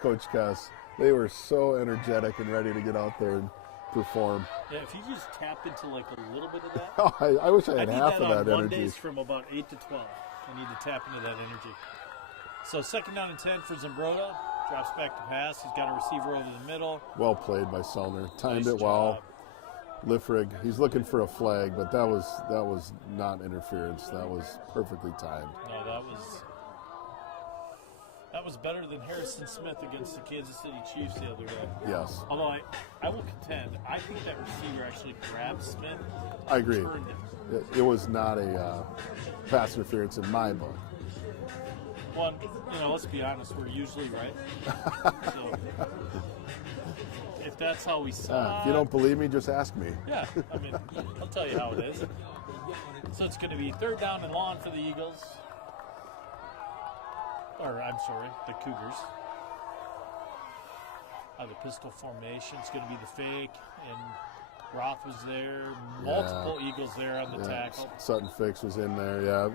Coach Kess. They were so energetic and ready to get out there and perform. Yeah, if you just tap into like a little bit of that. Oh, I wish I had half of that energy. Mondays from about 8 to 12. I need to tap into that energy. So 2nd down and 10 for Zumbrota. Drops back to pass. He's got a receiver over the middle. Well played by Sellner. Timed Nice it well. job. Liffrig, he's looking for a flag, but that was not interference. That was perfectly timed. No, that was better than Harrison Smith against the Kansas City Chiefs the other day. Yes. Although I will contend, I think that receiver actually grabbed Smith. I agree. Turned him. It was not a pass interference in my book. Well, let's be honest, we're usually right. So if that's how we saw If you don't believe me, just ask me. Yeah, I mean, I'll tell you how it is. So it's going to be 3rd down and long for the Eagles. Or, I'm sorry, the Cougars. The pistol formation. It's going to be the fake. And Roth was there. Multiple Eagles there on the tackle. Sutton Fix was in there, yeah.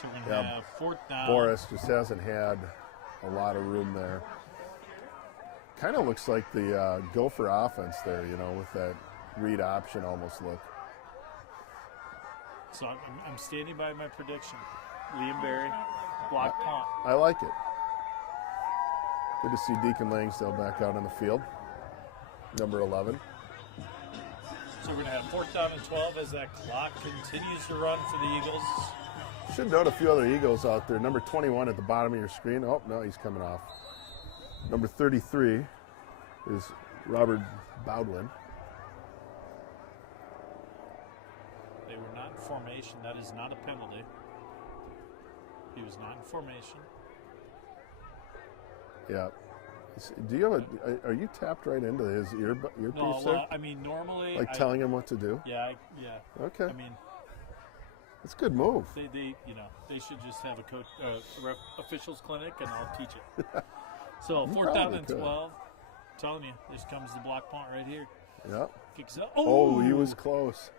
So we're going to have 4th down. Boris just hasn't had a lot of room there. Kind of looks like the Gopher offense there, with that read option almost look. So I'm standing by my prediction. Liam Berry, block punt. I like it. Good to see Deacon Langsdale back out on the field. Number 11. So we're going to have 4th down and 12 as that clock continues to run for the Eagles. Should note a few other Eagles out there. Number 21 at the bottom of your screen. Oh, no, he's coming off. Number 33 is Robert Bowdwin. They were not formation. That is not a penalty. He was not in formation. Yeah. Do you have are you tapped right into his earpiece No, there? well, I mean, normally... Like telling him what to do? Yeah. Okay. I mean... It's a good move. They should just have a coach, officials clinic, and I'll teach it. So, You 4th down probably and could. 12. I'm telling you, this comes the block punt right here. Yep. Kicks up. Oh, he was close.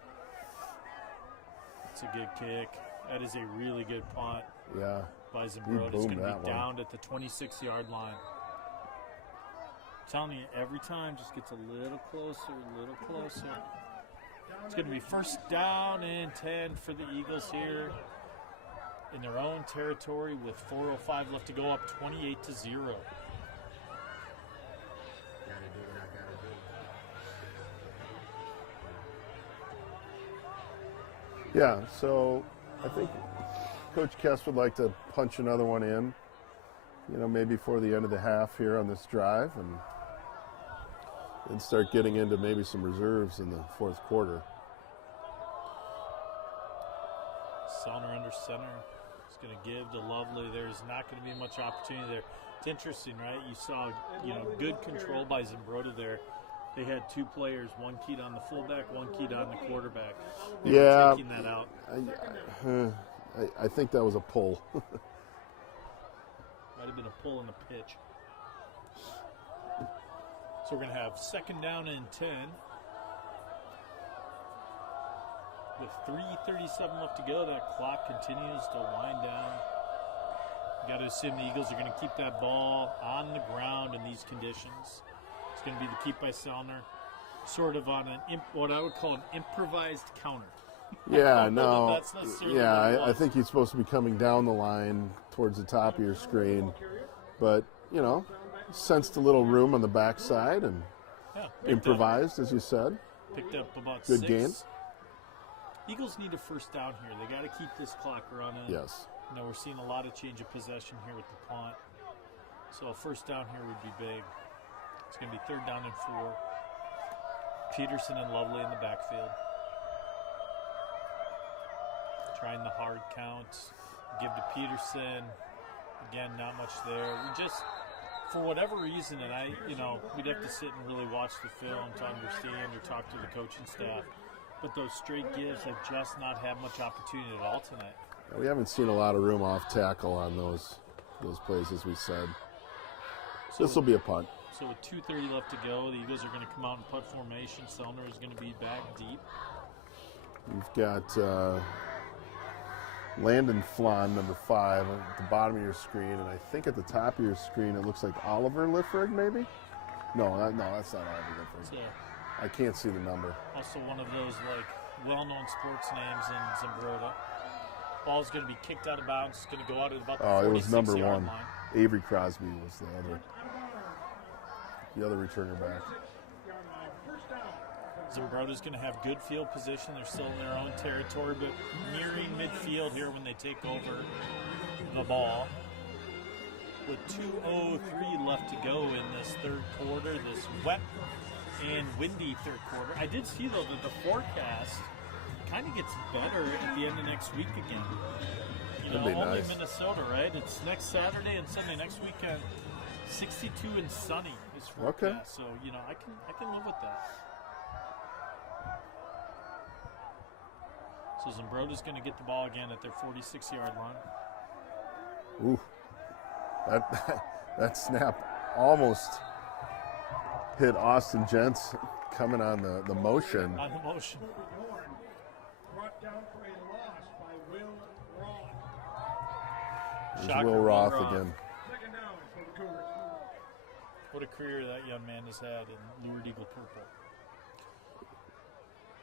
It's a good kick. That is a really good punt. Yeah. By Zumbrota. It's going to boomed that be one. down at the 26-yard line. I'm telling you, every time just gets a little closer, a little closer. It's going to be 1st down and 10 for the Eagles here in their own territory with 4:05 left to go, up 28-0. Yeah, so I think Coach Kess would like to punch another one in, maybe before the end of the half here on this drive and start getting into maybe some reserves in the 4th quarter. Sonner under center. It's going to give to Lovely. There's not going to be much opportunity there. It's interesting, right? You saw, good control by Zumbrota there. They had 2 players, one keyed on the fullback, one keyed on the quarterback. They were taking that out. I think that was a pull. Might have been a pull in the pitch. So we're going to have 2nd down and 10. With 3:37 left to go, that clock continues to wind down. You got to assume the Eagles are going to keep that ball on the ground in these conditions. It's going to be the keep by Sellner, sort of on what I would call an improvised counter. Yeah, no. That's necessarily yeah, what it was. I think he's supposed to be coming down the line towards the top of your screen, but sensed a little room on the backside and improvised, as you said. Picked up about Good 6. gain. Eagles need a 1st down here. They got to keep this clock running. Yes. We're seeing a lot of change of possession here with the punt. So a 1st down here would be big. It's going to be 3rd down and 4. Peterson and Lovely in the backfield. Trying the hard count. Give to Peterson. Again, not much there. We just, for whatever reason, and we'd have to sit and really watch the film to understand or talk to the coaching staff. But those straight gives have just not had much opportunity at all tonight. We haven't seen a lot of room off tackle on those plays, as we said. So this will be a punt. So with 2:30 left to go, the Eagles are going to come out in punt formation. Sellner is going to be back deep. You've got Landon Flan, number 5, at the bottom of your screen, and I think at the top of your screen it looks like Oliver Liffrig, maybe? No, that's not Oliver Liffrig. I can't see the number. Also one of those well-known sports names in Zumbrota. Ball's going to be kicked out of bounds. It's going to go out at about the 46-yard line. It was number 1. Avery Crosby was the other returner back. Zumbrota's going to have good field position. They're still in their own territory, but nearing midfield here when they take over the ball. With 2:03 left to go in this 3rd quarter, this wet and windy 3rd quarter. I did see, though, that the forecast kind of gets better at the end of next week again. Only nice. Minnesota, right? It's next Saturday and Sunday. Next weekend, 62 and sunny is forecast. Okay. So, I can live with that. So Zumbrota's going to get the ball again at their 46-yard line. Ooh, that snap almost hit Austin Gents coming on the motion. On the motion. Brought down for a loss by Will Roth. There's Shocker, Will Will Roth Roth. again. 2nd down for the Cougars. What a career that young man has had in Lourdes Eagle Purple.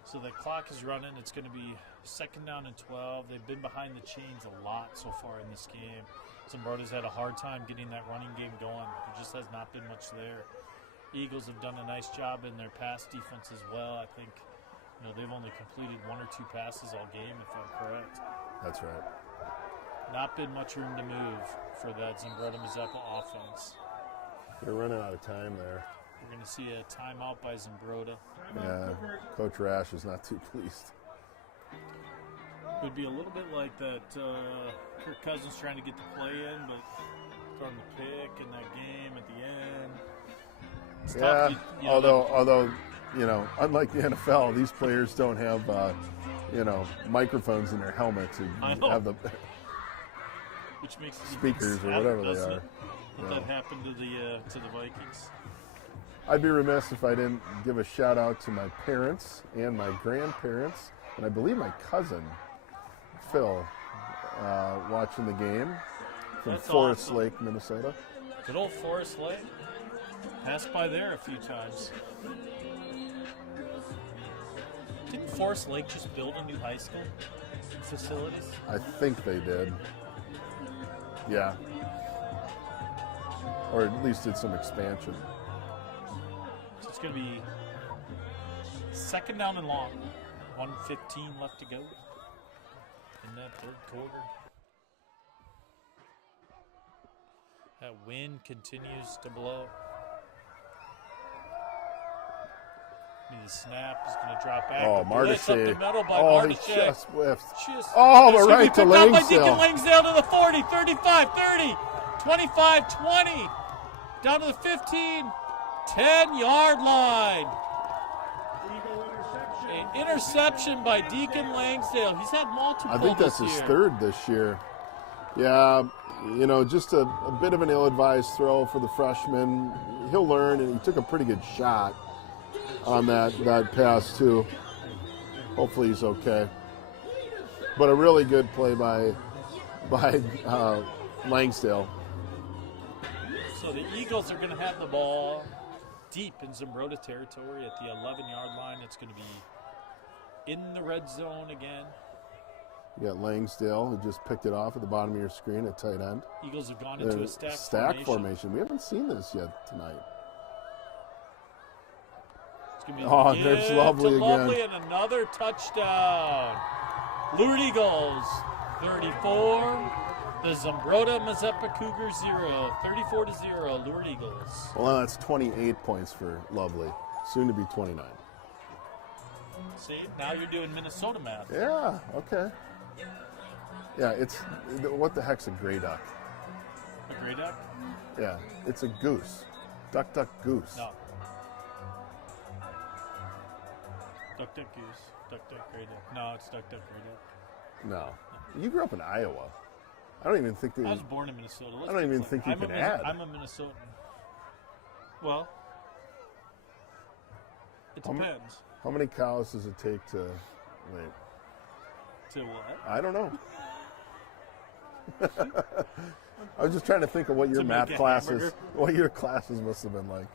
So the clock is running. It's going to be 2nd down and 12. They've been behind the chains a lot so far in this game. Zumbrota's had a hard time getting that running game going. There just has not been much there. Eagles have done a nice job in their pass defense as well. I think they've only completed 1 or 2 passes all game, if I'm correct. That's right. Not been much room to move for that Zumbrota-Mazeppa offense. They're running out of time there. We're going to see a timeout by Zumbrota. Yeah, Coach Rash is not too pleased. It would be a little bit like that Kirk Cousins trying to get the play in, but throwing the pick in that game at the end. It's Yeah, tough. You know, although, you know, unlike the NFL, these players don't have, you know, microphones in their helmets I and know. have the which makes it speakers or sad, whatever they doesn't are. it? That happened to the Vikings. I'd be remiss if I didn't give a shout out to my parents and my grandparents, and I believe my cousin, Phil, watching the game from That's Forest awesome. Lake, Minnesota. Good old Forest Lake. Passed by there a few times. Didn't Forest Lake just build a new high school facilities? I think they did. Yeah. Or at least did some expansion. So it's going to be second down and long. 1:15 left to go in that third quarter. That wind continues to blow. The snap is going to drop back. Oh, Blitz up the Martichet. middle by Oh, he Martichet. just whiffed. Just- Oh, it's but gonna right be to picked up by Deacon Langsdale. Langsdale to the 40, 35, 30, 25, 20, down to the 15, 10-yard line. An interception by Deacon Langsdale. He's had multiple I think that's this his year. third this year. Yeah, you know, just a bit of an ill-advised throw for the freshman. He'll learn, and he took a pretty good shot on that pass, too. Hopefully he's okay. But a really good play by Langsdale. So the Eagles are going to have the ball deep in Zumbrota territory at the 11-yard line. It's going to be in the red zone again. You got Langsdale, who just picked it off at the bottom of your screen at tight end. Eagles have gone into a stack formation. We haven't seen this yet tonight. It's gonna be Oh, give there's to Lovely Lovely again. and another touchdown. Lourdes Eagles 34. The Zumbrota-Mazeppa Cougars 0. 34-0. Lourdes Eagles. Well, that's 28 points for Lovely. Soon to be 29. See, now you're doing Minnesota math. Yeah, okay. Yeah, what the heck's a gray duck? A gray duck? Yeah, it's a goose. Duck, duck, goose. No. Duck, duck, goose. Duck, duck, gray duck. No, it's duck, duck, gray duck. No. You grew up in Iowa. I don't even think I was born in Minnesota. I don't even think you can add. I'm a Minnesotan. Well, it depends. How many cows does it take to wait? To what? I don't know. I was just trying to think of what your To math make a classes, hamburger? what your classes must have been like.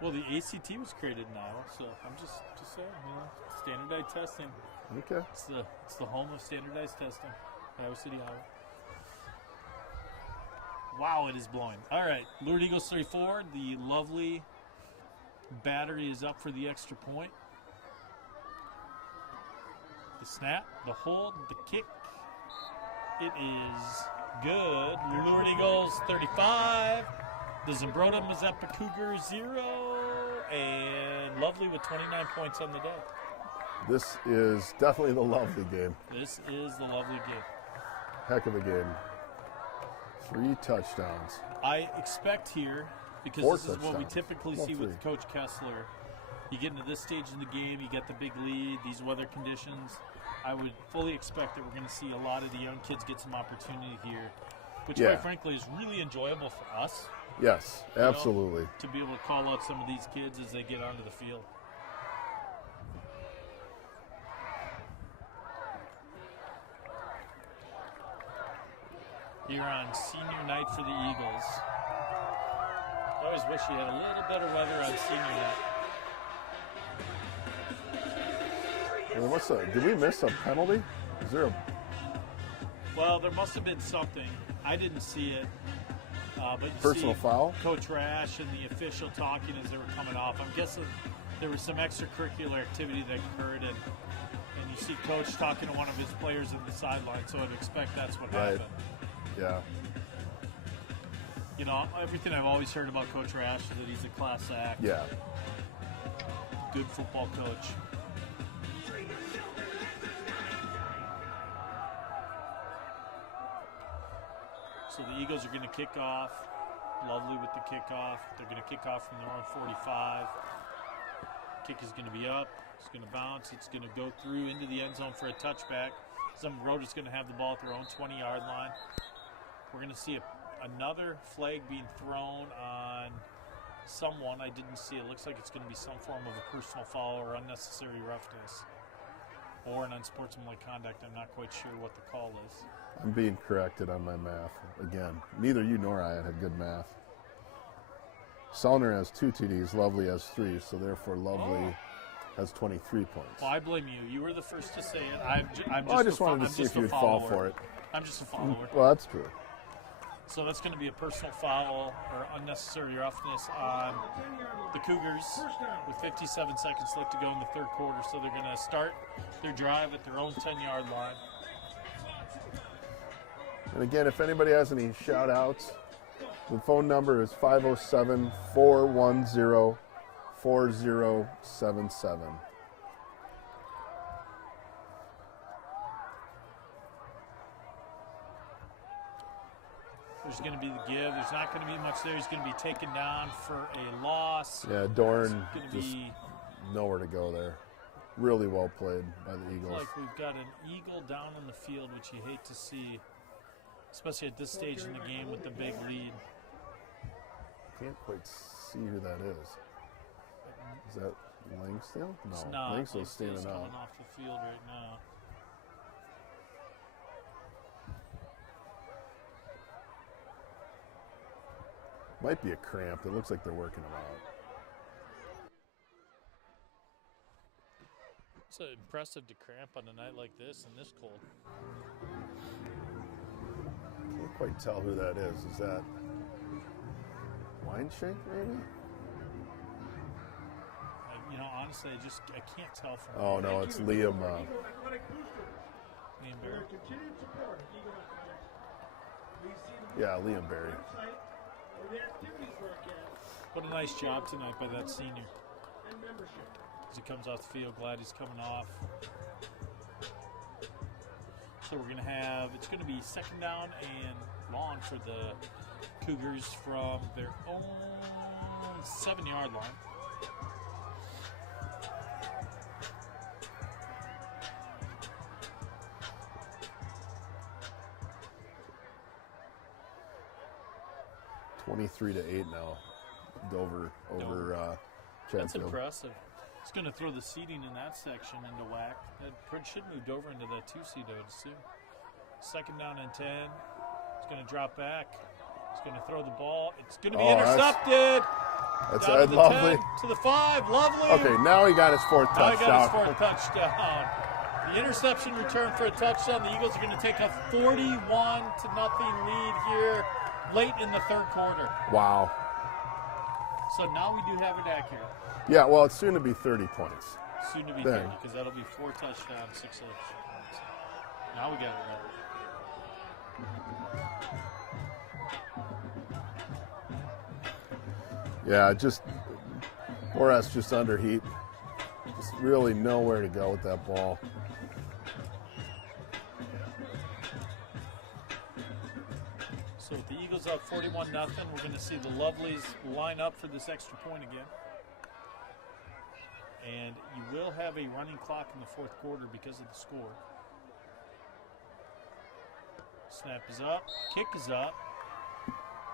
Well, the ACT was created in Iowa, so I'm just saying, you know, standardized testing. Okay. It's the home of standardized testing, Iowa City, Iowa. Wow, it is blowing. All right, Lourdes Eagles 34. The Lovely battery is up for the extra point. The snap, the hold, the kick. It is good. Lourdes Eagles 35. The Zumbrota-Mazeppa Cougars 0. And Lovely with 29 points on the day. This is definitely the Lovely game. This is the Lovely game. Heck of a game. 3 touchdowns. I expect here, because 4 this is what we touchdowns. typically Well, see 3. with Coach Kessler. You get into this stage in the game, you get the big lead, these weather conditions. I would fully expect that we're going to see a lot of the young kids get some opportunity here, which Yeah. quite frankly is really enjoyable for us. Yes, you know, absolutely. to be able to call out some of these kids as they get onto the field. Here on senior night for the Eagles. I always wish you had a little better weather on senior night. Did we miss a penalty? Is there a Well, there must have been something. I didn't see it. But you personal see foul? Coach Rash and the official talking as they were coming off. I'm guessing there was some extracurricular activity that occurred, and you see Coach talking to one of his players on the sideline, so I'd expect that's what Right. happened. Yeah. You know, everything I've always heard about Coach Rash is that he's a class act. Yeah. Good football coach. So the Eagles are going to kick off. Lovely with the kickoff. They're going to kick off from their own 45. Kick is going to be up. It's going to bounce. It's going to go through into the end zone for a touchback. Zumbrota is going to have the ball at their own 20-yard line. We're going to see another flag being thrown on someone. I didn't see. It looks like it's going to be some form of a personal foul or unnecessary roughness or an unsportsmanlike conduct. I'm not quite sure what the call is. I'm being corrected on my math. Again, neither you nor I had good math. Sellner has 2 TDs, Lovely has 3, so therefore Lovely has 23 points. Well, I blame you. You were the first to say it. I'm just I just wanted to see if you'd fall for it. I'm just a follower. Well, that's true. So that's going to be a personal foul or unnecessary roughness on the Cougars with 57 seconds left to go in the third quarter. So they're going to start their drive at their own 10-yard line. And again, if anybody has any shout-outs, the phone number is 507-410-4077. There's going to be the give. There's not going to be much there. He's going to be taken down for a loss. Yeah, Dorn just nowhere to go there. Really well played by the Eagles. Like we've got an Eagle down on the field, which you hate to see, especially at this stage in the game with the big lead. Can't quite see who that is. Is that Langsdale? No, It's not. Langsdale's standing coming out. off the field right now. Might be a cramp. It looks like they're working him out. It's impressive to cramp on a night like this and this cold. Can't quite tell who that is. Is that Weinschenk, maybe? Honestly, I can't tell from. Oh no, it's Liam. Liam Berry. Yeah, Liam Berry. What a nice job tonight by that senior. As he comes off the field, glad he's coming off. So we're going to have, it's going to be second down and long for the Cougars from their own 7-yard line. (23-8) now. Dover over That's Chatfield. impressive. He's going to throw the seating in that section into whack. That should move over into that 2-seat, I would assume. Second down and 10. He's going to drop back. He's going to throw the ball. It's going to be intercepted. That's down to the Lovely. 10, to the 5. Lovely. Okay, now he got his fourth Now touchdown. he got his fourth touchdown. The interception return for a touchdown. The Eagles are going to take a 41-0 lead here late in the third quarter. Wow. So now we do have it accurate. Yeah, well, it's soon to be 30 points. Soon to be Dang. 30, because that'll be 4 touchdowns, 6 extra points. Now we got it right. Yeah, just Horace just under heat. Just really nowhere to go with that ball. So with the Eagles up 41-0, we're going to see the Lovelies line up for this extra point again. And you will have a running clock in the fourth quarter because of the score. Snap is up, kick is up,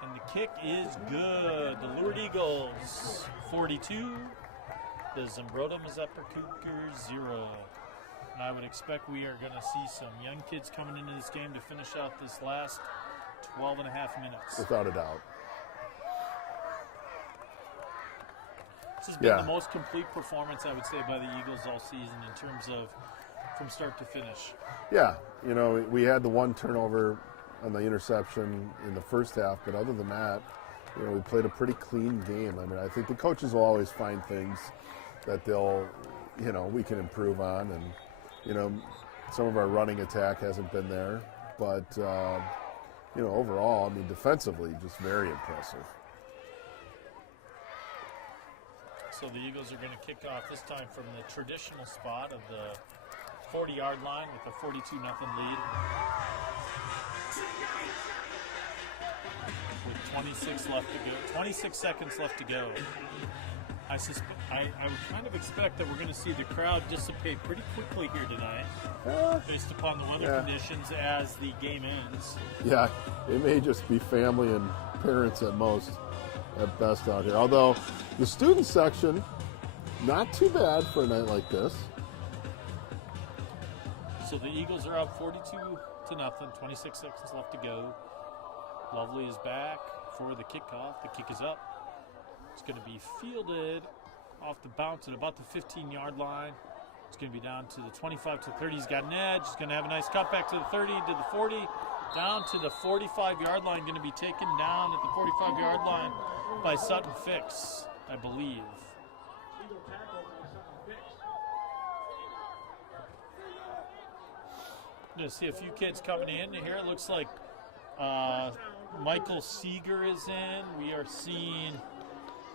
and the kick is good. The Lourdes Eagles 42, the Zumbrota-Mazeppa Cougars 0. And I would expect we are going to see some young kids coming into this game to finish out this last 12 and a half minutes. Without a doubt. This has been the most complete performance, I would say, by the Eagles all season in terms of from start to finish. Yeah, you know, we had the one turnover on the interception in the first half, but other than that, you know, we played a pretty clean game. I mean, I think the coaches will always find things that they'll, you know, we can improve on, and, you know, some of our running attack hasn't been there, but, you know, overall, I mean, defensively, just very impressive. So the Eagles are going to kick off this time from the traditional spot of the 40-yard line with a 42-0 lead. With 26 seconds left to go. I would kind of expect that we're going to see the crowd dissipate pretty quickly here tonight, based upon the weather conditions as the game ends. Yeah, it may just be family and parents at most, at best out here. Although the student section, not too bad for a night like this. So the Eagles are up 42-0, 26 seconds left to go. Lovely is back for the kickoff. The kick is up. It's going to be fielded off the bounce at about the 15-yard line. It's going to be down to the 25 to 30. He's got an edge. He's going to have a nice cutback to the 30, to the 40, down to the 45-yard line. Going to be taken down at the 45-yard line by Sutton Fix, I believe. I'm going to see a few kids coming in here. It looks like Michael Seeger is in. We are seeing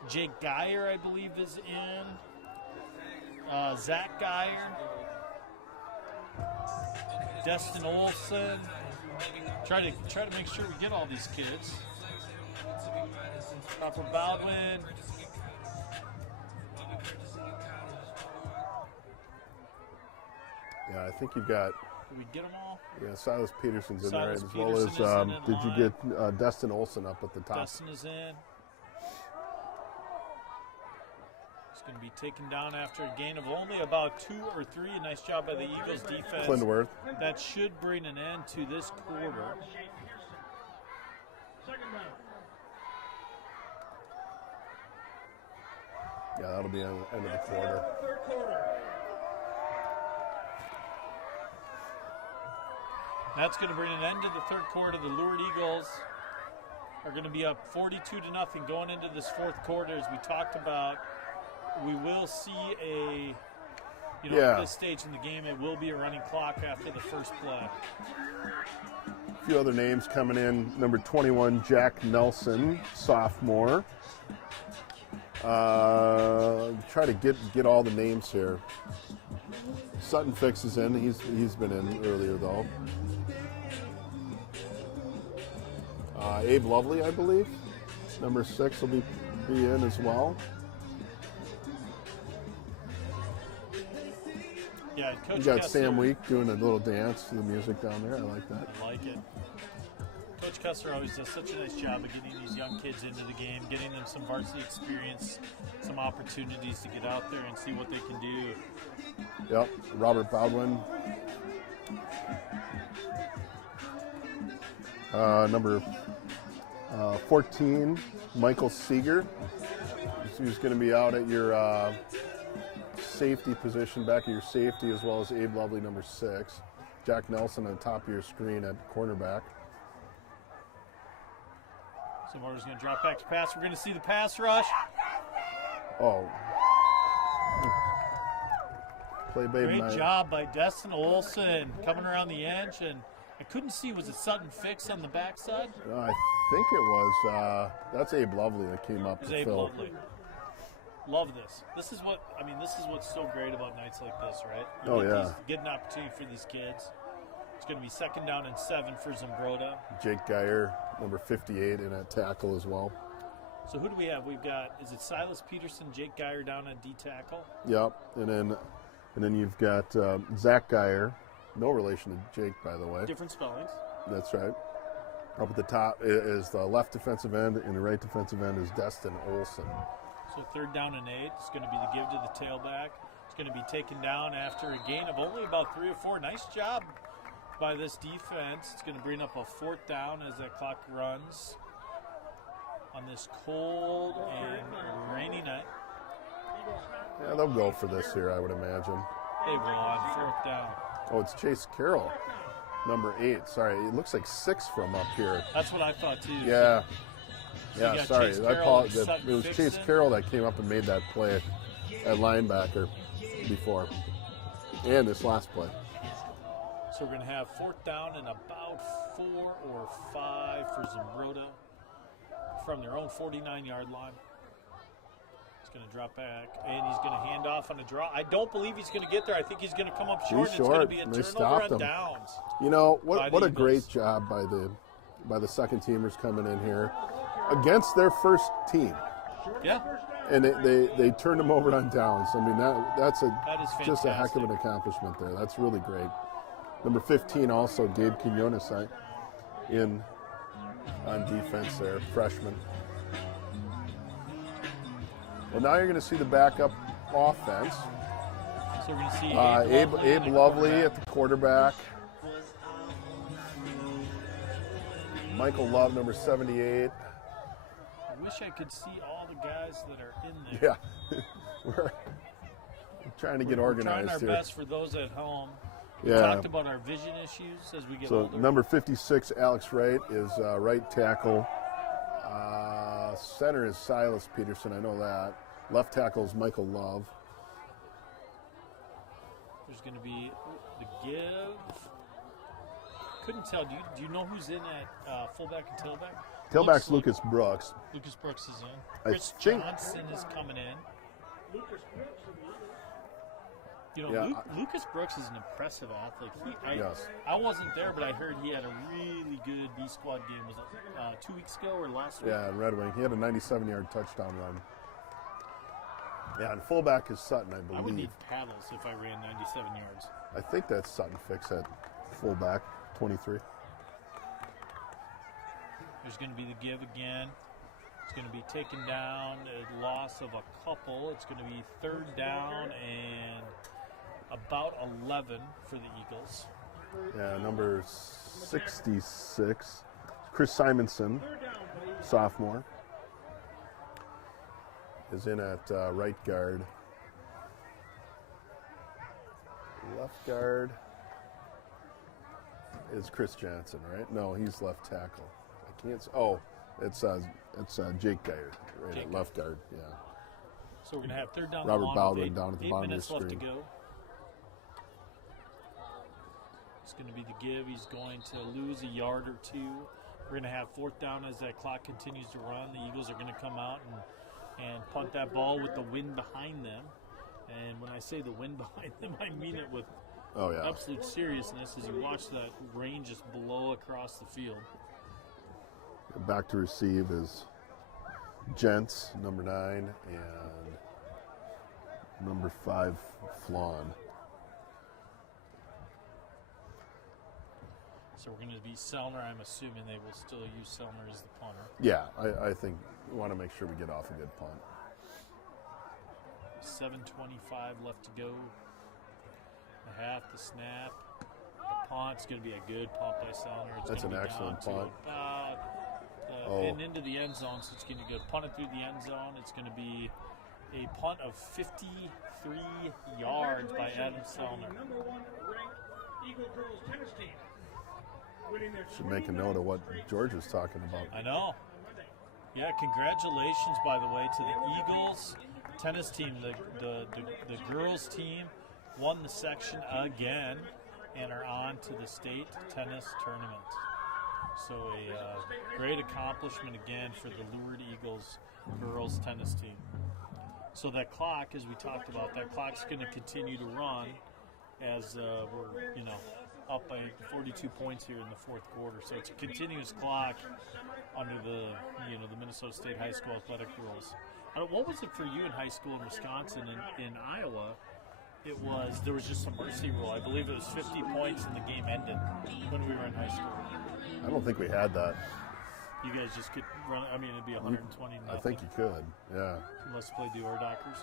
Jake Geyer, I believe, is in. Zach Geyer. Destin Olson. Try to make sure we get all these kids. Copper Baldwin. Yeah, I think you've got. Did we get them all? Yeah, Silas Peterson's in Silas there, as Peterson well is as, in did you get Destin Olson up at the top? Destin is in. He's going to be taken down after a gain of only about 2 or 3. A nice job by the Eagles defense. Clintworth. That should bring an end to this quarter. Yeah, that'll be on the end of the quarter. That's going to bring an end to the third quarter. The Lourdes Eagles are going to be up 42-0 going into this fourth quarter. As we talked about, we will see at this stage in the game, it will be a running clock after the first play. A few other names coming in. Number 21, Jack Nelson, sophomore. Try to get all the names here. Sutton Fix is in. He's been in earlier though. Abe Lovely, I believe. Number 6 will be in as well. Yeah, Coach You got Kessler, Sam Week doing a little dance to the music down there. I like that. I like it. Coach Kessler always does such a nice job of getting these young kids into the game, getting them some varsity experience, some opportunities to get out there and see what they can do. Yep, Robert Baldwin. Number 14, Michael Seeger. He's going to be out at your safety position, back at your safety, as well as Abe Lovely, number 6. Jack Nelson on the top of your screen at cornerback. Zumbrota going to drop back to pass. We're going to see the pass rush. Oh. Play baby. Great job by Destin Olson coming around the edge, and I couldn't see, was it Sutton Fix on the backside? I think it was, that's Abe Lovely that came up to Abe fill. Lovely. Love this. This is what's so great about nights like this, right? Get an opportunity for these kids. It's going to be 2nd down and 7 for Zumbrota. Jake Geyer, number 58, in at tackle as well. So who do we have? We've got, is it Silas Peterson, Jake Geyer down at D tackle? Yep, and then you've got Zach Geyer, no relation to Jake, by the way. Different spellings. That's right. Up at the top is the left defensive end, and the right defensive end is Destin Olson. So 3rd down and 8. It's going to be the give to the tailback. It's going to be taken down after a gain of only about 3 or 4. Nice job by this defense. It's going to bring up a 4th down as that clock runs on this cold and rainy night. Yeah, they'll go for this here, I would imagine. They will on 4th down. Oh, it's Chase Carroll, number 8. Sorry, it looks like 6 from up here. That's what I thought too. Yeah. So Yeah, sorry. Chase I apologize. Sutton It was Fixon. Chase Carroll that came up and made that play at linebacker before. And this last play. So we're going to have 4th down and about 4 or 5 for Zumbrota from their own 49-yard line. He's going to drop back, and he's going to hand off on a draw. I don't believe he's going to get there. I think he's going to come up short. He's and short. It's going to be a They turnover stopped on him. downs. You know, by what the a great Eagles. job by the second teamers coming in here against their first team. Yeah. And they turned them over on downs. I mean, that's That is just a heck of an fantastic. accomplishment there. That's really great. Number 15 also, Gabe Quinones in on defense there, freshman. Well, now you're going to see the backup offense. So we're going to see Abe Lovely at the quarterback. Michael Love, number 78. I wish I could see all the guys that are in there. Yeah, we're trying to get We're trying organized our here. best for those at home. We Yeah. talked about our vision issues as we get So older. number 56, Alex Wright, is right tackle. Center is Silas Peterson, I know that. Left tackle is Michael Love. There's going to be the give. Couldn't tell. Do you know who's in at fullback and tailback? Tailback's Looks like Lucas Brooks. Lucas Brooks is in. I Chris think- Johnson is coming in. You know, Yeah, Lucas Brooks is an impressive athlete. Yes. I wasn't there, but I heard he had a really good B squad game. Was it 2 weeks ago or last week? Yeah, in Red Wing. He had a 97-yard touchdown run. Yeah, and fullback is Sutton, I I would believe. need paddles if I ran 97 yards. I think that's Sutton Fix at fullback, 23. There's going to be the give again. It's going to be taken down, a loss of a couple. It's going to be third down and about 11 for the Eagles. Yeah, number 66, Chris Simonson, sophomore, is in at right guard. Left guard is Chris Johnson, right? No, he's left tackle. I can't. It's Jake Geyer, right? Jake At left guard. Yeah. So we're going to have third down. Robert and long Baldwin with down at the eight bottom of minutes your left to screen. go. It's going to be the give. He's going to lose a yard or two. We're going to have fourth down as that clock continues to run. The Eagles are going to come out and punt that ball with the wind behind them. And when I say the wind behind them, I mean it with Oh yeah. absolute seriousness as you watch that rain just blow across the field. Back to receive is Gents, number 9, and number 5, Flawn. So we're going to be Selner. I'm assuming they will still use Selner as the punter. Yeah, I think we want to make sure we get off a good punt. 7:25 left to go. The half, the snap, the punt's going to be a good punt by Selner. It's That's gonna an be excellent down to punt. About, and into the end zone, so it's going to go punted through the end zone. It's going to be a punt of 53 yards by Adam Selner. Number 1 ranked Eagle girls tennis team. Winning their Should make a note of what George was talking about. I know. Yeah, congratulations, by the way, to the Eagles tennis team. The girls team won the section again and are on to the state tennis tournament. So a great accomplishment again for the Lourdes Eagles girls tennis team. So that clock, as we talked about, that clock's going to continue to run as we're, up by 42 points here in the fourth quarter. So it's a continuous clock under the Minnesota State High School athletic rules. What was it for you in high school in Wisconsin? In Iowa, there was just a mercy rule. I believe it was 50 points and the game ended when we were in high school. I don't think we had that. You guys just could run. I mean, it'd be 120 I nothing. think you could. Yeah. Unless you play the Dockers.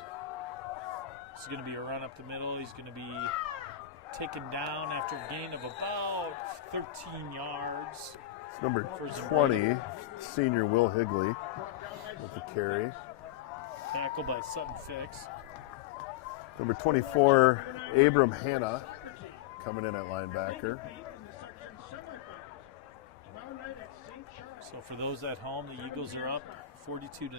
It's going to be a run up the middle. He's going to be taken down after a gain of about 13 yards. It's number For Zumbrota. 20, senior Will Higley with the carry. Tackle by Sutton Fix. Number 24, Abram Hanna coming in at linebacker. So for those at home, the Eagles are up 42-0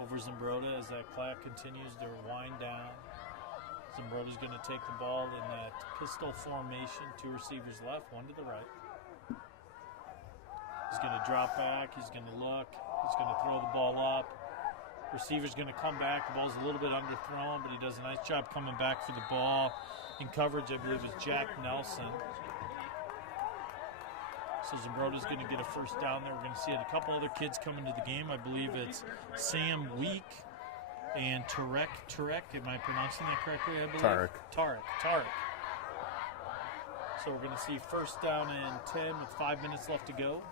over Zumbrota as that clock continues to wind down. Zumbrota's going to take the ball in that pistol formation, 2 receivers left, 1 to the right. He's going to drop back, he's going to look, he's going to throw the ball up. Receiver's going to come back. The ball's a little bit underthrown, but he does a nice job coming back for the ball. In coverage, I believe, is Jack Nelson. So Zumbrota's going to get a first down there. We're going to see a couple other kids come into the game. I believe it's Sam Week and Tarek. Am I pronouncing that correctly, I believe? Tarek. So we're going to see first down and 10 with 5 minutes left to go.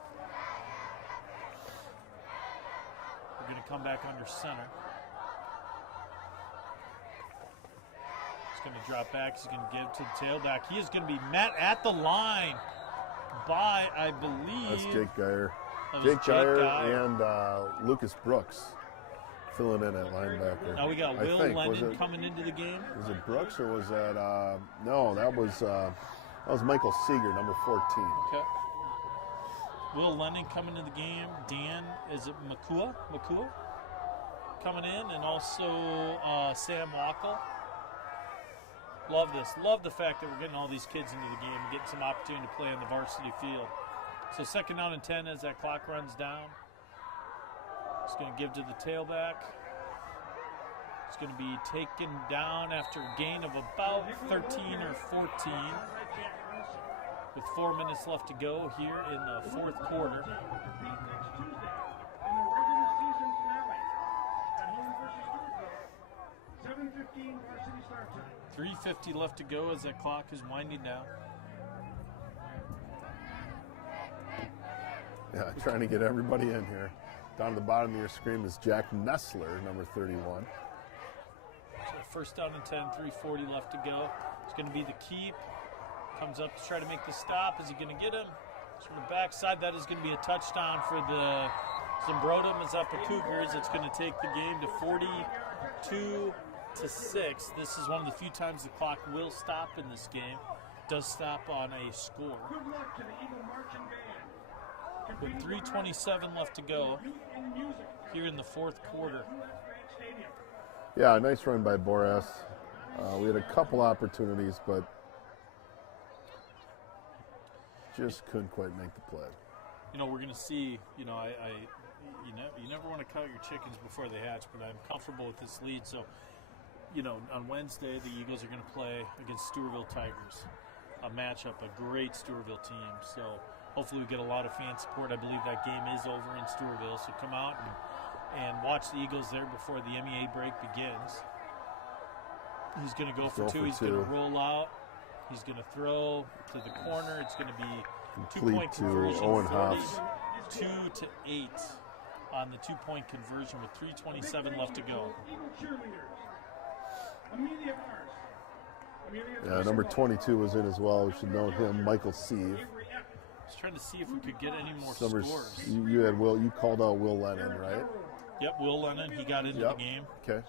We're going to come back under center. He's going to drop back. He's going to give to the tailback. He is going to be met at the line by, I believe... That's Jake Geyer. Jake Geyer and Lucas Brooks filling in at linebacker. Now we got Will Lennon coming into the game. Was it Brooks or was that... no, that was Michael Seeger, number 14. Okay. Will Lennon coming into the game. Dan, is it Makua coming in, and also Sam Wackel. Love this. Love the fact that we're getting all these kids into the game and getting some opportunity to play on the varsity field. So second down and 10 as that clock runs down. It's going to give to the tailback. It's going to be taken down after a gain of about 13 or 14. With 4 minutes left to go here in the fourth quarter. 3:50 left to go as that clock is winding down. Yeah, trying to get everybody in here. Down at the bottom of your screen is Jack Nessler, number 31. So first down and 10, 3:40 left to go. It's going to be the keep. Comes up to try to make the stop. Is he going to get him? It's from the backside. That is going to be a touchdown for the Zumbrota-Mazeppa Cougars. It's going to take the game to 42-6. This is one of the few times the clock will stop in this game. It does stop on a score. With 3:27 left to go here in the fourth quarter. Yeah, nice run by Boras. We had a couple opportunities, but just couldn't quite make the play. You know, we're going to see, you never want to count your chickens before they hatch, but I'm comfortable with this lead. So, on Wednesday, the Eagles are going to play against Stewartville Tigers, a matchup, a great Stewartville team. So hopefully we get a lot of fan support. I believe that game is over in Stewartville. So come out and watch the Eagles there before the MEA break begins. He's going to go for two. He's going to roll out. He's going to throw to the corner. It's going to be complete 2-point conversion. Owen Hobbs. 2-8 on the 2-point conversion with 3:27 left to go. Yeah, number 22 was in as well. We should know him, Michael Sieve. Just trying to see if we could get any more scores. You had Will. You called out Will Lennon, right? Yep, Will Lennon. He got into the game. Okay.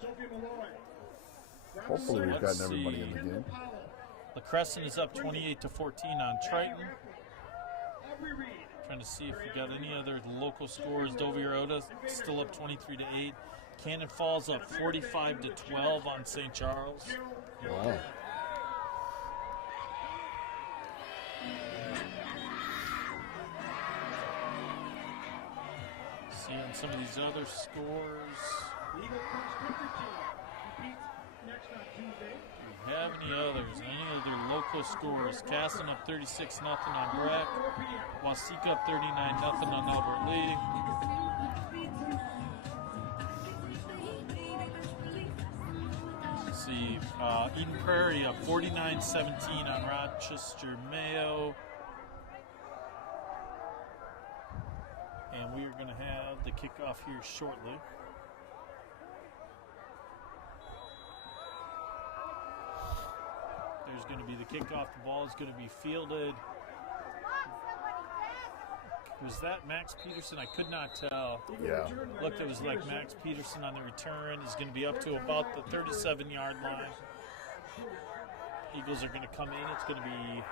Hopefully we've gotten everybody in the game. La Crescent is up 28-14 on Triton. Trying to see if we got any other local scores. Dovier-Oda still up 23-8. Cannon Falls up 45-12 on St. Charles. Wow. Seeing some of these other scores. Do we have any others? Any other local scores? Casson up 36-0 on Breck. Waseca up 39-0 on Albert Lee. Let's see, Eden Prairie up 49-17 on Rochester Mayo. And we are going to have the kickoff here shortly. There's going to be the kickoff. The ball is going to be fielded. Was that Max Peterson? I could not tell. Yeah. Looked, it was like Max Peterson on the return. He's going to be up to about the 37-yard line. Eagles are going to come in. It's going to be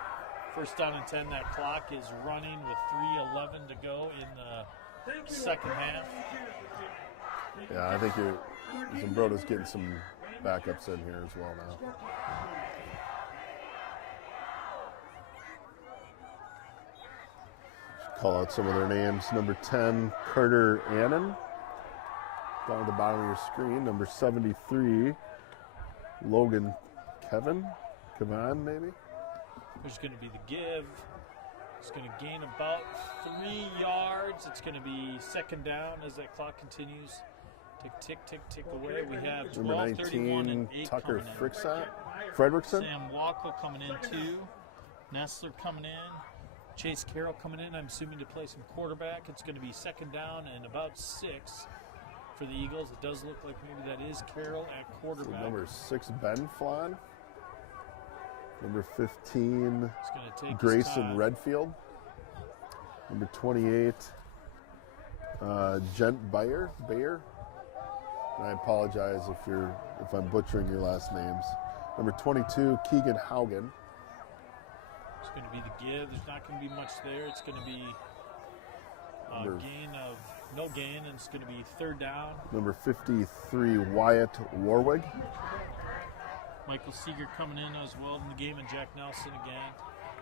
first down and 10. That clock is running with 3:11 to go in the second half. Yeah, I think Zumbrota's getting some backups in here as well now. Call out some of their names. Number 10, Carter Annan. down at the bottom of your screen. Number 73, Logan Kevin maybe. There's going to be the give. It's going to gain about 3 yards. It's going to be second down as that clock continues. Tick away. We have 12, Number 31, and 19, 8 Tucker coming in. Fredrickson. Sam Wackel coming in 2. Nestler coming in. Chase Carroll coming in, I'm assuming, to play some quarterback. It's going to be second down and about 6 for the Eagles. It does look like maybe that is Carroll at quarterback. So number 6, Ben Flan. Number 15, Grayson Redfield. Number 28, Gent Bayer. And I apologize if I'm butchering your last names. Number 22, Keegan Haugen. It's going to be the give. There's not going to be much there. It's going to be no gain, and it's going to be third down. Number 53, Wyatt Warwick. Michael Seeger coming in as well in the game, and Jack Nelson again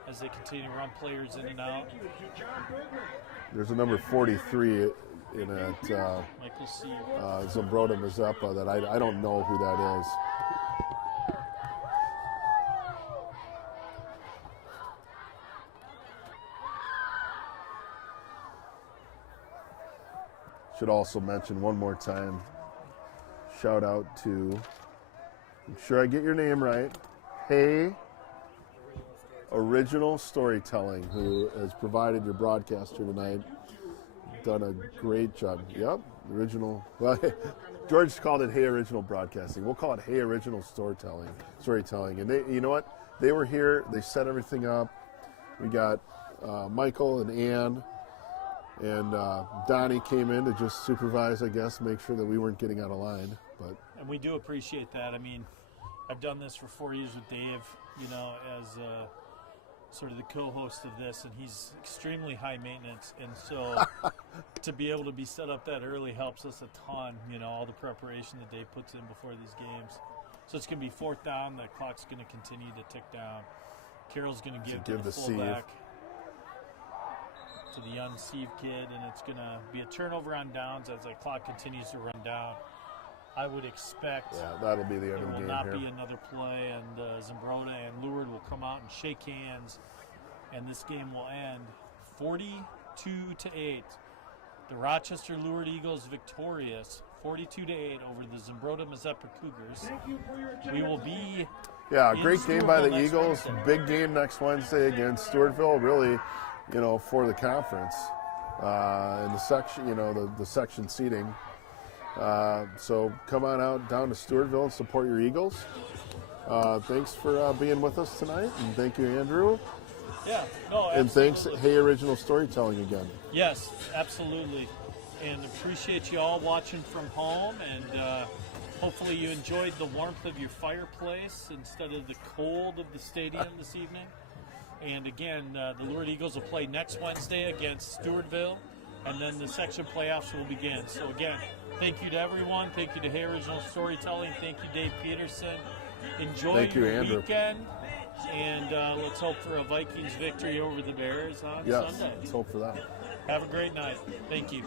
as they continue to run players in and out. There's a number 43 in it, Michael Seeger. Zumbrota-Mazeppa, that I don't know who that is. Should also mention one more time, shout out to, make sure I get your name right, Hey Original Storytelling, who has provided your broadcaster tonight. Done a great job. Yep, original. Well, George called it Hey Original Broadcasting. We'll call it Hey Original Storytelling. And they, you know what? They were here. They set everything up. We got Michael and Ann. And Donnie came in to just supervise, I guess, make sure that we weren't getting out of line. And we do appreciate that. I mean, I've done this for 4 years with Dave, as sort of the co-host of this, and he's extremely high maintenance. And so to be able to be set up that early helps us a ton, all the preparation that Dave puts in before these games. So it's going to be fourth down. The clock's going to continue to tick down. Carroll's going to give the fullback to the young Steve kid, and it's going to be a turnover on downs as the clock continues to run down. I would expect that'll be the end of the game. There will not be another play, and Zumbrota and Lourdes will come out and shake hands, and this game will end 42-8. The Rochester Lourdes Eagles victorious 42-8 over the Zumbrota-Mazeppa Cougars. We will be great game by the Eagles. Wednesday. Big game next Wednesday against Stewartville. Really, for the conference in the section, the section seating. So come on out down to Stewartville and support your Eagles. Thanks for being with us tonight, and thank you, Andrew. Yeah, no, absolutely. And thanks, Hey Original Storytelling again. Yes, absolutely. And appreciate you all watching from home, and hopefully you enjoyed the warmth of your fireplace instead of the cold of the stadium this evening. And again, the Lourdes Eagles will play next Wednesday against Stewartville, and then the section playoffs will begin. So again, thank you to everyone. Thank you to Hey Original Storytelling. Thank you, Dave Peterson. Enjoy your weekend, and let's hope for a Vikings victory over the Bears on Sunday. Let's hope for that. Have a great night. Thank you.